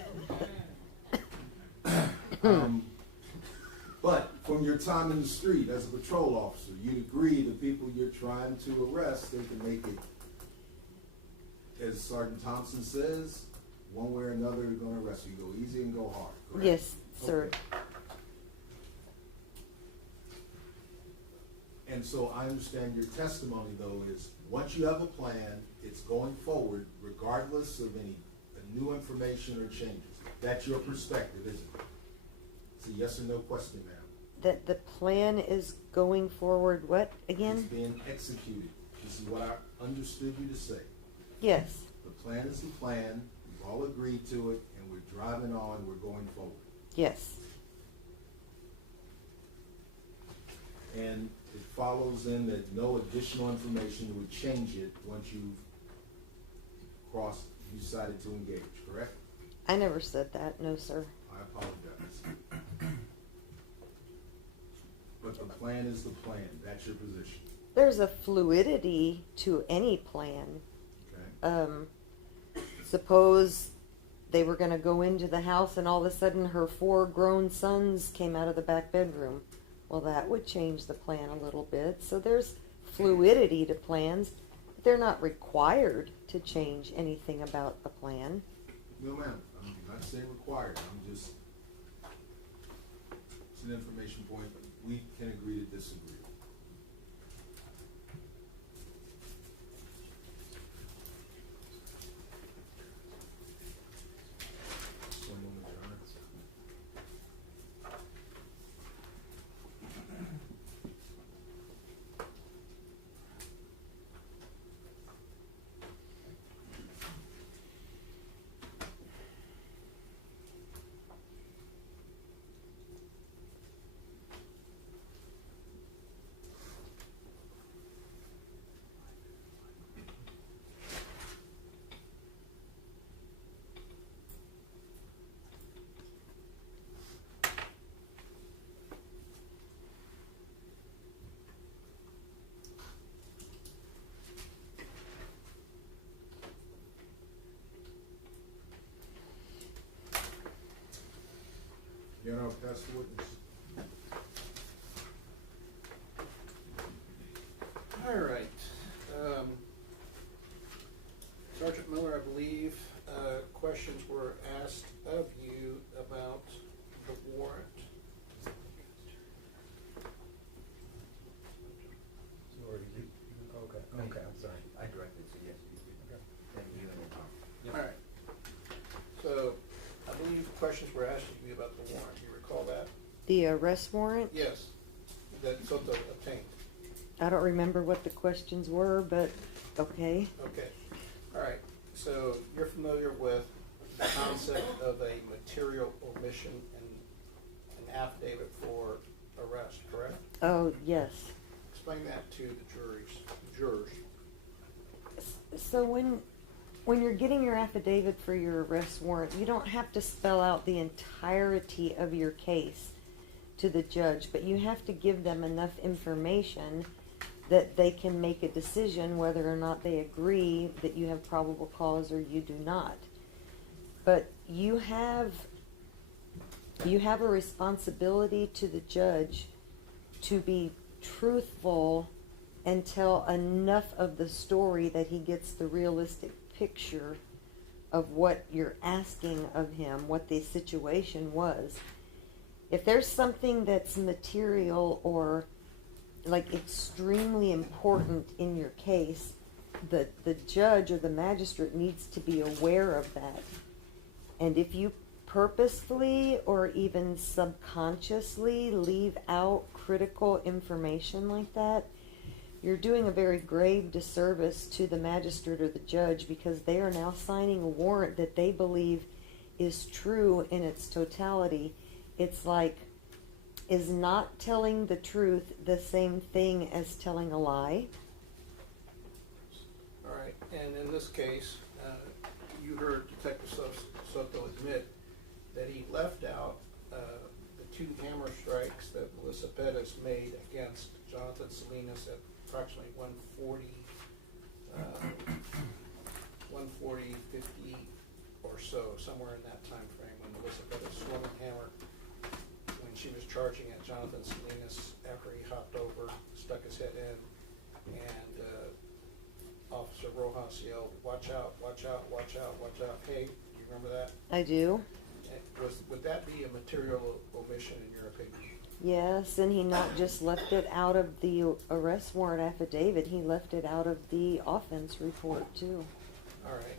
But from your time in the street as a patrol officer, you'd agree the people you're trying to arrest, they can make it, as Sergeant Thompson says, one way or another, they're going to arrest you. Go easy and go hard, correct? Yes, sir. Okay. And so I understand your testimony, though, is once you have a plan, it's going forward regardless of any new information or changes. That's your perspective, isn't it? It's a yes or no question, ma'am. That the plan is going forward, what again? It's being executed. This is what I understood you to say. Yes. The plan is the plan. We've all agreed to it, and we're driving on. We're going forward. Yes. And it follows in that no additional information would change it once you've you decided to engage, correct? I never said that, no, sir. I apologize. But the plan is the plan. That's your position. There's a fluidity to any plan. Okay. Suppose they were going to go into the house and all of a sudden her 4 grown sons came out of the back bedroom. Well, that would change the plan a little bit. So there's fluidity to plans. They're not required to change anything about the plan. No, ma'am. I'm not saying required. I'm just, it's an information point. We can agree to disagree. Again, I'll pass the witness. All right. Sergeant Miller, I believe questions were asked of you about the warrant. Okay, I'm sorry. I directed, so yes, you did. Thank you and your Tom. All right. So I believe questions were asked of you about the warrant. You recall that? The arrest warrant? Yes. That's what obtained. I don't remember what the questions were, but okay. Okay. All right. So you're familiar with the concept of a material omission in an affidavit for arrest, correct? Oh, yes. Explain that to the jurors. So when you're getting your affidavit for your arrest warrant, you don't have to spell out the entirety of your case to the judge, but you have to give them enough information that they can make a decision whether or not they agree that you have probable cause or you do not. But you have a responsibility to the judge to be truthful and tell enough of the story that he gets the realistic picture of what you're asking of him, what the situation was. If there's something that's material or like extremely important in your case, the judge or the magistrate needs to be aware of that. And if you purposefully or even subconsciously leave out critical information like that, you're doing a very grave disservice to the magistrate or the judge, because they are now signing a warrant that they believe is true in its totality. It's like, is not telling the truth the same thing as telling a lie? All right, and in this case, you heard Detective Soto admit that he left out the 2 hammer strikes that Melissa Perez made against Jonathan Salinas at approximately 1:40, 50 or so, somewhere in that time frame, when Melissa Perez swung a hammer when she was charging at Jonathan Salinas after he hopped over, stuck his head in, and Officer Rojas yelled, "Watch out, watch out, watch out, watch out." Hey, do you remember that? I do. Would that be a material omission in your opinion? Yes, and he not just left it out of the arrest warrant affidavit, he left it out of the offense report too. All right.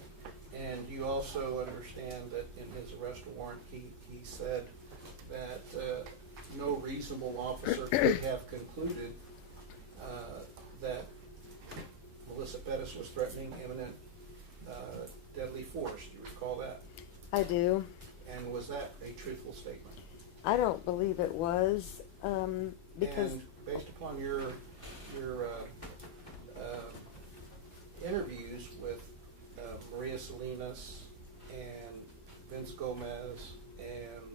And you also understand that in his arrest warrant, he said that no reasonable officer could have concluded that Melissa Perez was threatening imminent deadly force. Do you recall that? I do. And was that a truthful statement? I don't believe it was, because... And based upon your interviews with Maria Salinas and Vince Gomez and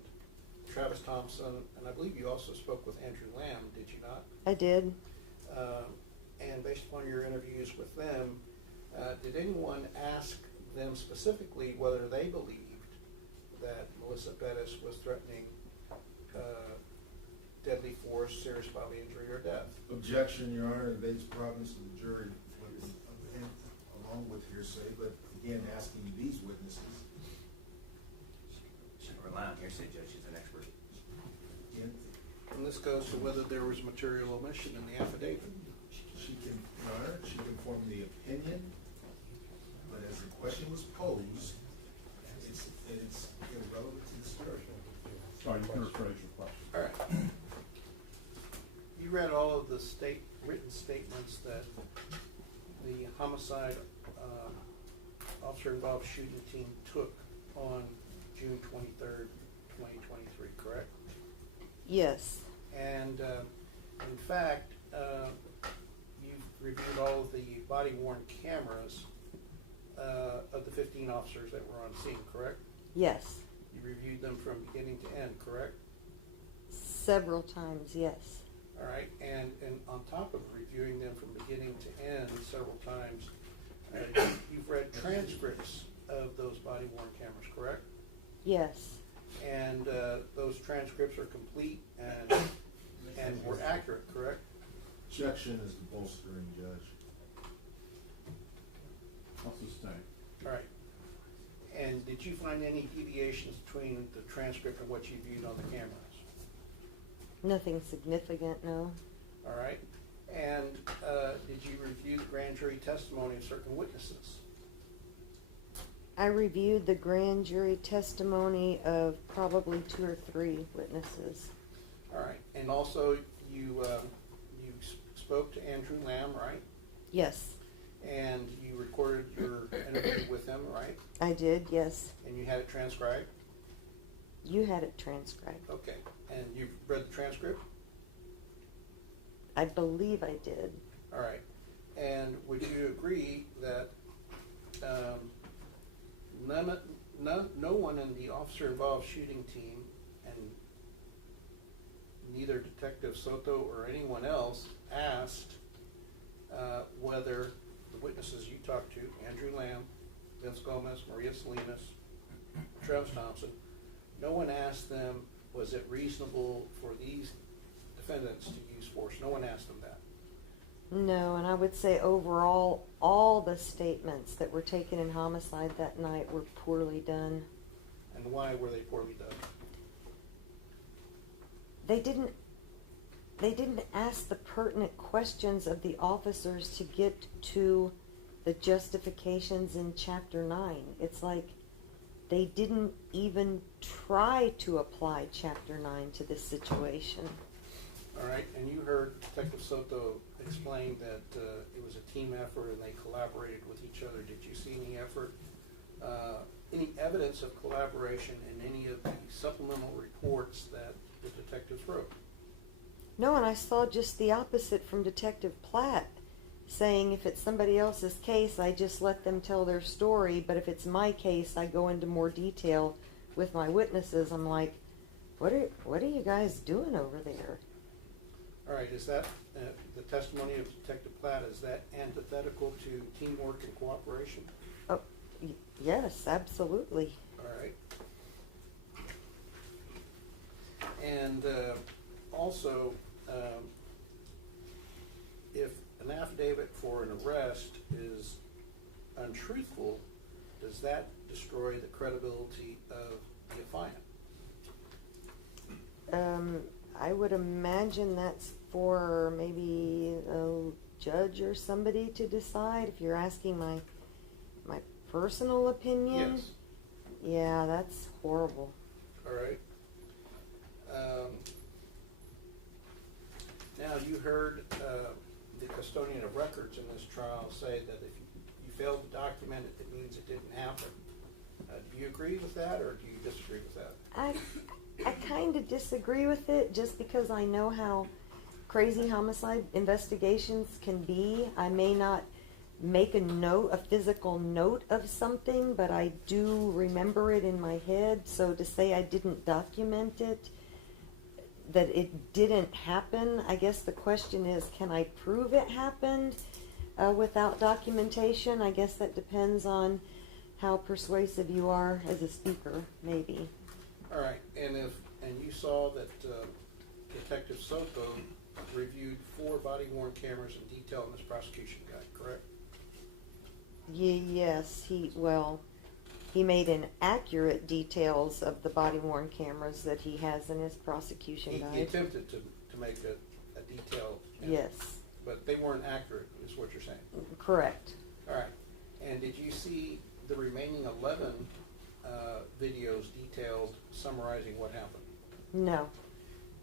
Travis Thompson, and I believe you also spoke with Andrew Lamb, did you not? I did. And based upon your interviews with them, did anyone ask them specifically whether they believed that Melissa Perez was threatening deadly force, serious bodily injury, or death? Objection, Your Honor. Invades province of the jury along with hearsay, but again, asking these witnesses. She can rely on hearsay, Judge. She's an expert. Again, And this goes to whether there was material omission in the affidavit. she can, Your Honor, she can form the opinion, but as the question was posed, it's irrelevant to the story. Sorry, you can rephrase your question. All right. You read all of the written statements that the homicide officer-involved shooting team took on June 23rd, 2023, correct? Yes. And in fact, you've reviewed all of the body-worn cameras of the 15 officers that were on scene, correct? Yes. You reviewed them from beginning to end, correct? Several times, yes. All right, and on top of reviewing them from beginning to end several times, you've read transcripts of those body-worn cameras, correct? Yes. And those transcripts are complete and were accurate, correct? Objection is the bolstering, Judge. I'll sustain. All right. And did you find any deviations between the transcript and what you viewed on the cameras? Nothing significant, no. All right. And did you review the grand jury testimony of certain witnesses? I reviewed the grand jury testimony of probably 2 or 3 witnesses. All right. And also you spoke to Andrew Lamb, right? Yes. And you recorded your interview with him, right? I did, yes. And you had it transcribed? You had it transcribed. Okay. And you've read the transcript? I believe I did. All right. And would you agree that no one in the officer-involved shooting team, and neither Detective Soto or anyone else, asked whether the witnesses you talked to, Andrew Lamb, Vince Gomez, Maria Salinas, Travis Thompson, no one asked them, was it reasonable for these defendants to use force? No one asked them that. No, and I would say overall, all the statements that were taken in homicide that night were poorly done. And why were they poorly done? They didn't, ask the pertinent questions of the officers to get to the justifications in Chapter 9. It's like they didn't even try to apply Chapter 9 to this situation. All right, and you heard Detective Soto explain that it was a team effort and they collaborated with each other. Did you see any effort, any evidence of collaboration in any of the supplemental reports that the detectives wrote? No, and I saw just the opposite from Detective Platt, saying if it's somebody else's case, I just let them tell their story, but if it's my case, I go into more detail with my witnesses. I'm like, what are you guys doing over there? All right, is that the testimony of Detective Platt, is that antithetical to teamwork and cooperation? Oh, yes, absolutely. All right. And also, if an affidavit for an arrest is untruthful, does that destroy the credibility of the affiant? I would imagine that's for maybe a judge or somebody to decide. If you're asking my personal opinion, Yes. Yeah, that's horrible. All right. Now, you heard the custodian of records in this trial say that if you failed to document it, it means it didn't happen. Do you agree with that, or do you disagree with that? I kind of disagree with it, just because I know how crazy homicide investigations can be. I may not make a physical note of something, but I do remember it in my head. So to say I didn't document it, that it didn't happen, I guess the question is, can I prove it happened without documentation? I guess that depends on how persuasive you are as a speaker, maybe. All right, and you saw that Detective Soto reviewed 4 body-worn cameras in detail in this prosecution guide, correct? Yes, he made inaccurate details of the body-worn cameras that he has in his prosecution guide. He attempted to make a detail. Yes. But they weren't accurate, is what you're saying? Correct. All right, and did you see the remaining 11 videos detailed summarizing what happened? No.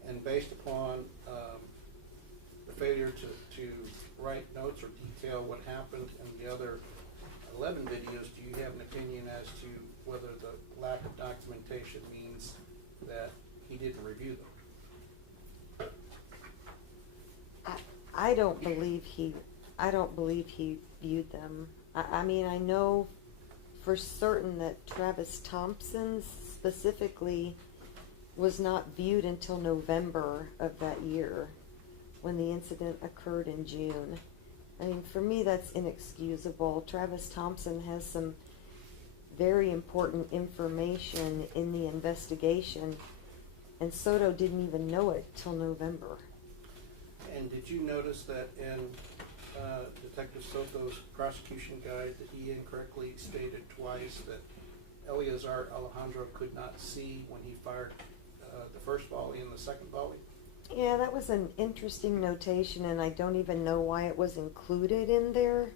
And based upon the failure to write notes or detail what happened in the other 11 videos, do you have an opinion as to whether the lack of documentation means that he didn't review them? I don't believe he viewed them. I mean, I know for certain that Travis Thompson's specifically was not viewed until November of that year, when the incident occurred in June. I mean, for me, that's inexcusable. Travis Thompson has some very important information in the investigation, and Soto didn't even know it till November. And did you notice that in Detective Soto's prosecution guide that he incorrectly stated twice that Eleazar Alejandro could not see when he fired the first volley and the second volley? Yeah, that was an interesting notation, and I don't even know why it was included in there,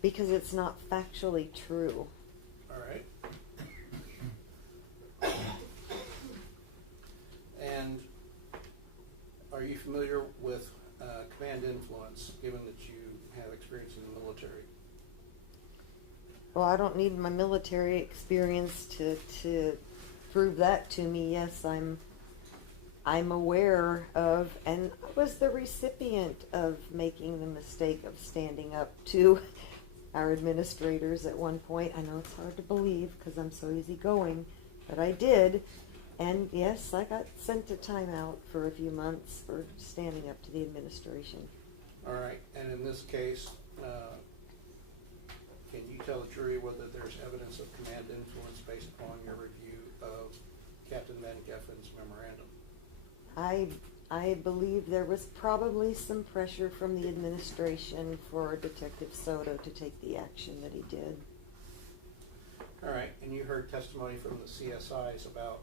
because it's not factually true. All right. And are you familiar with command influence, given that you have experience in the military? Well, I don't need my military experience to prove that to me. Yes, I'm aware of, and I was the recipient of making the mistake of standing up to our administrators at one point. I know it's hard to believe because I'm so easygoing, but I did. And yes, I got sent to timeout for a few months for standing up to the administration. All right, and in this case, can you tell the jury whether there's evidence of command influence based upon your review of Captain Van Geffen's memorandum? I believe there was probably some pressure from the administration for Detective Soto to take the action that he did. All right, and you heard testimony from the CSIs about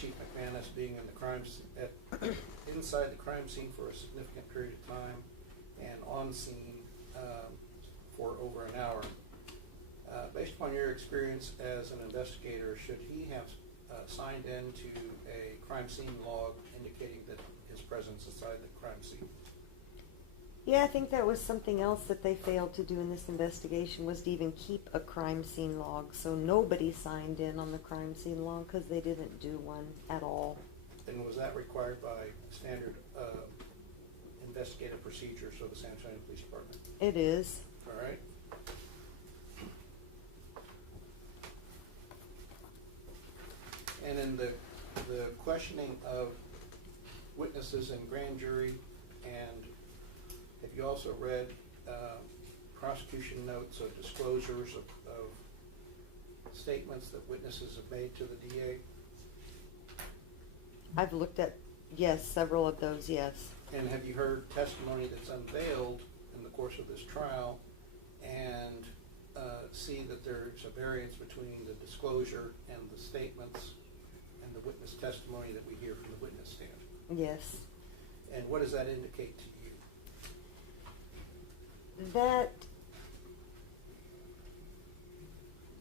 Chief McManus being in the inside the crime scene for a significant period of time and on scene for over an hour. Based upon your experience as an investigator, should he have signed into a crime scene log indicating that his presence inside the crime scene? Yeah, I think that was something else that they failed to do in this investigation, was to even keep a crime scene log. So nobody signed in on the crime scene log because they didn't do one at all. And was that required by standard investigative procedures of the San Antonio Police Department? It is. All right. And in the questioning of witnesses in grand jury, and have you also read prosecution notes of disclosures of statements that witnesses have made to the DA? I've looked at, yes, several of those, yes. And have you heard testimony that's unveiled in the course of this trial and see that there's a variance between the disclosure and the statements and the witness testimony that we hear from the witness stand? Yes. And what does that indicate to you? That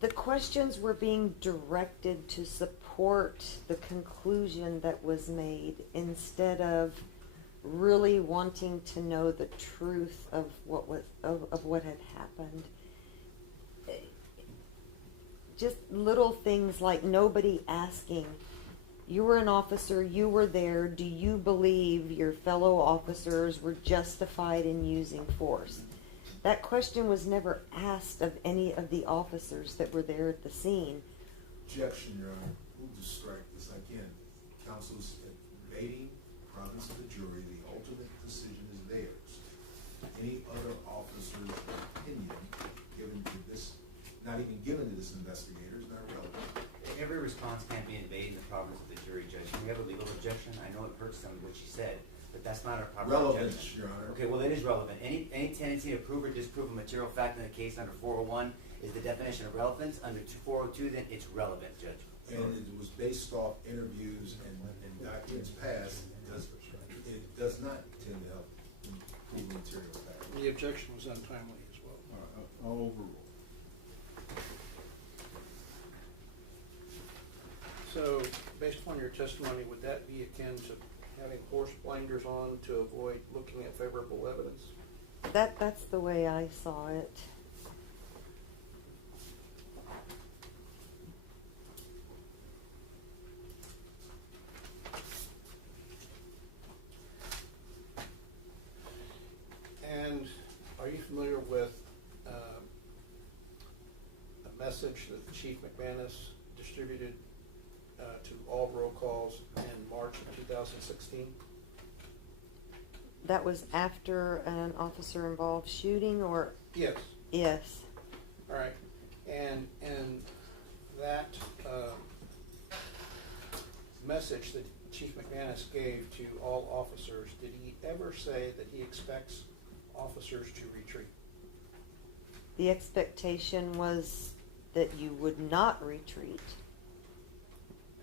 the questions were being directed to support the conclusion that was made instead of really wanting to know the truth of what had happened. Just little things like nobody asking, you were an officer, you were there, do you believe your fellow officers were justified in using force? That question was never asked of any of the officers that were there at the scene. Objection, Your Honor. Move to strike this again. Counsel's invading province of the jury. The ultimate decision is theirs. Any other officer's opinion given to this, not even given to this investigator, is not relevant. Every response can't be invading the province of the jury, Judge. Can we have a legal objection? I know it hurts some of what she said, but that's not our proper Relevance, judgment. Your Honor. Okay, well, it is relevant. Any tendency to prove or disprove a material fact in the case under 401 is the definition of relevance. Under 402, then it's relevant, Judge. And it was based off interviews and documents passed. It does not tend to help prove material fact. The objection was untimely as well. All right, I'll overrule. So, based upon your testimony, would that be akin to having horse blinders on to avoid looking at favorable evidence? That's the way I saw it. And are you familiar with a message that Chief McManus distributed to all roll calls in March of 2016? That was after an officer-involved shooting, or? Yes. Yes. All right. And that message that Chief McManus gave to all officers, did he ever say that he expects officers to retreat? The expectation was that you would not retreat.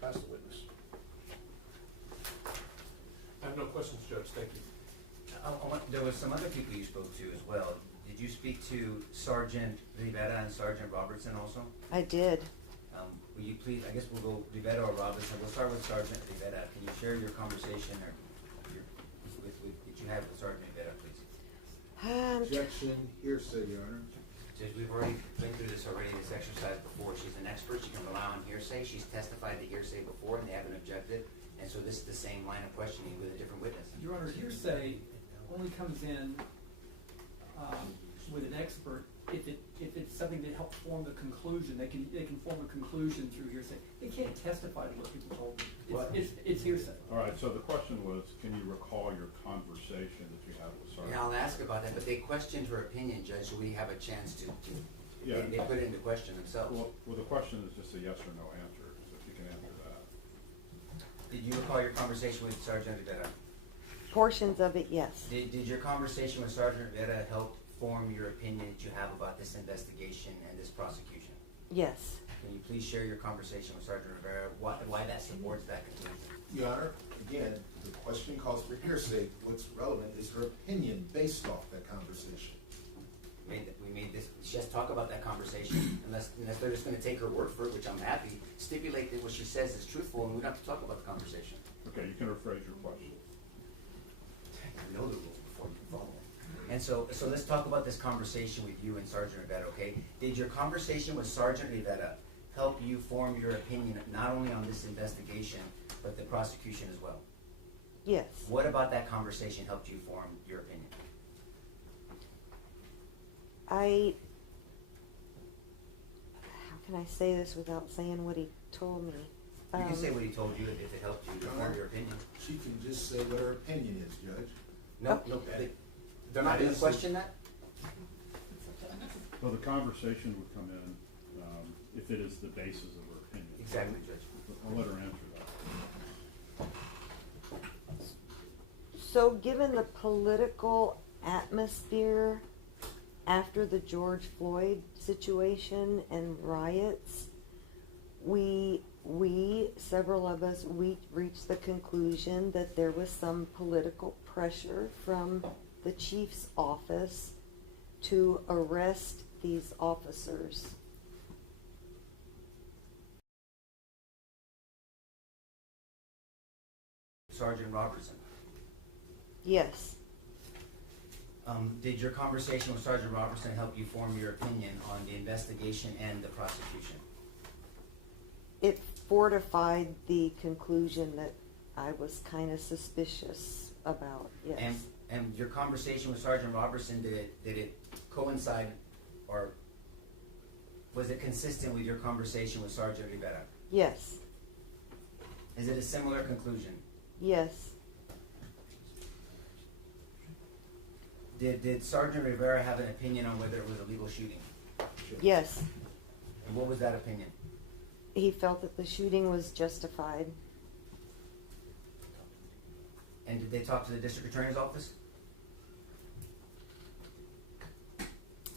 Pass the witness. I have no questions, Judge. Thank you. There was some other people you spoke to as well. Did you speak to Sergeant Rivera and Sergeant Robertson also? I did. Will you please, I guess we'll go Rivera or Robertson. We'll start with Sergeant Rivera. Can you share your conversation that you had with Sergeant Rivera, please? Objection, hearsay, Your Honor. Judge, we've already been through this exercise before. She's an expert. She can rely on hearsay. She's testified to hearsay before, and they haven't objected. And so this is the same line of questioning with a different witness. Your Honor, hearsay only comes in with an expert if it's something that helps form the conclusion. They can form a conclusion through hearsay. They can't testify to what people told them. It's hearsay. All right, so the question was, can you recall your conversation that you had with Sergeant? Yeah, I'll ask about that, but they questioned her opinion, Judge, so we have a chance to Yeah. they put it into question themselves. Well, the question is just a yes or no answer, so if you can answer that. Did you recall your conversation with Sergeant Rivera? Portions of it, yes. Did your conversation with Sergeant Rivera help form your opinion that you have about this investigation and this prosecution? Yes. Can you please share your conversation with Sergeant Rivera, why that supports that conclusion? Your Honor, again, the question calls for hearsay. What's relevant is her opinion based off that conversation. We made this, just talk about that conversation, unless they're just gonna take her word for it, which I'm happy, stipulate that what she says is truthful, and we don't have to talk about the conversation. Okay, you can rephrase your question. I know the rules before you follow them. And so let's talk about this conversation with you and Sergeant Rivera, okay? Did your conversation with Sergeant Rivera help you form your opinion, not only on this investigation, but the prosecution as well? Yes. What about that conversation helped you form your opinion? How can I say this without saying what he told me? You can say what he told you if it helped you to form your opinion. She can just say what her opinion is, Judge. No, they're not going to question that? Well, the conversation would come in if it is the basis of her opinion. Exactly, Judge. I'll let her answer that. So given the political atmosphere after the George Floyd situation and riots, several of us, we reached the conclusion that there was some political pressure from the chief's office to arrest these officers. Sergeant Robertson. Yes. Did your conversation with Sergeant Robertson help you form your opinion on the investigation and the prosecution? It fortified the conclusion that I was kind of suspicious about, yes. And your conversation with Sergeant Robertson, did it coincide, or was it consistent with your conversation with Sergeant Rivera? Yes. Is it a similar conclusion? Yes. Did Sergeant Rivera have an opinion on whether it was a legal shooting? Yes. And what was that opinion? He felt that the shooting was justified. And did they talk to the district attorney's office?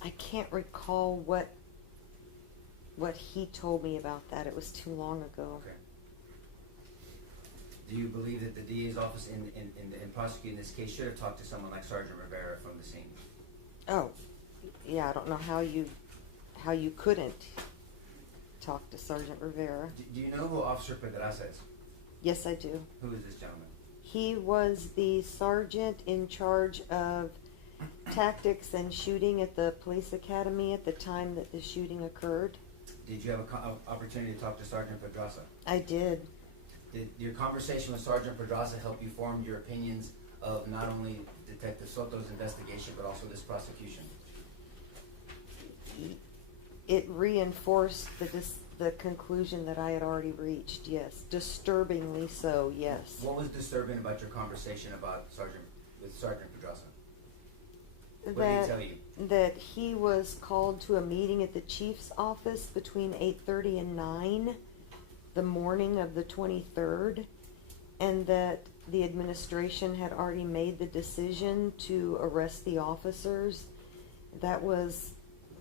I can't recall what he told me about that. It was too long ago. Okay. Do you believe that the DA's office in prosecuting this case should have talked to someone like Sergeant Rivera from the scene? Oh, yeah, I don't know how you couldn't talk to Sergeant Rivera. Do you know who Officer Pedraza is? Yes, I do. Who is this gentleman? He was the sergeant in charge of tactics and shooting at the police academy at the time that the shooting occurred. Did you have an opportunity to talk to Sergeant Pedraza? I did. Did your conversation with Sergeant Pedraza help you form your opinions of not only Detective Soto's investigation, but also this prosecution? It reinforced the conclusion that I had already reached, yes. Disturbingly so, yes. What was disturbing about your conversation with Sergeant Pedraza? What did he tell you? That he was called to a meeting at the chief's office between 8:30 and 9 the morning of the 23rd, and that the administration had already made the decision to arrest the officers. That was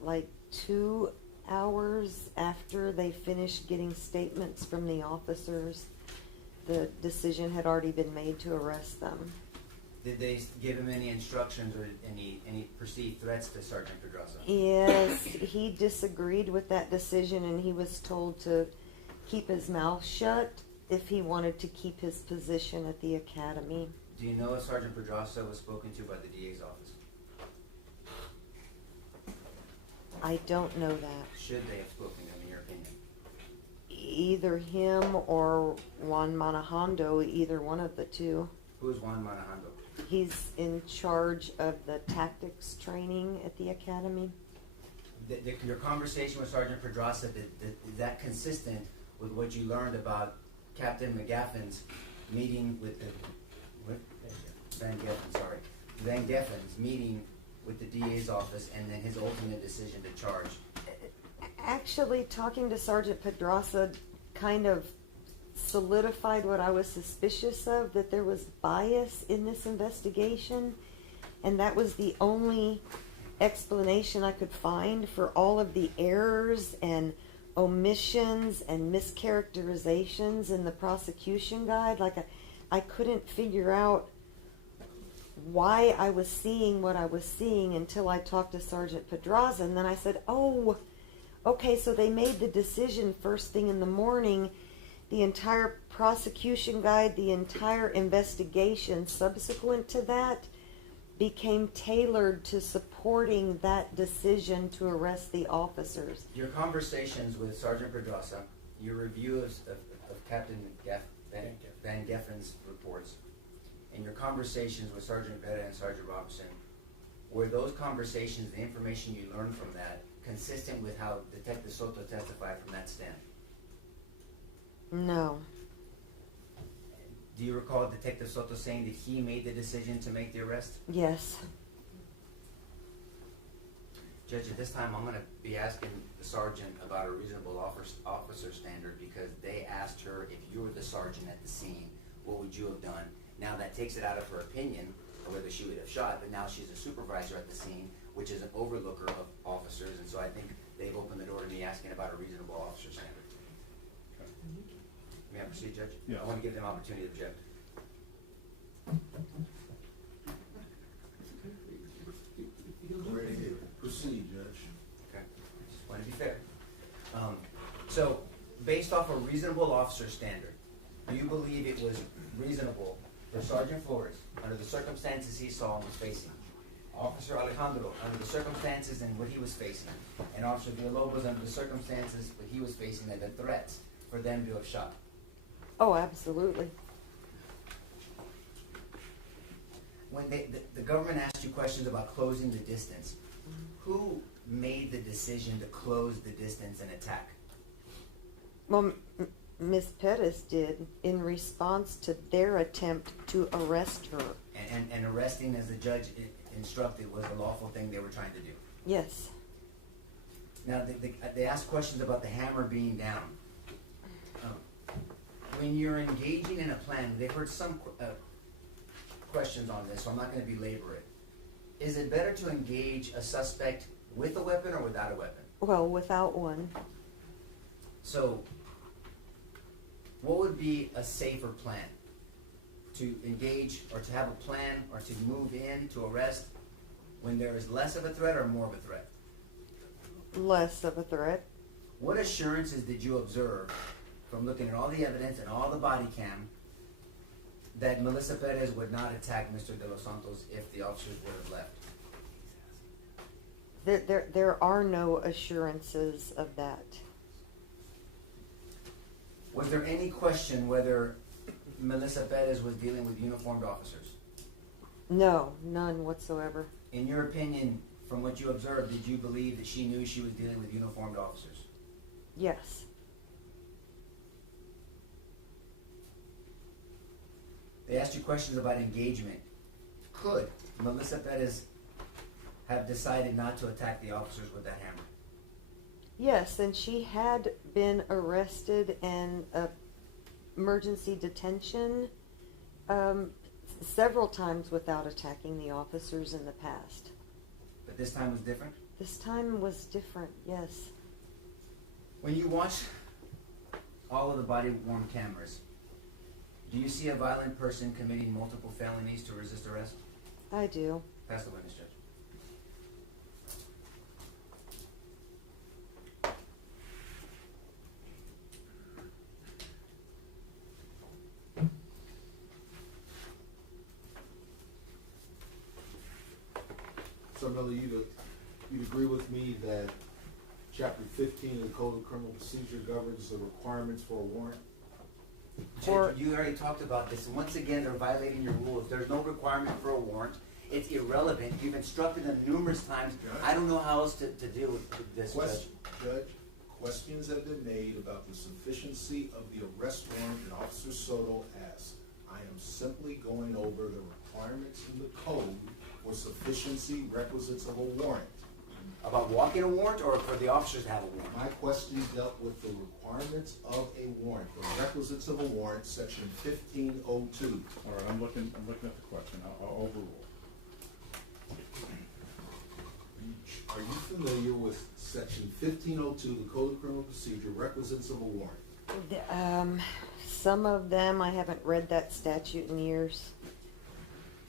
like 2 hours after they finished getting statements from the officers. The decision had already been made to arrest them. Did they give him any instructions or any perceived threats to Sergeant Pedraza? Yes, he disagreed with that decision, and he was told to keep his mouth shut if he wanted to keep his position at the academy. Do you know if Sergeant Pedraza was spoken to by the DA's office? I don't know that. Should they have spoken to him, in your opinion? Either him or Juan Manejando, either one of the two. Who is Juan Manejando? He's in charge of the tactics training at the academy. Your conversation with Sergeant Pedraza, is that consistent with what you learned about Captain McGaffin's meeting with Van Geffen's meeting with the DA's office, and then his ultimate decision to charge? Actually, talking to Sergeant Pedraza kind of solidified what I was suspicious of, that there was bias in this investigation, and that was the only explanation I could find for all of the errors and omissions and mischaracterizations in the prosecution guide. Like I couldn't figure out why I was seeing what I was seeing until I talked to Sergeant Pedraza, and then I said, oh, okay, so they made the decision first thing in the morning. The entire prosecution guide, the entire investigation subsequent to that became tailored to supporting that decision to arrest the officers. Your conversations with Sergeant Pedraza, your review of Captain Van Geffen's reports, and your conversations with Sergeant Betta and Sergeant Robinson, were those conversations, the information you learned from that, consistent with how Detective Soto testified from that stand? No. Do you recall Detective Soto saying that he made the decision to make the arrest? Yes. Judge, at this time I'm going to be asking the sergeant about a reasonable officer standard, because they asked her, if you were the sergeant at the scene, what would you have done? Now that takes it out of her opinion of whether she would have shot, but now she's a supervisor at the scene, which is an overlooker of officers, and so I think they've opened the door to me asking about a reasonable officer standard. May I proceed, Judge? Yes. I want to give them opportunity to object. Ready to proceed, Judge. Okay. Just want to be fair. So, based off a reasonable officer standard, do you believe it was reasonable for Sergeant Flores, under the circumstances he saw and was facing, Officer Alejandro, under the circumstances and what he was facing, and Officer Villalobos, under the circumstances what he was facing and the threats, for them to have shot? Oh, absolutely. When the government asked you questions about closing the distance, who made the decision to close the distance and attack? Well, Miss Perez did in response to their attempt to arrest her. And arresting, as the judge instructed, was a lawful thing they were trying to do. Yes. Now, they asked questions about the hammer being down. When you're engaging in a plan, they've heard some questions on this, so I'm not going to belabor it. Is it better to engage a suspect with a weapon or without a weapon? Well, without one. So, what would be a safer plan? To engage or to have a plan or to move in to arrest when there is less of a threat or more of a threat? Less of a threat. What assurances did you observe from looking at all the evidence and all the body cam that Melissa Perez would not attack Mr. De Los Santos if the officers would have left? There are no assurances of that. Was there any question whether Melissa Perez was dealing with uniformed officers? No, none whatsoever. In your opinion, from what you observed, did you believe that she knew she was dealing with uniformed officers? Yes. They asked you questions about engagement. Could Melissa Perez have decided not to attack the officers with that hammer? Yes, and she had been arrested and emergency detention several times without attacking the officers in the past. But this time was different? This time was different, yes. When you watch all of the body-worn cameras, do you see a violent person committing multiple felonies to resist arrest? I do. Pass the witness, Judge. So, Miller, you'd agree with me that Chapter 15 of the Code of Criminal Procedure governs the requirements for a warrant? Judge, you already talked about this, and once again, they're violating your rule. If there's no requirement for a warrant, it's irrelevant. You've instructed them numerous times. Judge? I don't know how else to deal with this, Judge, questions have been made about the sufficiency of the arrest warrant that Officer Soto asked. I am simply going over the requirements in the code for sufficiency requisites of a warrant. About walking a warrant or for the officers to have a warrant? My question dealt with the requirements of a warrant, the requisites of a warrant, section 1502. All right, I'm looking at the question. I'll overrule. Are you familiar with section Section 1502 of the Code of Criminal Procedure, requisites of a warrant. Some of them, I haven't read that statute in years.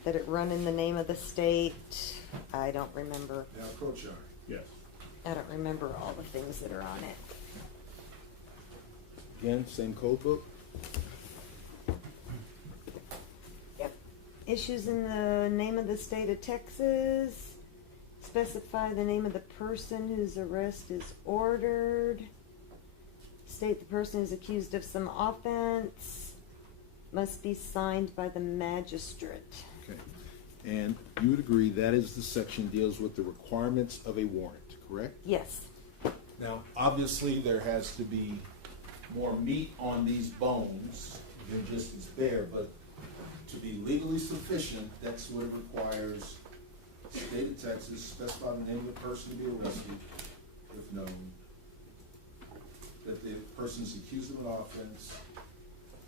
That it run in the name of the state, I don't remember. Now, Coachar. Yes. I don't remember all the things that are on it. Again, same code book? Yep. Issues in the name of the state of Texas. Specify the name of the person whose arrest is ordered. State the person is accused of some offense. Must be signed by the magistrate. Okay. And you would agree that is the section deals with the requirements of a warrant, correct? Yes. Now, obviously, there has to be more meat on these bones than just is bare, but to be legally sufficient, that's what it requires. State of Texas, specify the name of the person to be arrested, if known, that the person is accused of an offense,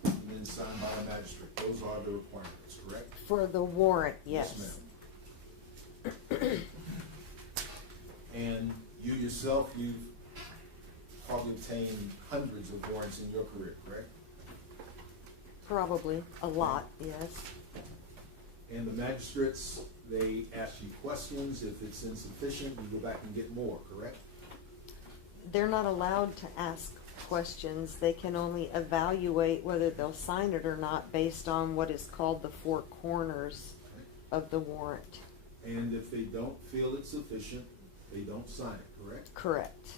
and then signed by a magistrate. Those are the requirements, correct? For the warrant, yes. Ma'am. And you yourself, you've probably obtained hundreds of warrants in your career, correct? Probably. A lot, yes. And the magistrates, they ask you questions. If it's insufficient, you go back and get more, correct? They're not allowed to ask questions. They can only evaluate whether they'll sign it or not based on what is called the four corners of the warrant. And if they don't feel it's sufficient, they don't sign it, correct? Correct.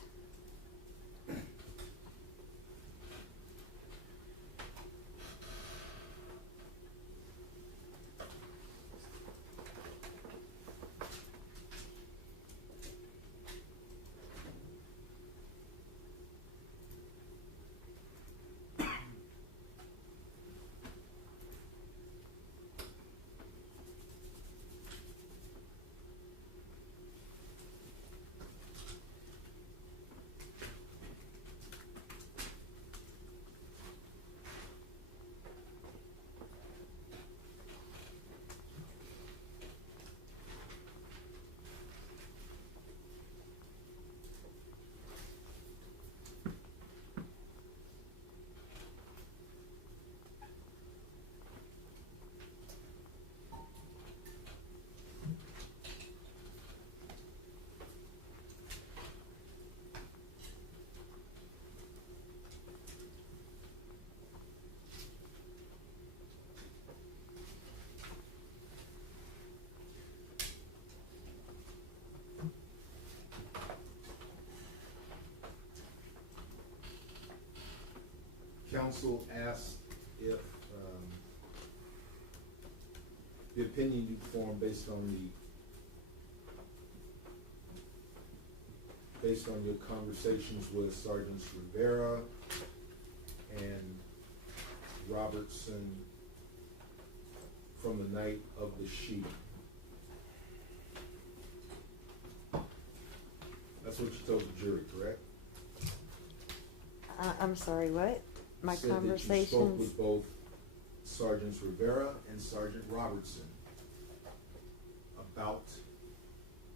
Counsel asked if the opinion you formed based on your conversations with Sergeants Rivera and Robertson from the night of the shooting. That's what you told the jury, correct? I'm sorry, what? My Said that you spoke conversations. with both Sergeants Rivera and Sergeant Robertson about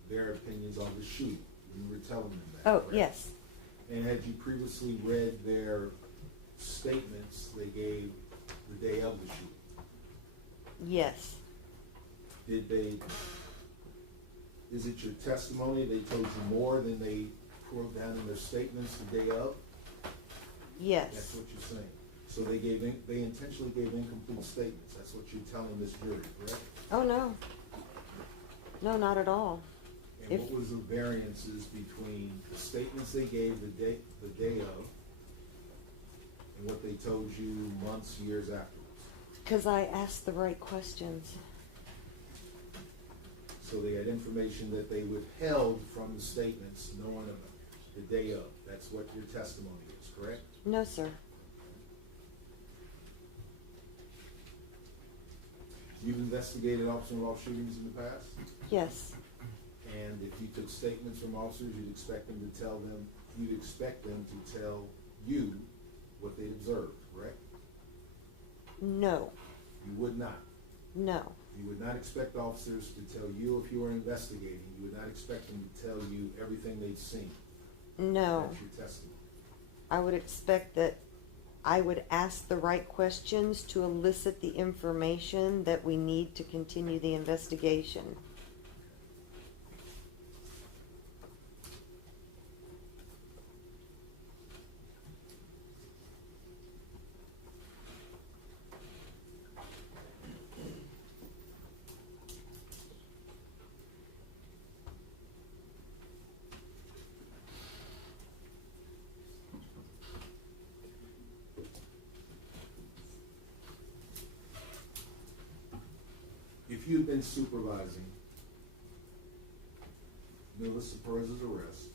their opinions on the shooting. You were telling them that. Oh, correct? yes. And had you previously read their statements they gave the day of the shooting? Yes. Is it your testimony they told you more than they wrote down in their statements the day of? Yes. That's what you're saying. So they intentionally gave incomplete statements. That's what you're telling this jury, correct? Oh, no. No, not at all. And what was the variances between the statements they gave the day of and what they told you months, years afterwards? Because I asked the right questions. So they had information that they withheld from the statements, knowing of the day of. That's what your testimony is, correct? No, sir. You've investigated officer-involved shootings in the past? Yes. And if you took statements from officers, you'd expect them to tell you what they observed, correct? No. You would not. No. You would not expect officers to tell you if you were investigating. You would not expect them to tell you everything they've seen. No. That's your testimony. I would expect that I would ask the right questions to elicit the information that we need to continue the investigation. If you'd been supervising Melissa Perez's arrest,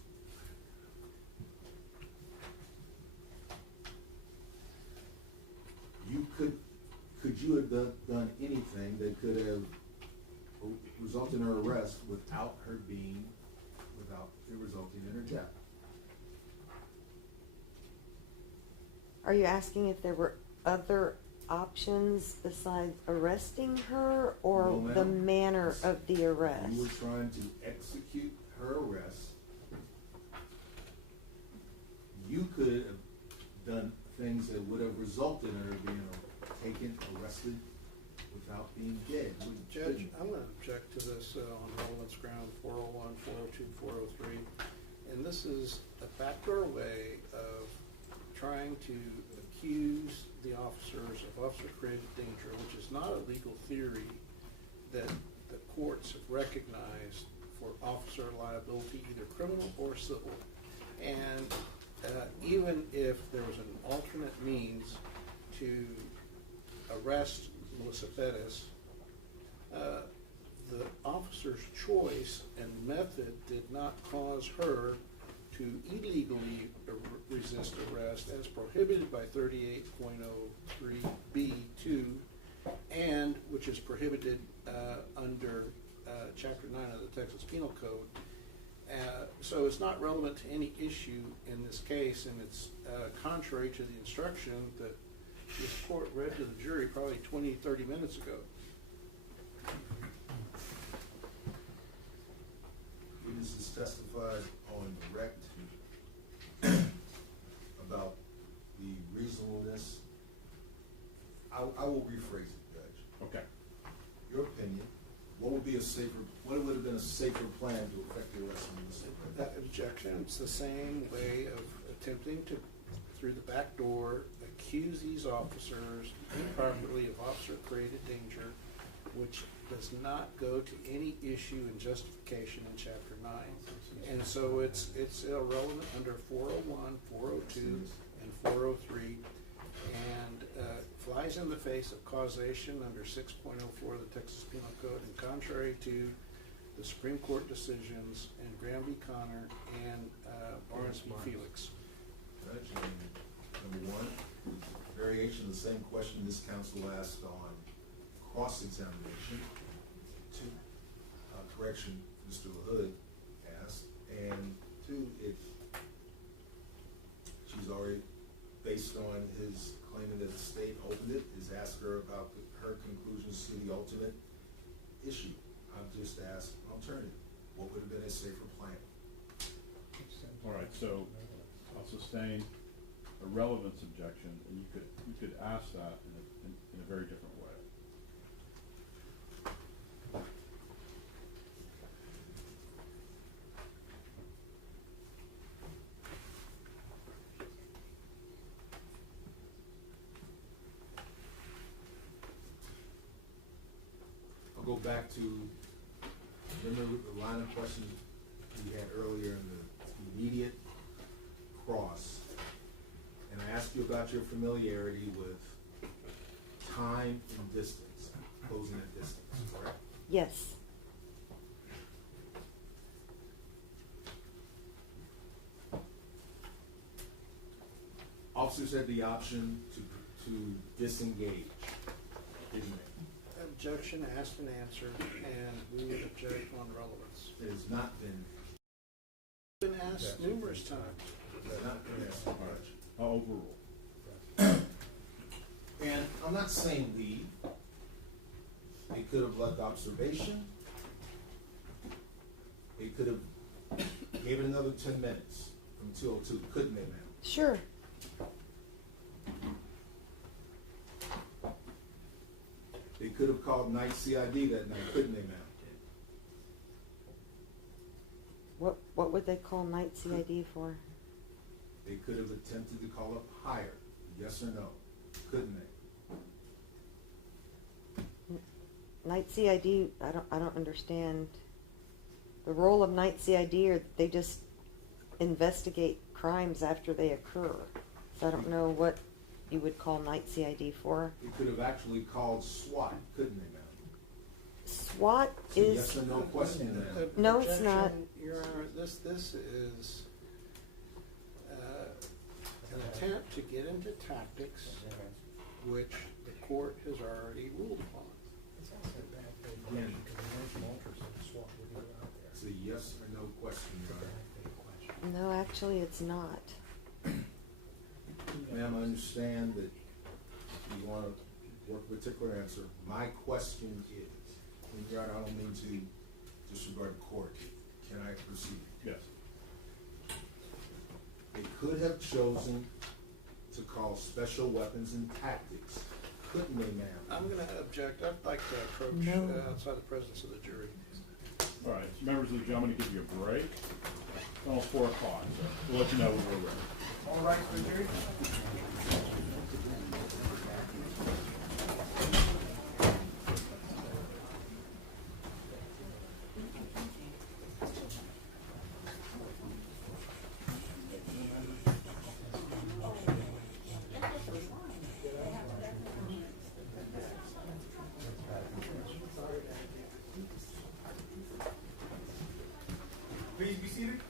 could you have done anything that could have resulted in her arrest without it resulting in her death? Are you asking if there were other options besides arresting her, or No, ma'am. the manner of the arrest? You were trying to execute her arrest. You could have done things that would have resulted in her being taken, arrested, without being dead. Judge, I'm going to object to this on relevance ground 401, 402, 403. And this is a backdoor way of trying to accuse the officers of officer-created danger, which is not a legal theory that the courts have recognized for officer liability, either criminal or civil. And even if there was an alternate means to arrest Melissa Perez, the officer's choice and method did not cause her to illegally resist arrest as prohibited by 38.03B2, and which is prohibited under Chapter 9 of the Texas Penal Code. So it's not relevant to any issue in this case, and it's contrary to the instruction that this court read to the jury probably 20, 30 minutes ago. Witnesses testified on direct about the reasonableness. I will rephrase it, Judge. Okay. Your opinion, what would have been a safer plan to effect the arrest of Melissa Perez? That objection, it's the same way of attempting to, through the back door, accuse these officers improperly of officer-created danger, which does not go to any issue in justification in Chapter 9. And so it's irrelevant under 401, 402, and 403, and flies in the face of causation under 6.04 of the Texas Penal Code, and contrary to the Supreme Court decisions in Graham v. Connor and Barnes v. Felix. Judge, number one, variation of the same question this counsel asked on cross-examination. Two, correction Mr. LaHood asked. And two, if she's already, based on his claiming that the state opened it, is ask her about her conclusions to the ultimate issue. I've just asked an alternative. What would have been a safer plan? All right, so I'll sustain a relevance objection, and you could ask that in a very different way. I'll go back to, remember the line of questions we had earlier in the immediate cross. And I asked you about your familiarity with time and distance, closing at distance, correct? Yes. Officers had the option to disengage, didn't they? Objection asked and answered, and we would object on relevance. It has not Been asked numerous times. It has not been asked. I'll overrule. And I'm not saying leave. They could have left observation. They could have gave it another 10 minutes for from 202, couldn't they, ma'am? Sure. They could have called night CID that night, couldn't they, ma'am? What would they call night CID for? They could have attempted to call up higher, yes or no? Couldn't they? Night CID, I don't understand. The role of night CID, or they just investigate crimes after they occur. So I don't know what you would call night CID for. They could have actually called SWAT, couldn't they, ma'am? SWAT It's a is. yes or no question, ma'am. No, it's not. Your Honor, this is an attempt to get into tactics which the court has already ruled upon. Again, it's a yes or no question, Your Honor. No, actually, it's not. Ma'am, I understand that you want to work a particular answer. My question is, and Your Honor, I don't mean to disregard the court. Can I proceed? Yes. They could have chosen to call special weapons and tactics, couldn't they, ma'am? I'm going to object. I'd like to approach No. outside the presence of the jury. All right, so members of the gentlemen, to give you a break. It's almost 4 o'clock, so we'll let you know when we're ready. All right, for the jury? Please be seated.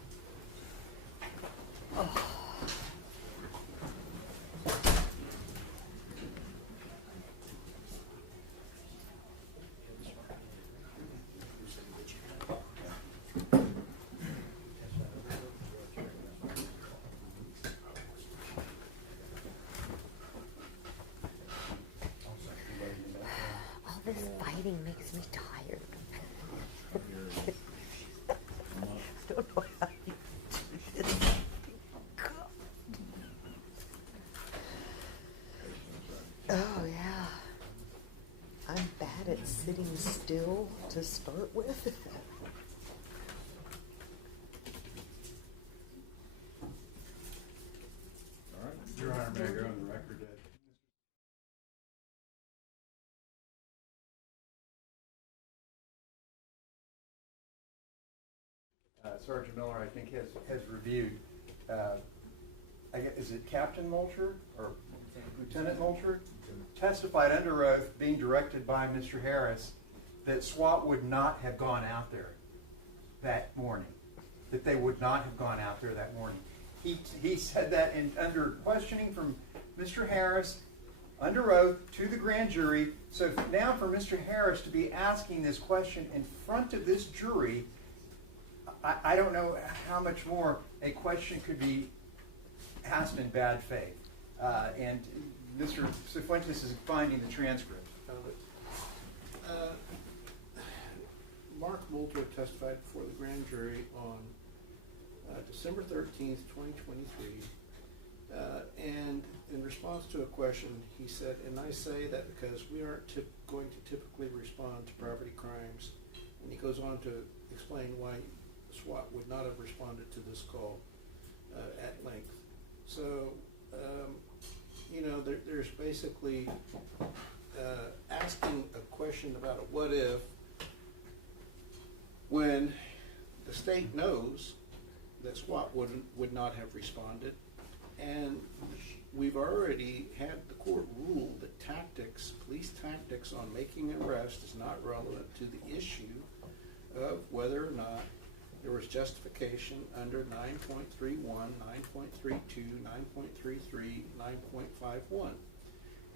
All this fighting makes me tired. I don't know how you do this. Oh, yeah. I'm bad at sitting still to start with. All right. Your Honor, may I go on the record that Sergeant Miller, I think, has reviewed, I guess, is it Captain Moultrie or Lieutenant Moultrie? Testified under oath, being directed by Mr. Harris, that SWAT would not have gone out there that morning, that they would not have gone out there that morning. He said that under questioning from Mr. Harris, under oath to the grand jury. So now for Mr. Harris to be asking this question in front of this jury, I don't know how much more a question could be asked in bad faith. And Mr. Cifuentes is finding the transcript. Mark Moultrie testified before the grand jury on December 13th, 2023. And in response to a question, he said, and I say that because we aren't going to typically respond to property crimes. And he goes on to explain why SWAT would not have responded to this call at length. So, there's basically asking a question about a what if when the state knows that SWAT would not have responded, and we've already had the court rule that police tactics on making an arrest is not relevant to the issue of whether or not there was justification under 9.31, 9.32, 9.33, 9.51.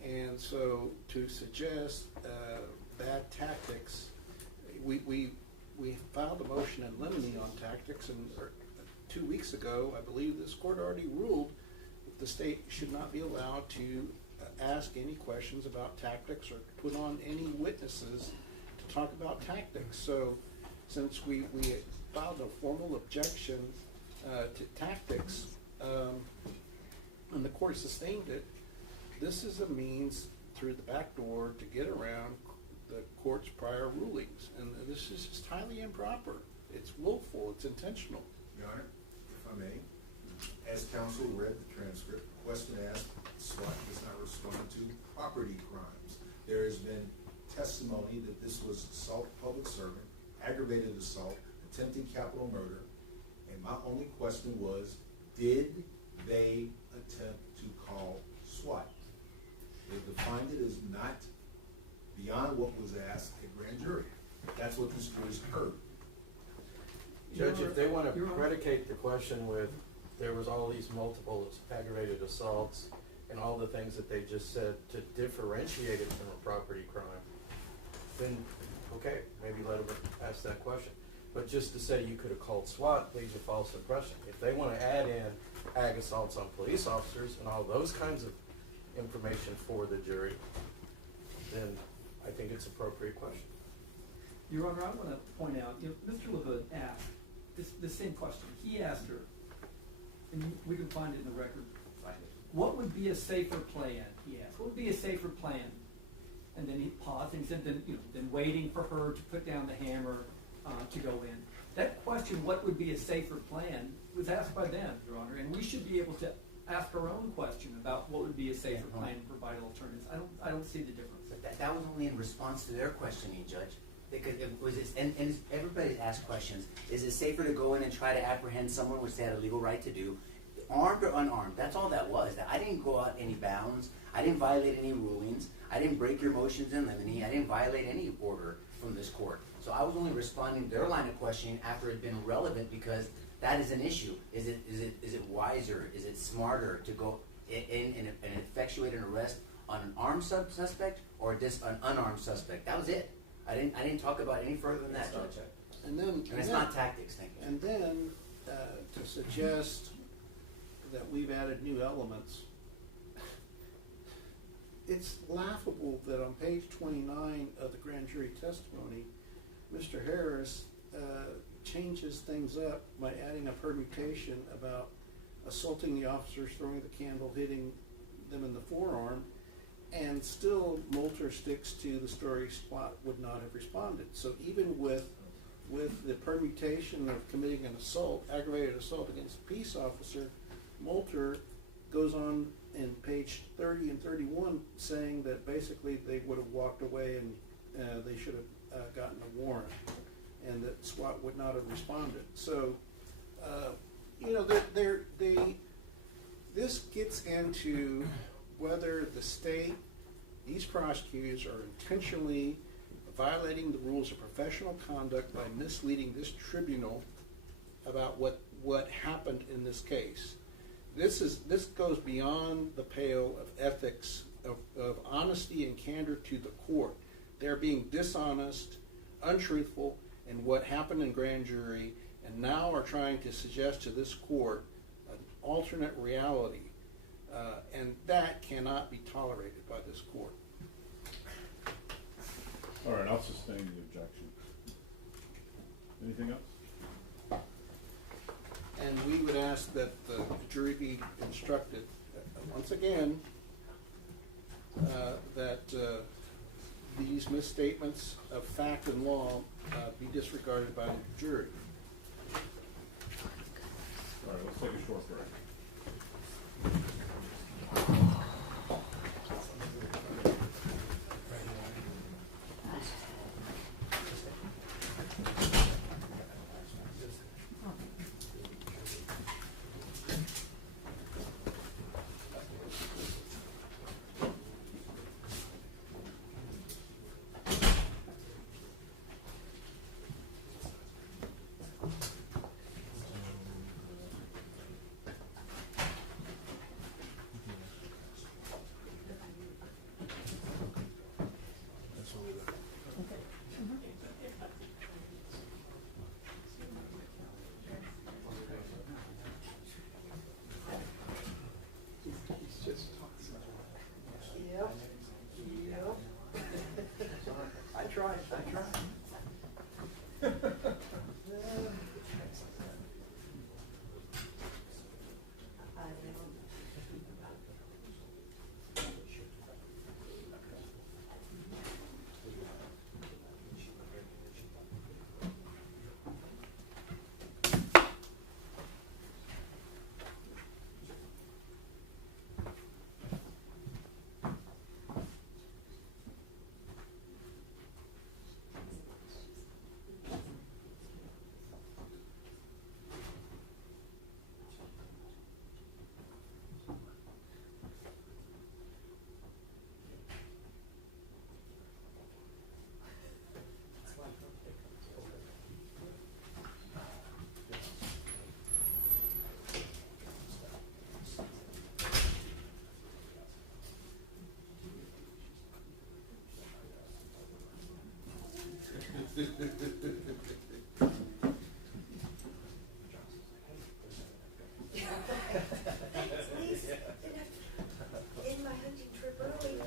And so to suggest bad tactics, we filed a motion in limine on tactics, and 2 weeks ago, I believe this court already ruled that the state should not be allowed to ask any questions about tactics or put on any witnesses to talk about tactics. So since we filed a formal objection tactics, and the court sustained it, this is a means through the back door to get around the court's prior rulings. And this is just highly improper. It's willful, it's intentional. Your Honor, if I may, as counsel read the transcript, question asked, SWAT does not respond to property crimes. There has been testimony that this was assault public servant, aggravated assault, attempted capital murder, and my only question was, did they attempt to call SWAT? They defined it as not beyond what was asked at grand jury. That's what this jury's heard. Judge, if they want to predicate the question with, there was all these multiple aggravated assaults and all the things that they just said to differentiate it from a property crime, then, okay, maybe let them ask that question. But just to say you could have called SWAT leaves a false impression. If they want to add in ag assaults on police officers and all those kinds of information for the jury, then I think it's an appropriate question. Your Honor, I want to point out, Mr. LaHood asked the same question. He asked her, and we can find it in the record. What would be a safer plan? He asked. What would be a safer plan? And then he paused and he said, then waiting for her to put down the hammer to go in. That question, what would be a safer plan, was asked by them, Your Honor, and we should be able to ask our own question about what would be a safer plan and provide alternatives. I don't see the difference. That was only in response to their questioning, Judge. Because it was, and everybody asked questions. Is it safer to go in and try to apprehend someone, which they had a legal right to do, armed or unarmed? That's all that was. I didn't go out any bounds. I didn't violate any rulings. I didn't break your motions in limine. I didn't violate any order from this court. So I was only responding to their line of questioning after it had been relevant, because that is an issue. Is it wiser? Is it smarter to go in and effectuate an arrest on an armed suspect or just an unarmed suspect? That was it. I didn't talk about any further than that, Judge. And it's not tactics, thank you. And then to suggest that we've added new elements, it's laughable that on page 29 of the grand jury testimony, Mr. Harris changes things up by adding a permutation about assaulting the officers, throwing the candle, hitting them in the forearm, and still Moulter sticks to the story SWAT would not have responded. So even with the permutation of committing an assault, aggravated assault against a peace officer, Moulter goes on in page 30 and 31 saying that basically they would have walked away and they should have gotten a warrant, and that SWAT would not have responded. So, this gets into whether the state, these prosecutors, are intentionally violating the rules of professional conduct by misleading this tribunal about what happened in this case. This goes beyond the pale of ethics, of honesty and candor to the court. They're being dishonest, untruthful in what happened in grand jury, and now are trying to suggest to this court an alternate reality. And that cannot be tolerated by this court. All right, I'll sustain the objection. Anything else? And we would ask that the jury be instructed, once again, that these misstatements of fact and law be disregarded by the jury. All right, let's take a short break. In my hunting trip early.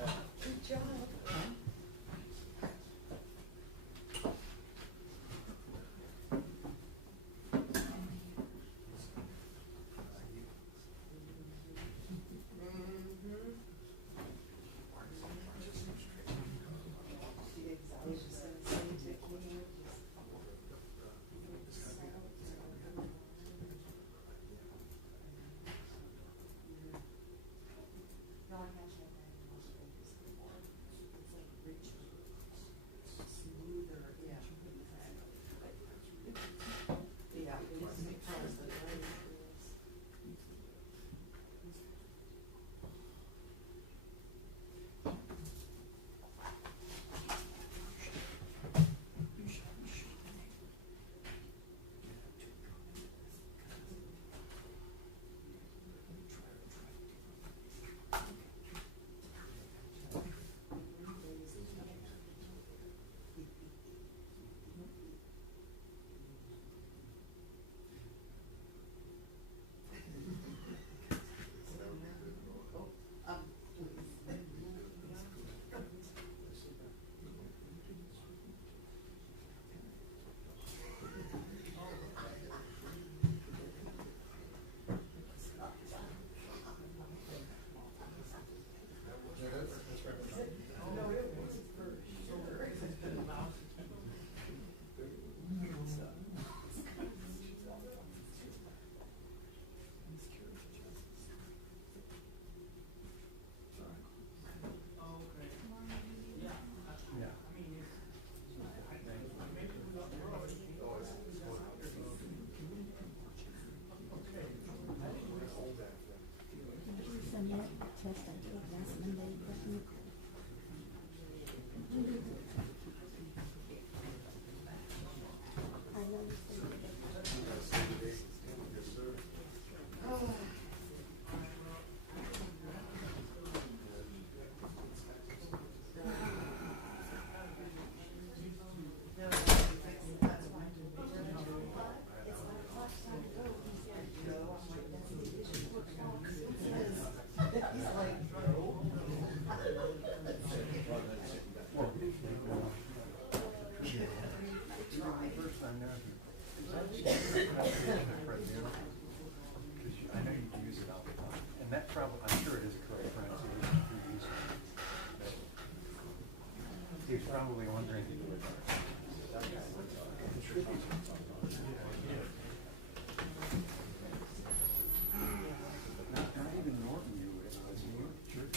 Good job. Probably wondering. Not even Norton knew it was you.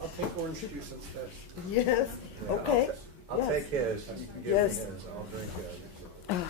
I'll take orange juice instead. Yes, okay. I'll Yes. take his, you can give Yes. me his, I'll drink his.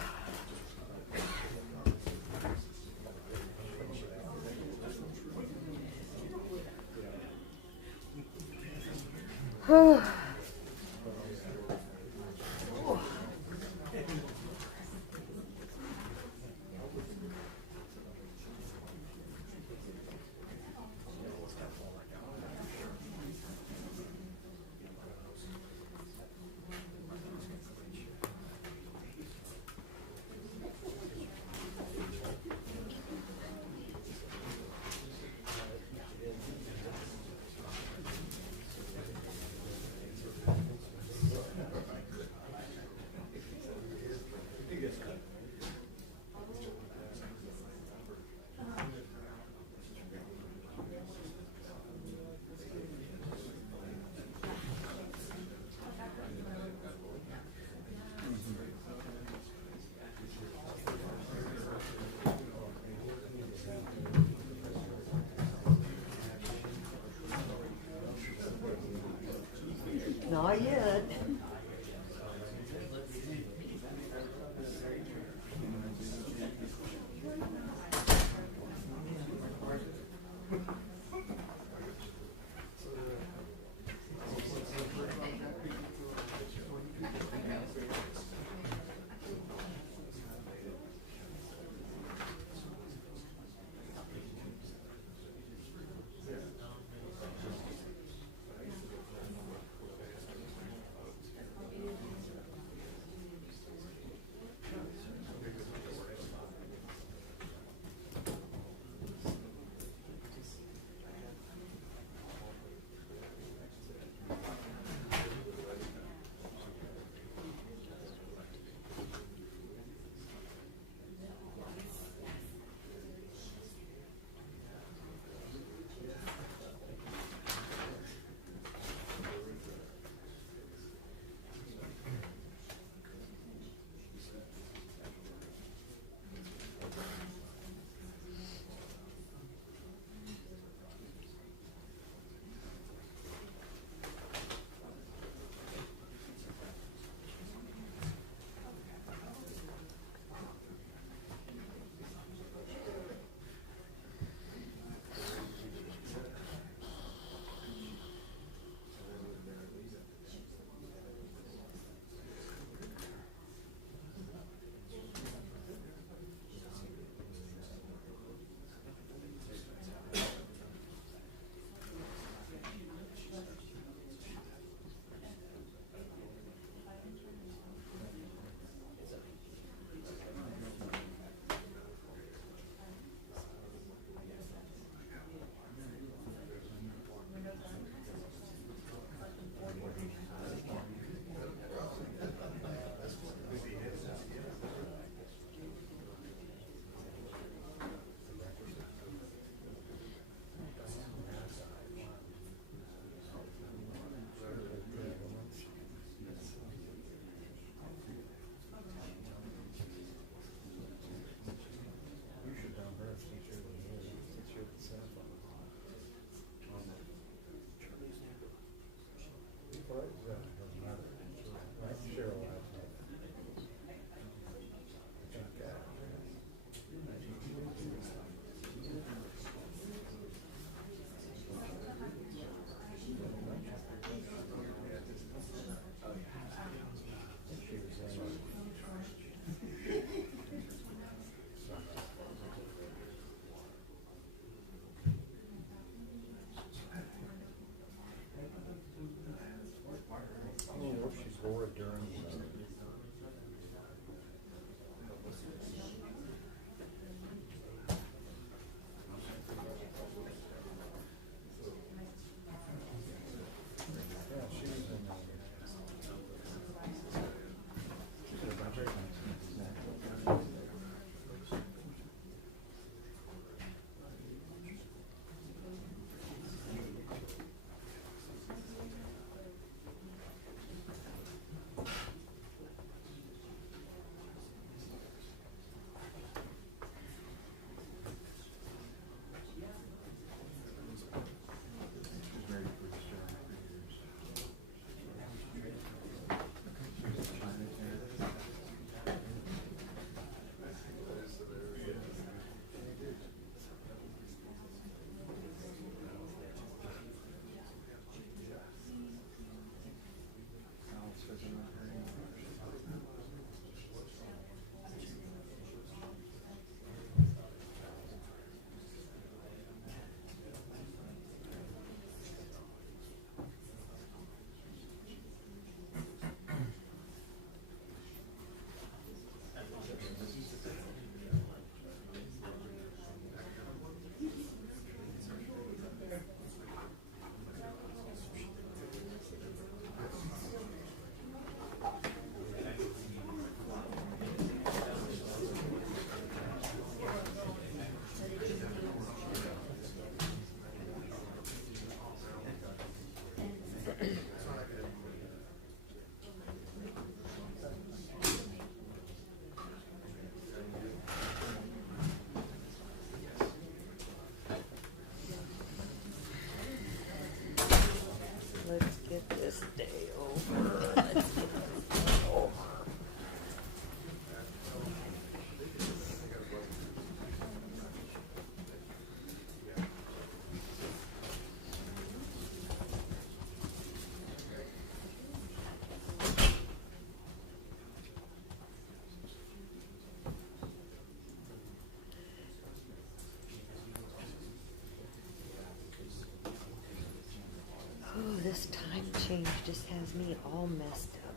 This time change just has me all messed up.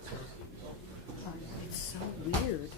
It's so weird.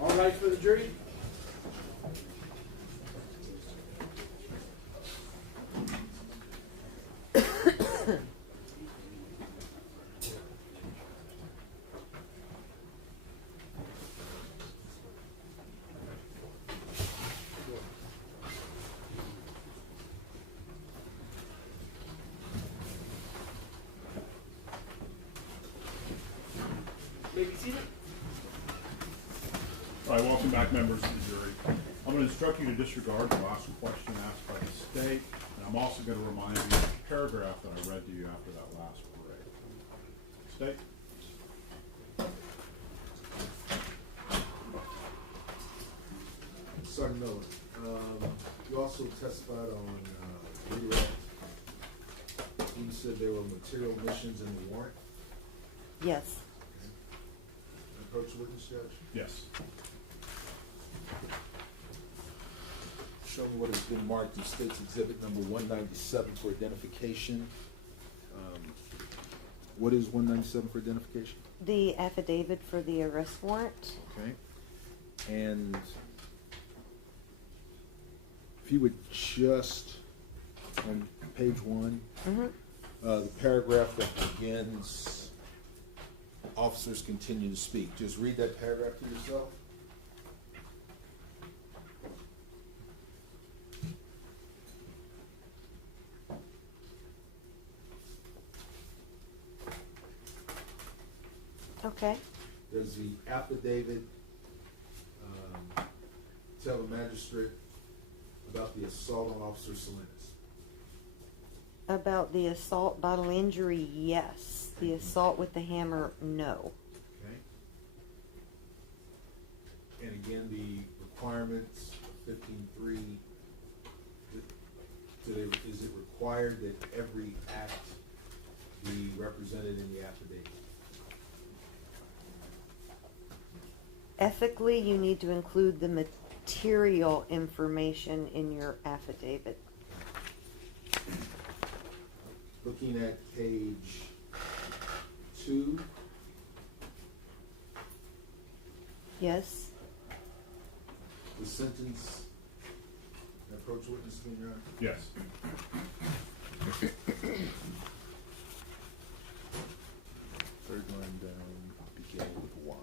All right, for the jury. All right, welcome back, members of the jury. I'm going to instruct you to disregard the last question asked by the state, and I'm also going to remind you of the paragraph that I read to you after that last parade. State. Sergeant Miller, you also testified on redirect. You said there were material omissions in the warrant. Yes. Approach the witness, Judge. Yes. Show me what has been marked in State's Exhibit number 197 for identification. What is 197 for identification? The affidavit for the arrest warrant. Okay. And if you would just, on page 1, the paragraph that begins, officers continue to speak. Just read that paragraph to yourself. Okay. Does the affidavit tell the magistrate about the assault on Officer Salinas? About the assault bodily injury, yes. The assault with the hammer, no. Okay. And again, the requirements, 15.3, is it required that every act be represented in the affidavit? Ethically, you need to include the material information in your affidavit. Looking at page 2. Yes. The sentence, approach witness again, Your Honor? Yes. Third line down, begin with Y.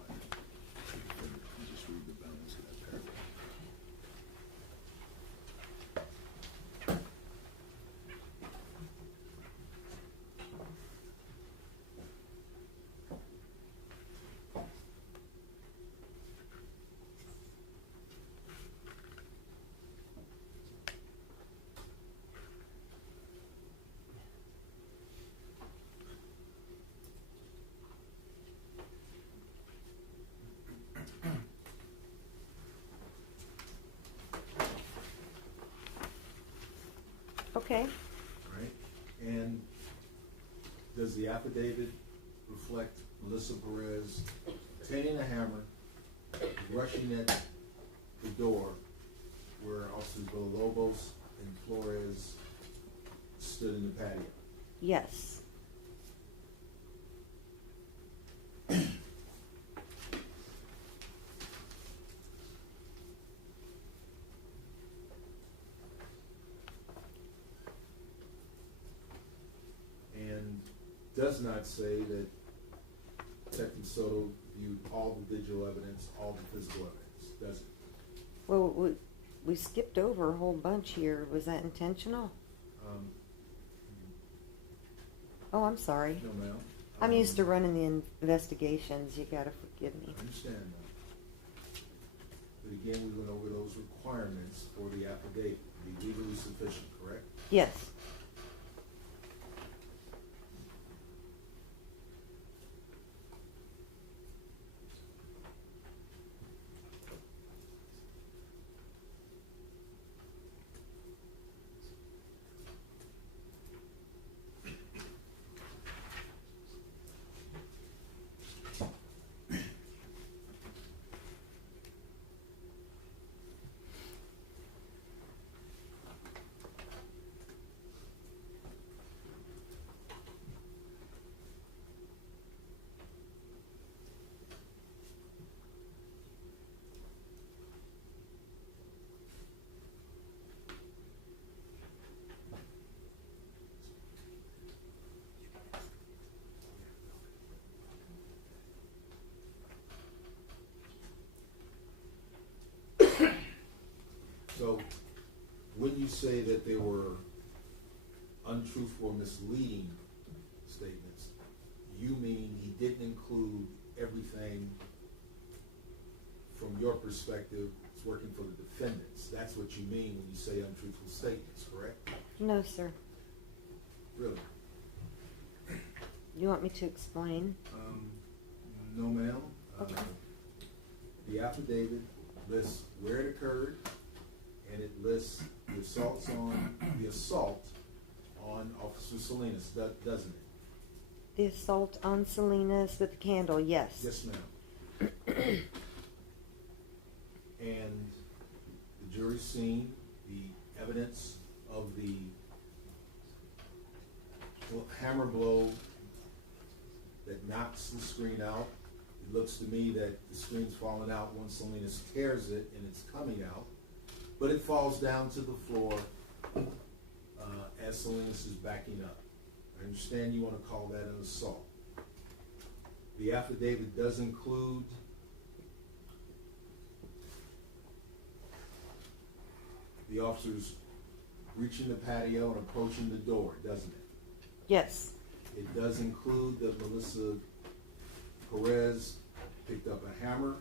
You just read the balance of that paragraph. Okay. right? And does the affidavit reflect Melissa Perez obtaining a hammer, rushing at the door where Officers Villalobos and Flores stood in the patio? Yes. And does not say that Detective Soto viewed all the digital evidence, all the physical evidence, does it? Well, we skipped over a whole bunch here. Was that intentional? Oh, I'm sorry. No, ma'am. I'm used to running the investigations. You gotta forgive me. I understand that. But again, we went over those requirements for the affidavit, be legally sufficient, correct? Yes. So, when you say that they were untruthful or misleading statements, you mean he didn't include everything from your perspective that's working for the defendants. That's what you mean when you say untruthful statements, correct? No, sir. Really? You want me to explain? No, ma'am. Okay. The affidavit lists where it occurred, and it lists the assault on Officer Salinas, doesn't it? The assault on Salinas with the candle, yes. Yes, ma'am. And the jury's seen the evidence of the hammer blow that knocks the screen out. It looks to me that the screen's falling out once Salinas tears it and it's coming out. But it falls down to the floor as Salinas is backing up. I understand you want to call that an assault. The affidavit does include the officers reaching the patio and approaching the door, doesn't it? Yes. It does include that Melissa Perez picked up a hammer.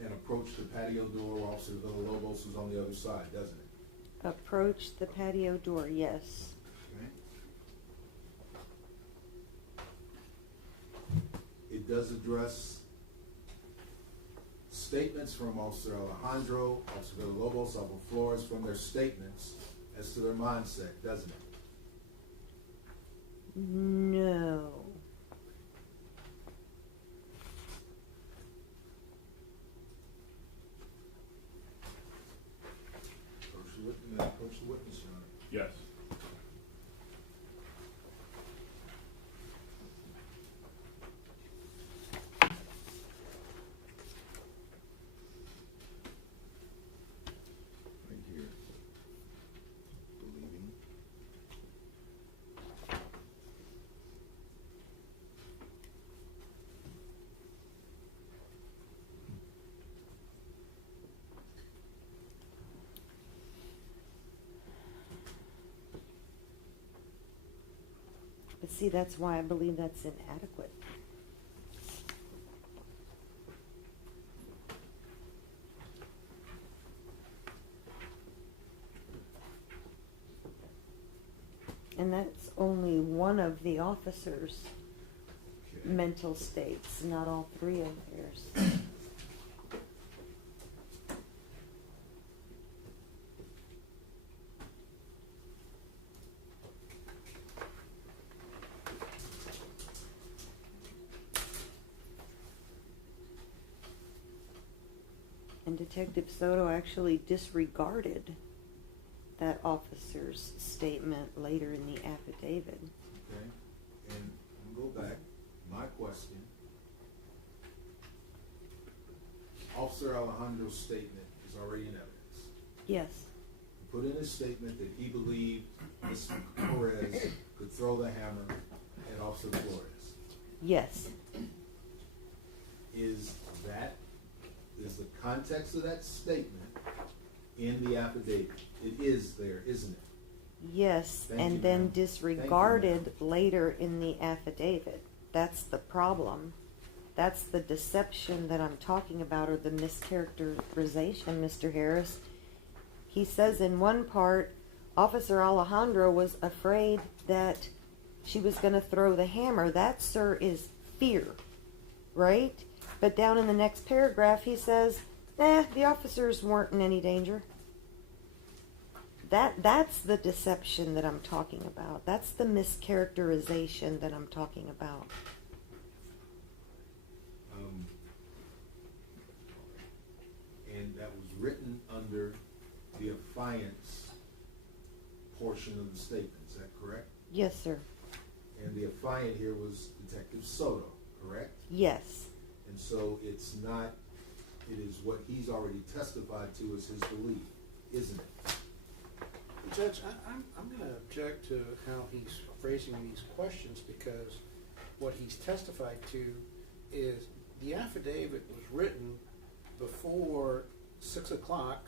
And approached the patio door while Officer Villalobos was on the other side, doesn't it? Approach the patio door, yes. Okay. It does address statements from Officer Alejandro, Officer Villalobos, Officer Flores, from their statements as to their mindset, doesn't it? No. Approach the witness, Your Honor. Yes. Right here. Believing. But see, that's why I believe that's inadequate. And that's only one of the officers' mental states, not all three of theirs. And Detective Soto actually disregarded that officer's statement later in the affidavit. Okay, and we'll go back. My question, Officer Alejandro's statement is already in evidence. Yes. He put in his statement that he believed Ms. Perez could throw the hammer at Officer Flores. Yes. Is the context of that statement in the affidavit? It is there, isn't it? Yes, Thank and you, then ma'am. disregarded later in the affidavit. That's the problem. That's the deception that I'm talking about, or the mischaracterization, Mr. Harris. He says in one part, Officer Alejandro was afraid that she was going to throw the hammer. That, sir, is fear, right? But down in the next paragraph, he says, the officers weren't in any danger. That's the deception that I'm talking about. That's the mischaracterization that I'm talking about. And that was written under the affiance portion of the statement, is that correct? Yes, sir. And the affiant here was Detective Soto, correct? Yes. And so it's not, it is what he's already testified to as his belief, isn't it? Judge, I'm going to object to how he's phrasing these questions, because what he's testified to is the affidavit was written before 6 o'clock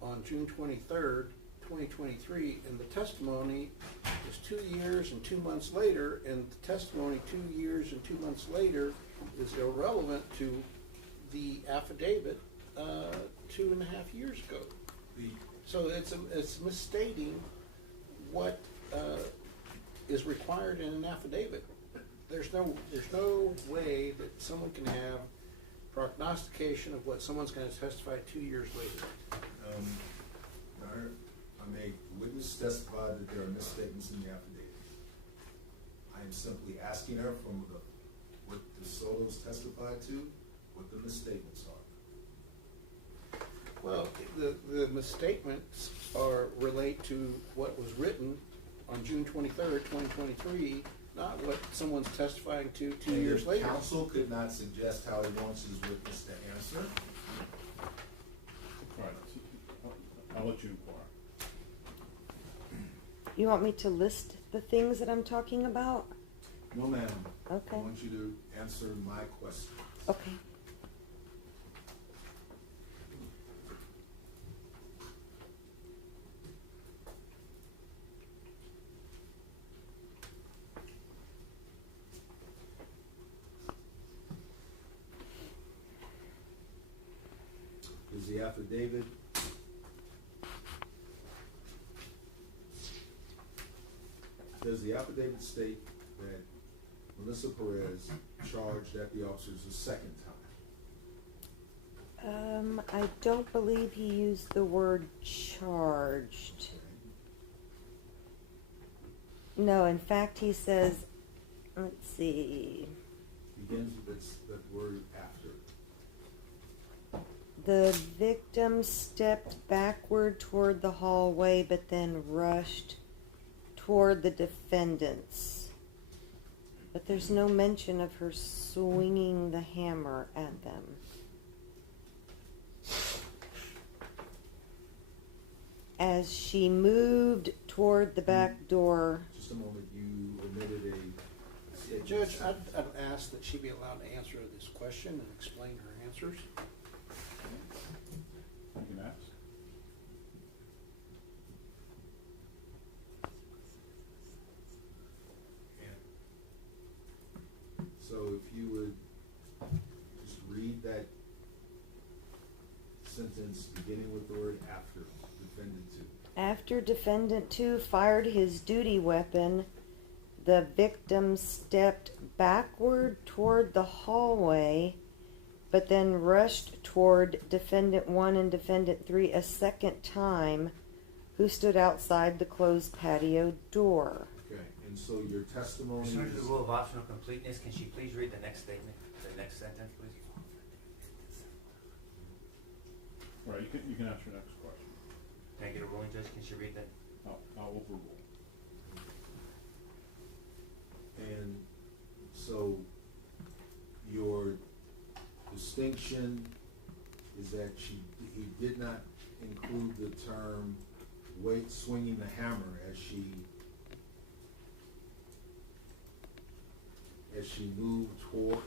on June 23rd, 2023, and the testimony is 2 years and 2 months later, and the testimony 2 years and 2 months later is irrelevant to the affidavit 2.5 years ago. So it's misstating what is required in an affidavit. There's no way that someone can have prognostication of what someone's going to testify 2 years later. A witness testified that there are misstatements in the affidavit. I am simply asking her from what the Sotos testified to, what the misstatements are. Well, the misstatements relate to what was written on June 23rd, 2023, not what someone's testifying to 2 years later. Counsel could not suggest how he wants his witness to answer. Right. I'll let you inquire. You want me to list the things that I'm talking about? No, ma'am. Okay. I want you to answer my question. Okay. Is the affidavit does the affidavit state that Melissa Perez charged at the officers a second time? I don't believe he used the word charged. No, in fact, he says, let's see. Begins with that word after. The victim stepped backward toward the hallway, but then rushed toward the defendants. But there's no mention of her swinging the hammer at them. As she moved toward the back door. Just a moment, you omitted a Judge, I'd ask that she be allowed to answer this question and explain her answers. You can ask. So if you would just read that sentence beginning with the word after, defendant 2. After defendant 2 fired his duty weapon, the victim stepped backward toward the hallway, but then rushed toward defendant 1 and defendant 3 a second time, who stood outside the closed patio door. Okay, and so your testimony Pursuant to is... the rule of optional completeness, can she please read the next statement, the next sentence, please? Right, you can ask your next question. Can I get a ruling, Judge? Can she read that? I'll overrule. And so your distinction is that he did not include the term weight swinging the hammer as she moved toward,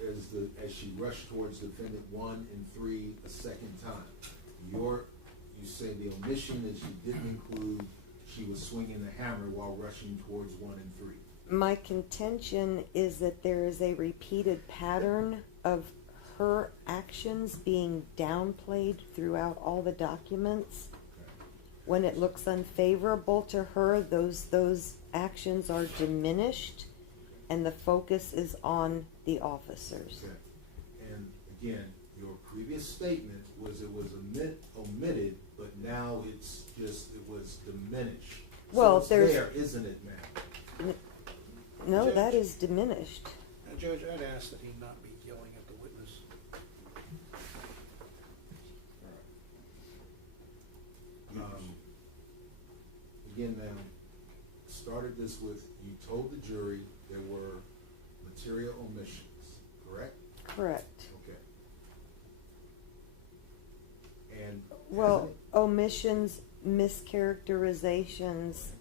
as she rushed towards defendant 1 and 3 a second time. You say the omission is you didn't include she was swinging the hammer while rushing towards 1 and 3. My contention is that there is a repeated pattern of her actions being downplayed throughout all the documents. When it looks unfavorable to her, those actions are diminished, and the focus is on the officers. Okay. And again, your previous statement was it was omitted, but now it's just it was diminished. Well, so it's there's there, isn't it, ma'am? No, Judge. that is diminished. Now, Judge, I'd ask that he not be yelling at the witness. Again, ma'am, started this with you told the jury there were material omissions, correct? Correct. Okay. And Well, omissions, mischaracterizations,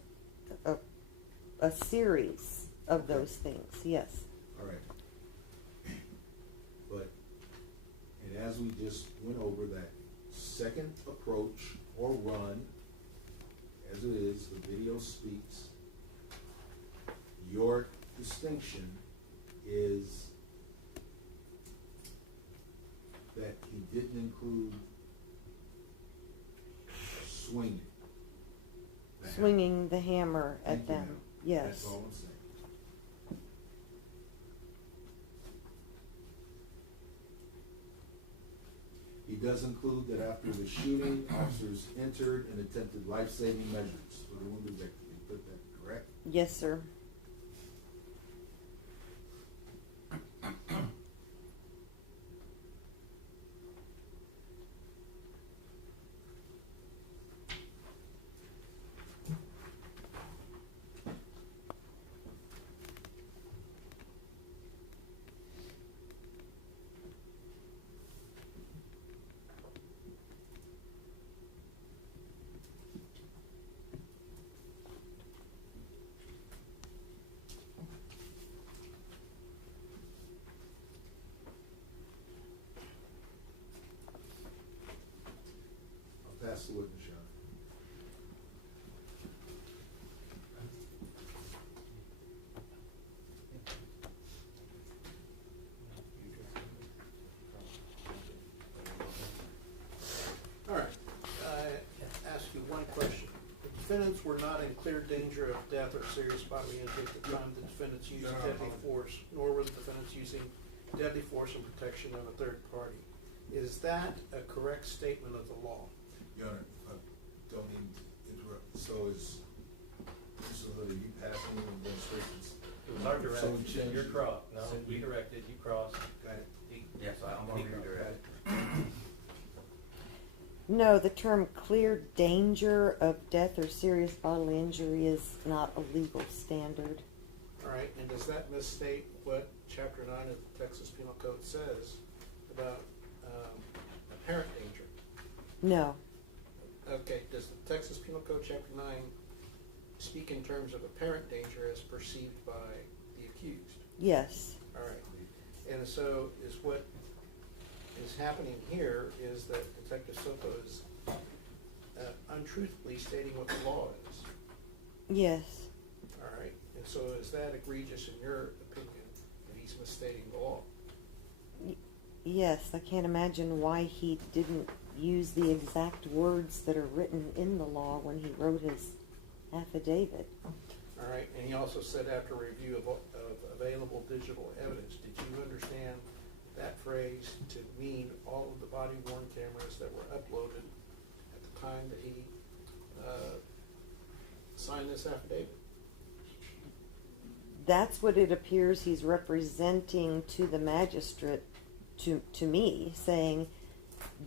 a series of those things, yes. all right. But, and as we just went over that second approach or run, as it is, the video speaks, your distinction is that he didn't include swinging. Swinging the hammer Thank at you, them, ma'am. yes. That's all I'm saying. He does include that after the shooting, officers entered and attempted life-saving measures for the wounded victim. You put that correct? Yes, sir. I'll pass the witness, Your Honor. All right, I ask you one question. The defendants were not in clear danger of death or serious bodily injury at the time the defendants used deadly force, nor were the defendants using deadly force in protection of a third party. Is that a correct statement of the law? Your Honor, I don't mean to interrupt. So is Mr. Hood, are you passing the demonstrations? It was our So direction, we changed your it. cross, no, we directed, you crossed. Got it. Yes, I'm going to redirect. No, the term clear danger of death or serious bodily injury is not a legal standard. All right, and does that misstate what Chapter 9 of the Texas Penal Code says about apparent danger? No. Okay, does the Texas Penal Code Chapter 9 speak in terms of apparent danger as perceived by the accused? Yes. All right. And so is what is happening here is that Detective Soto is untruthfully stating what the law is. Yes. All right. And so is that egregious in your opinion that he's misstating the law? Yes, I can't imagine why he didn't use the exact words that are written in the law when he wrote his affidavit. All right. And he also said after review of available digital evidence. Did you understand that phrase to mean all of the body-worn cameras that were uploaded at the time that he signed this affidavit? That's what it appears he's representing to the magistrate, to me, saying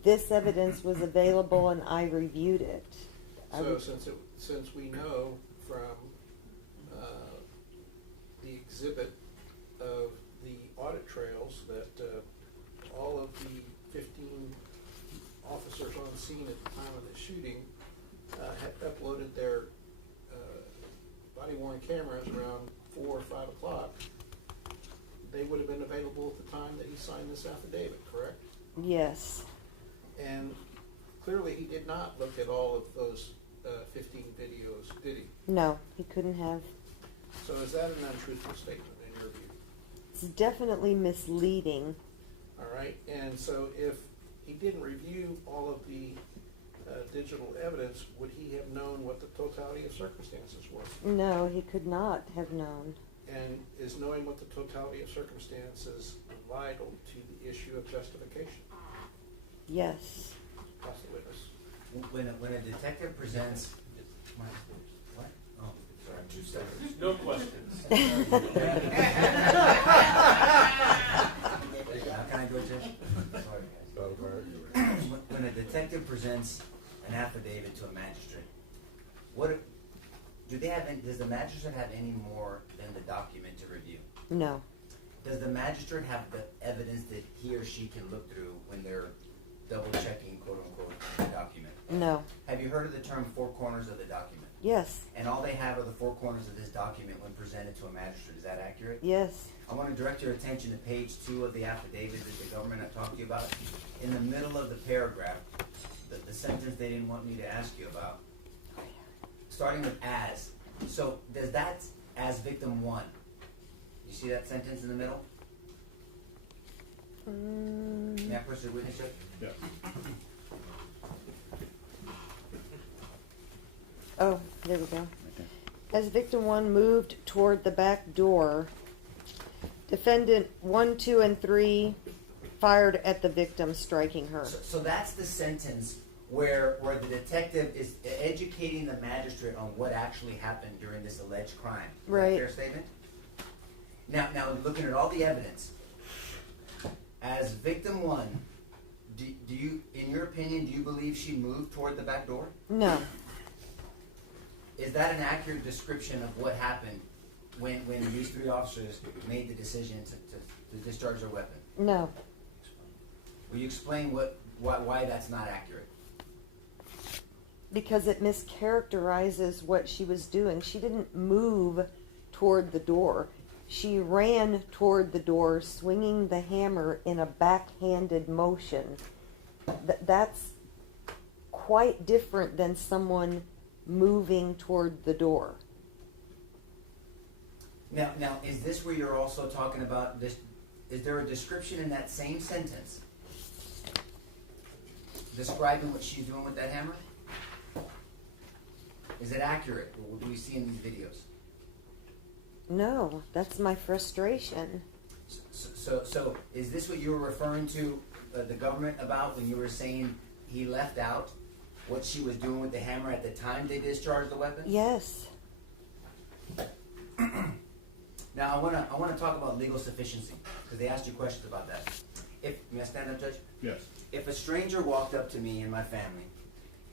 this evidence was available and I reviewed it. So since we know from the exhibit of the audit trails that all of the 15 officers on scene at the time of the shooting had uploaded their body-worn cameras around 4 or 5 o'clock, they would have been available at the time that he signed this affidavit, correct? Yes. And clearly he did not look at all of those 15 videos, did he? No, he couldn't have. So is that an untruthful statement in your view? It's definitely misleading. All right, and so if he didn't review all of the digital evidence, would he have known what the totality of circumstances was? No, he could not have known. And is knowing what the totality of circumstances vital to the issue of justification? Yes. Cross the witness. When a detective presents, what? Oh, sorry, 2 seconds. No questions. Now can I go, Judge? Sorry, guys. When a detective presents an affidavit to a magistrate, does the magistrate have any more than the document to review? No. Does the magistrate have the evidence that he or she can look through when they're double checking, quote unquote, the document? No. Have you heard of the term 4 corners of the document? Yes. And all they have are the 4 corners of this document when presented to a magistrate. Is that accurate? Yes. I want to direct your attention to page 2 of the affidavit that the government had talked to you about. In the middle of the paragraph, the sentence they didn't want me to ask you about, starting with as. So does that as victim 1? You see that sentence in the middle? May I pursue witness? Yeah. Oh, there we go. As victim 1 moved toward the back door, defendant 1, 2, and 3 fired at the victim, striking her. So that's the sentence where the detective is educating the magistrate on what actually happened during this alleged crime. Is that Right. a fair statement? Now looking at all the evidence, as victim 1, do you, in your opinion, do you believe she moved toward the back door? No. Is that an accurate description of what happened when these 3 officers made the decision to discharge their weapon? No. Will you explain why that's not accurate? Because it mischaracterizes what she was doing. She didn't move toward the door. She ran toward the door, swinging the hammer in a backhanded motion. That's quite different than someone moving toward the door. Now, is this where you're also talking about this? Is there a description in that same sentence describing what she's doing with that hammer? Is it accurate? What do we see in these videos? No, that's my frustration. So is this what you were referring to the government about when you were saying he left out what she was doing with the hammer at the time they discharged the weapon? Yes. Now I want to talk about legal sufficiency because they asked you questions about that. May I stand up, Judge? Yes. If a stranger walked up to me and my family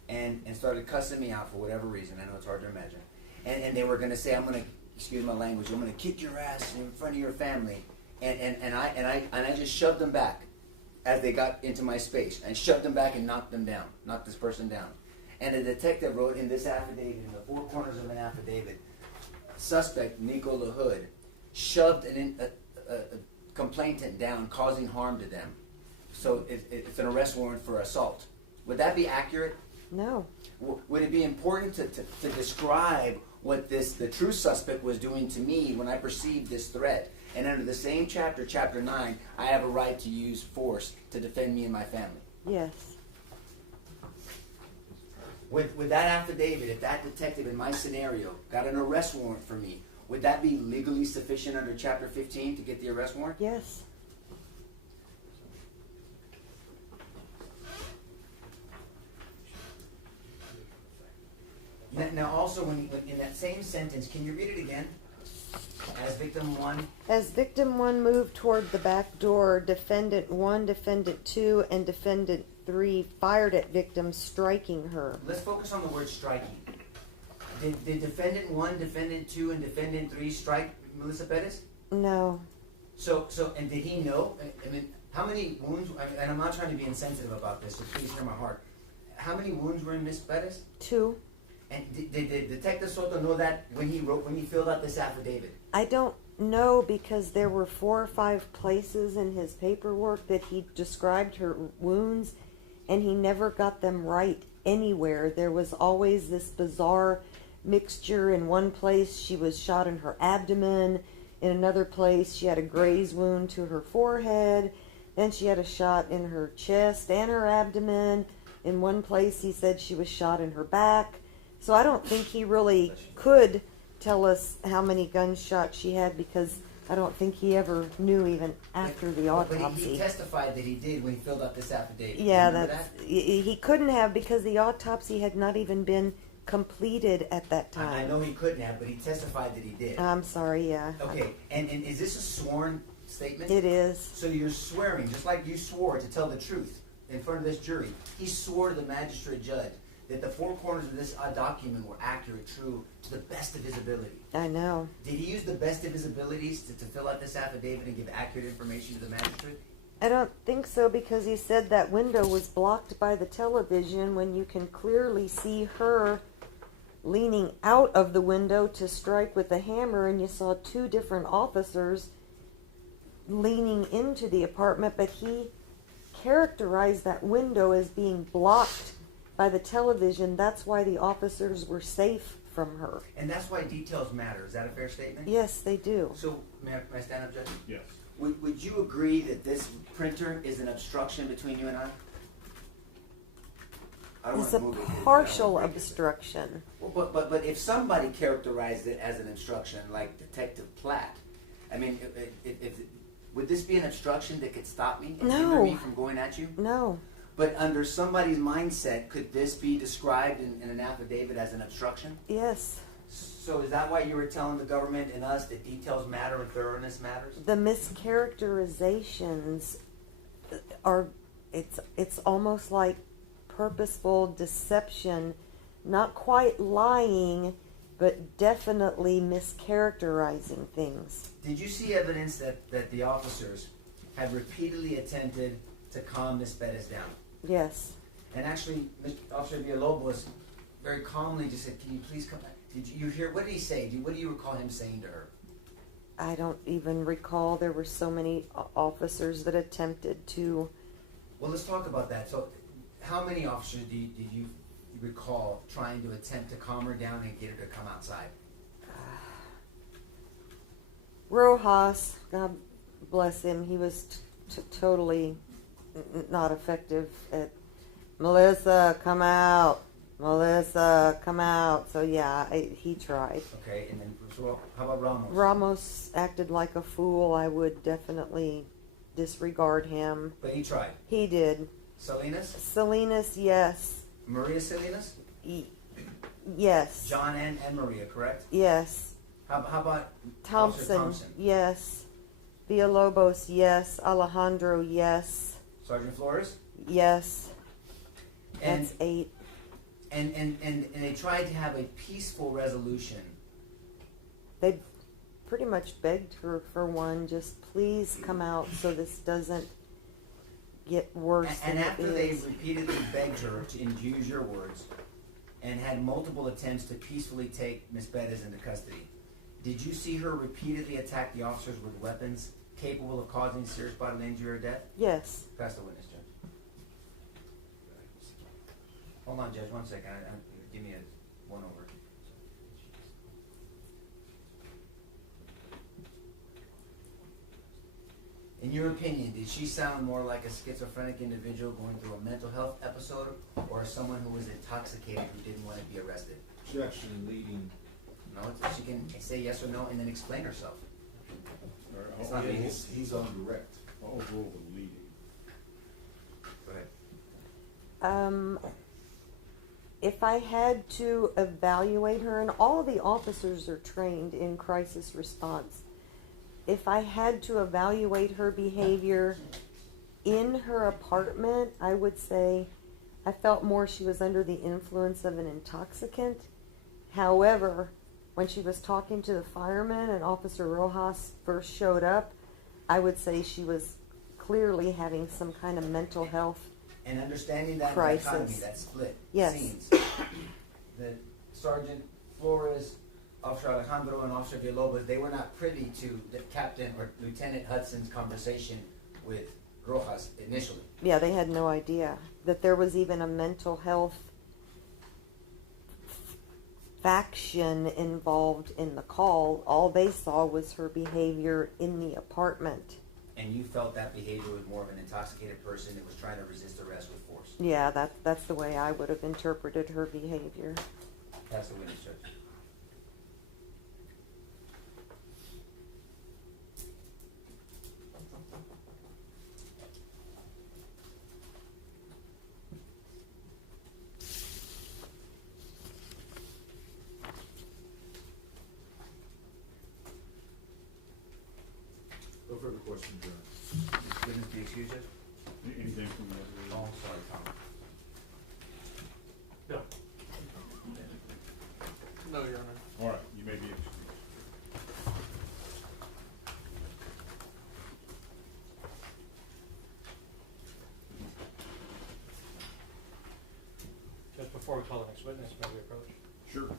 and started cussing me out for whatever reason, I know it's hard to imagine, and they were going to say, I'm going to, excuse my language, I'm going to kick your ass in front of your family, and I just shoved them back as they got into my space, and shoved them back and knocked this person down. And the detective wrote in this affidavit, in the 4 corners of an affidavit, suspect Nico LaHood shoved a complainant down, causing harm to them. So it's an arrest warrant for assault. Would that be accurate? No. Would it be important to describe what the true suspect was doing to me when I perceived this threat? And under the same chapter, chapter 9, I have a right to use force to defend me and my family. Yes. With that affidavit, if that detective in my scenario got an arrest warrant for me, would that be legally sufficient under chapter 15 to get the arrest warrant? Yes. Now also, when in that same sentence, can you read it again? As victim 1? As victim 1 moved toward the back door, defendant 1, defendant 2, and defendant 3 fired at victims, striking her. Let's focus on the word striking. Did defendant 1, defendant 2, and defendant 3 strike Melissa Perez? No. So, and did he know? I mean, how many wounds? And I'm not trying to be insensitive about this, so please hear my heart. How many wounds were in Miss Perez? 2. And did Detective Soto know that when he filled out this affidavit? I don't know, because there were 4 or 5 places in his paperwork that he described her wounds, and he never got them right anywhere. There was always this bizarre mixture. In one place she was shot in her abdomen, in another place she had a graze wound to her forehead, then she had a shot in her chest and her abdomen. In one place he said she was shot in her back. So I don't think he really could tell us how many gunshots she had, because I don't think he ever knew even after the autopsy. But he testified that he did when he filled out this affidavit. Yeah, he couldn't have, because the autopsy had not even been completed at that time. I know he couldn't have, but he testified that he did. I'm sorry, yeah. Okay, and is this a sworn statement? It is. So you're swearing, just like you swore to tell the truth in front of this jury. He swore to the magistrate judge that the 4 corners of this document were accurate, true, to the best of his ability. I know. Did he use the best of his abilities to fill out this affidavit and give accurate information to the magistrate? I don't think so, because he said that window was blocked by the television when you can clearly see her leaning out of the window to strike with a hammer, and you saw 2 different officers leaning into the apartment, but he characterized that window as being blocked by the television. That's why the officers were safe from her. And that's why details matter. Is that a fair statement? Yes, they do. So, may I stand up, Judge? Yes. Would you agree that this printer is an obstruction between you and I? I don't It's want a to move it. partial obstruction. Well, but if somebody characterized it as an obstruction, like Detective Platt, I mean, would this be an obstruction that could stop me and hinder me from going at you? No. But under somebody's mindset, could this be described in an affidavit as an obstruction? Yes. So is that why you were telling the government and us that details matter and thoroughness matters? The mischaracterizations are, it's almost like purposeful deception, not quite lying, but definitely mischaracterizing things. Did you see evidence that the officers had repeatedly attempted to calm Miss Perez down? Yes. And actually, Officer Villalobos very calmly just said, "Can you please come back?" Did you hear, what did he say? What do you recall him saying to her? I don't even recall. There were so many officers that attempted to. Well, let's talk about that. So, how many officers did you recall trying to attempt to calm her down and get her to come outside? Rojas, God bless him, he was totally not effective at, Melissa, come out. Melissa, come out. So yeah, he tried. Okay, and then so how about Ramos? Ramos acted like a fool. I would definitely disregard him. But he tried. He did. Salinas? Salinas, yes. Maria Salinas? Yes. John and Maria, correct? Yes. How about Thompson? Thompson? Yes. Villalobos, yes. Alejandro, yes. Sergeant Flores? Yes. And, that's 8. And they tried to have a peaceful resolution. They pretty much begged her for one, just please come out so this doesn't get worse And than after it they is. repeatedly begged her, to use your words, and had multiple attempts to peacefully take Miss Perez into custody, did you see her repeatedly attack the officers with weapons capable of causing serious bodily injury or death? Yes. Pass the witness, Judge. Hold on, Judge, 1 second. Give me a one over. In your opinion, did she sound more like a schizophrenic individual going through a mental health episode, or someone who was intoxicated who didn't want to be arrested? Objection leading. No, she can say yes or no and then explain herself. It's not leading. He's on direct. What was rule of leading? Go ahead. If I had to evaluate her, and all the officers are trained in crisis response, if I had to evaluate her behavior, in her apartment, I would say I felt more she was under the influence of an intoxicant. However, when she was talking to the firemen and Officer Rojas first showed up, I would say she was clearly having some kind of mental health And understanding that crisis. dichotomy, that split Yes. scenes. The Sergeant Flores, Officer Alejandro, and Officer Villalobos, they were not privy to the Captain or Lieutenant Hudson's conversation with Rojas initially. Yeah, they had no idea that there was even a mental health faction involved in the call. All they saw was her behavior in the apartment. And you felt that behavior was more of an intoxicated person that was trying to resist arrest with force. Yeah, that's the way I would have interpreted her behavior. That's the witness, Judge. No further questions, Your Honor. Witness be excused, Judge? Anything from the other? Oh, sorry, Tom. No. No, Your Honor. All right, you may be excused. Just before we call the next witness, may we approach? Sure.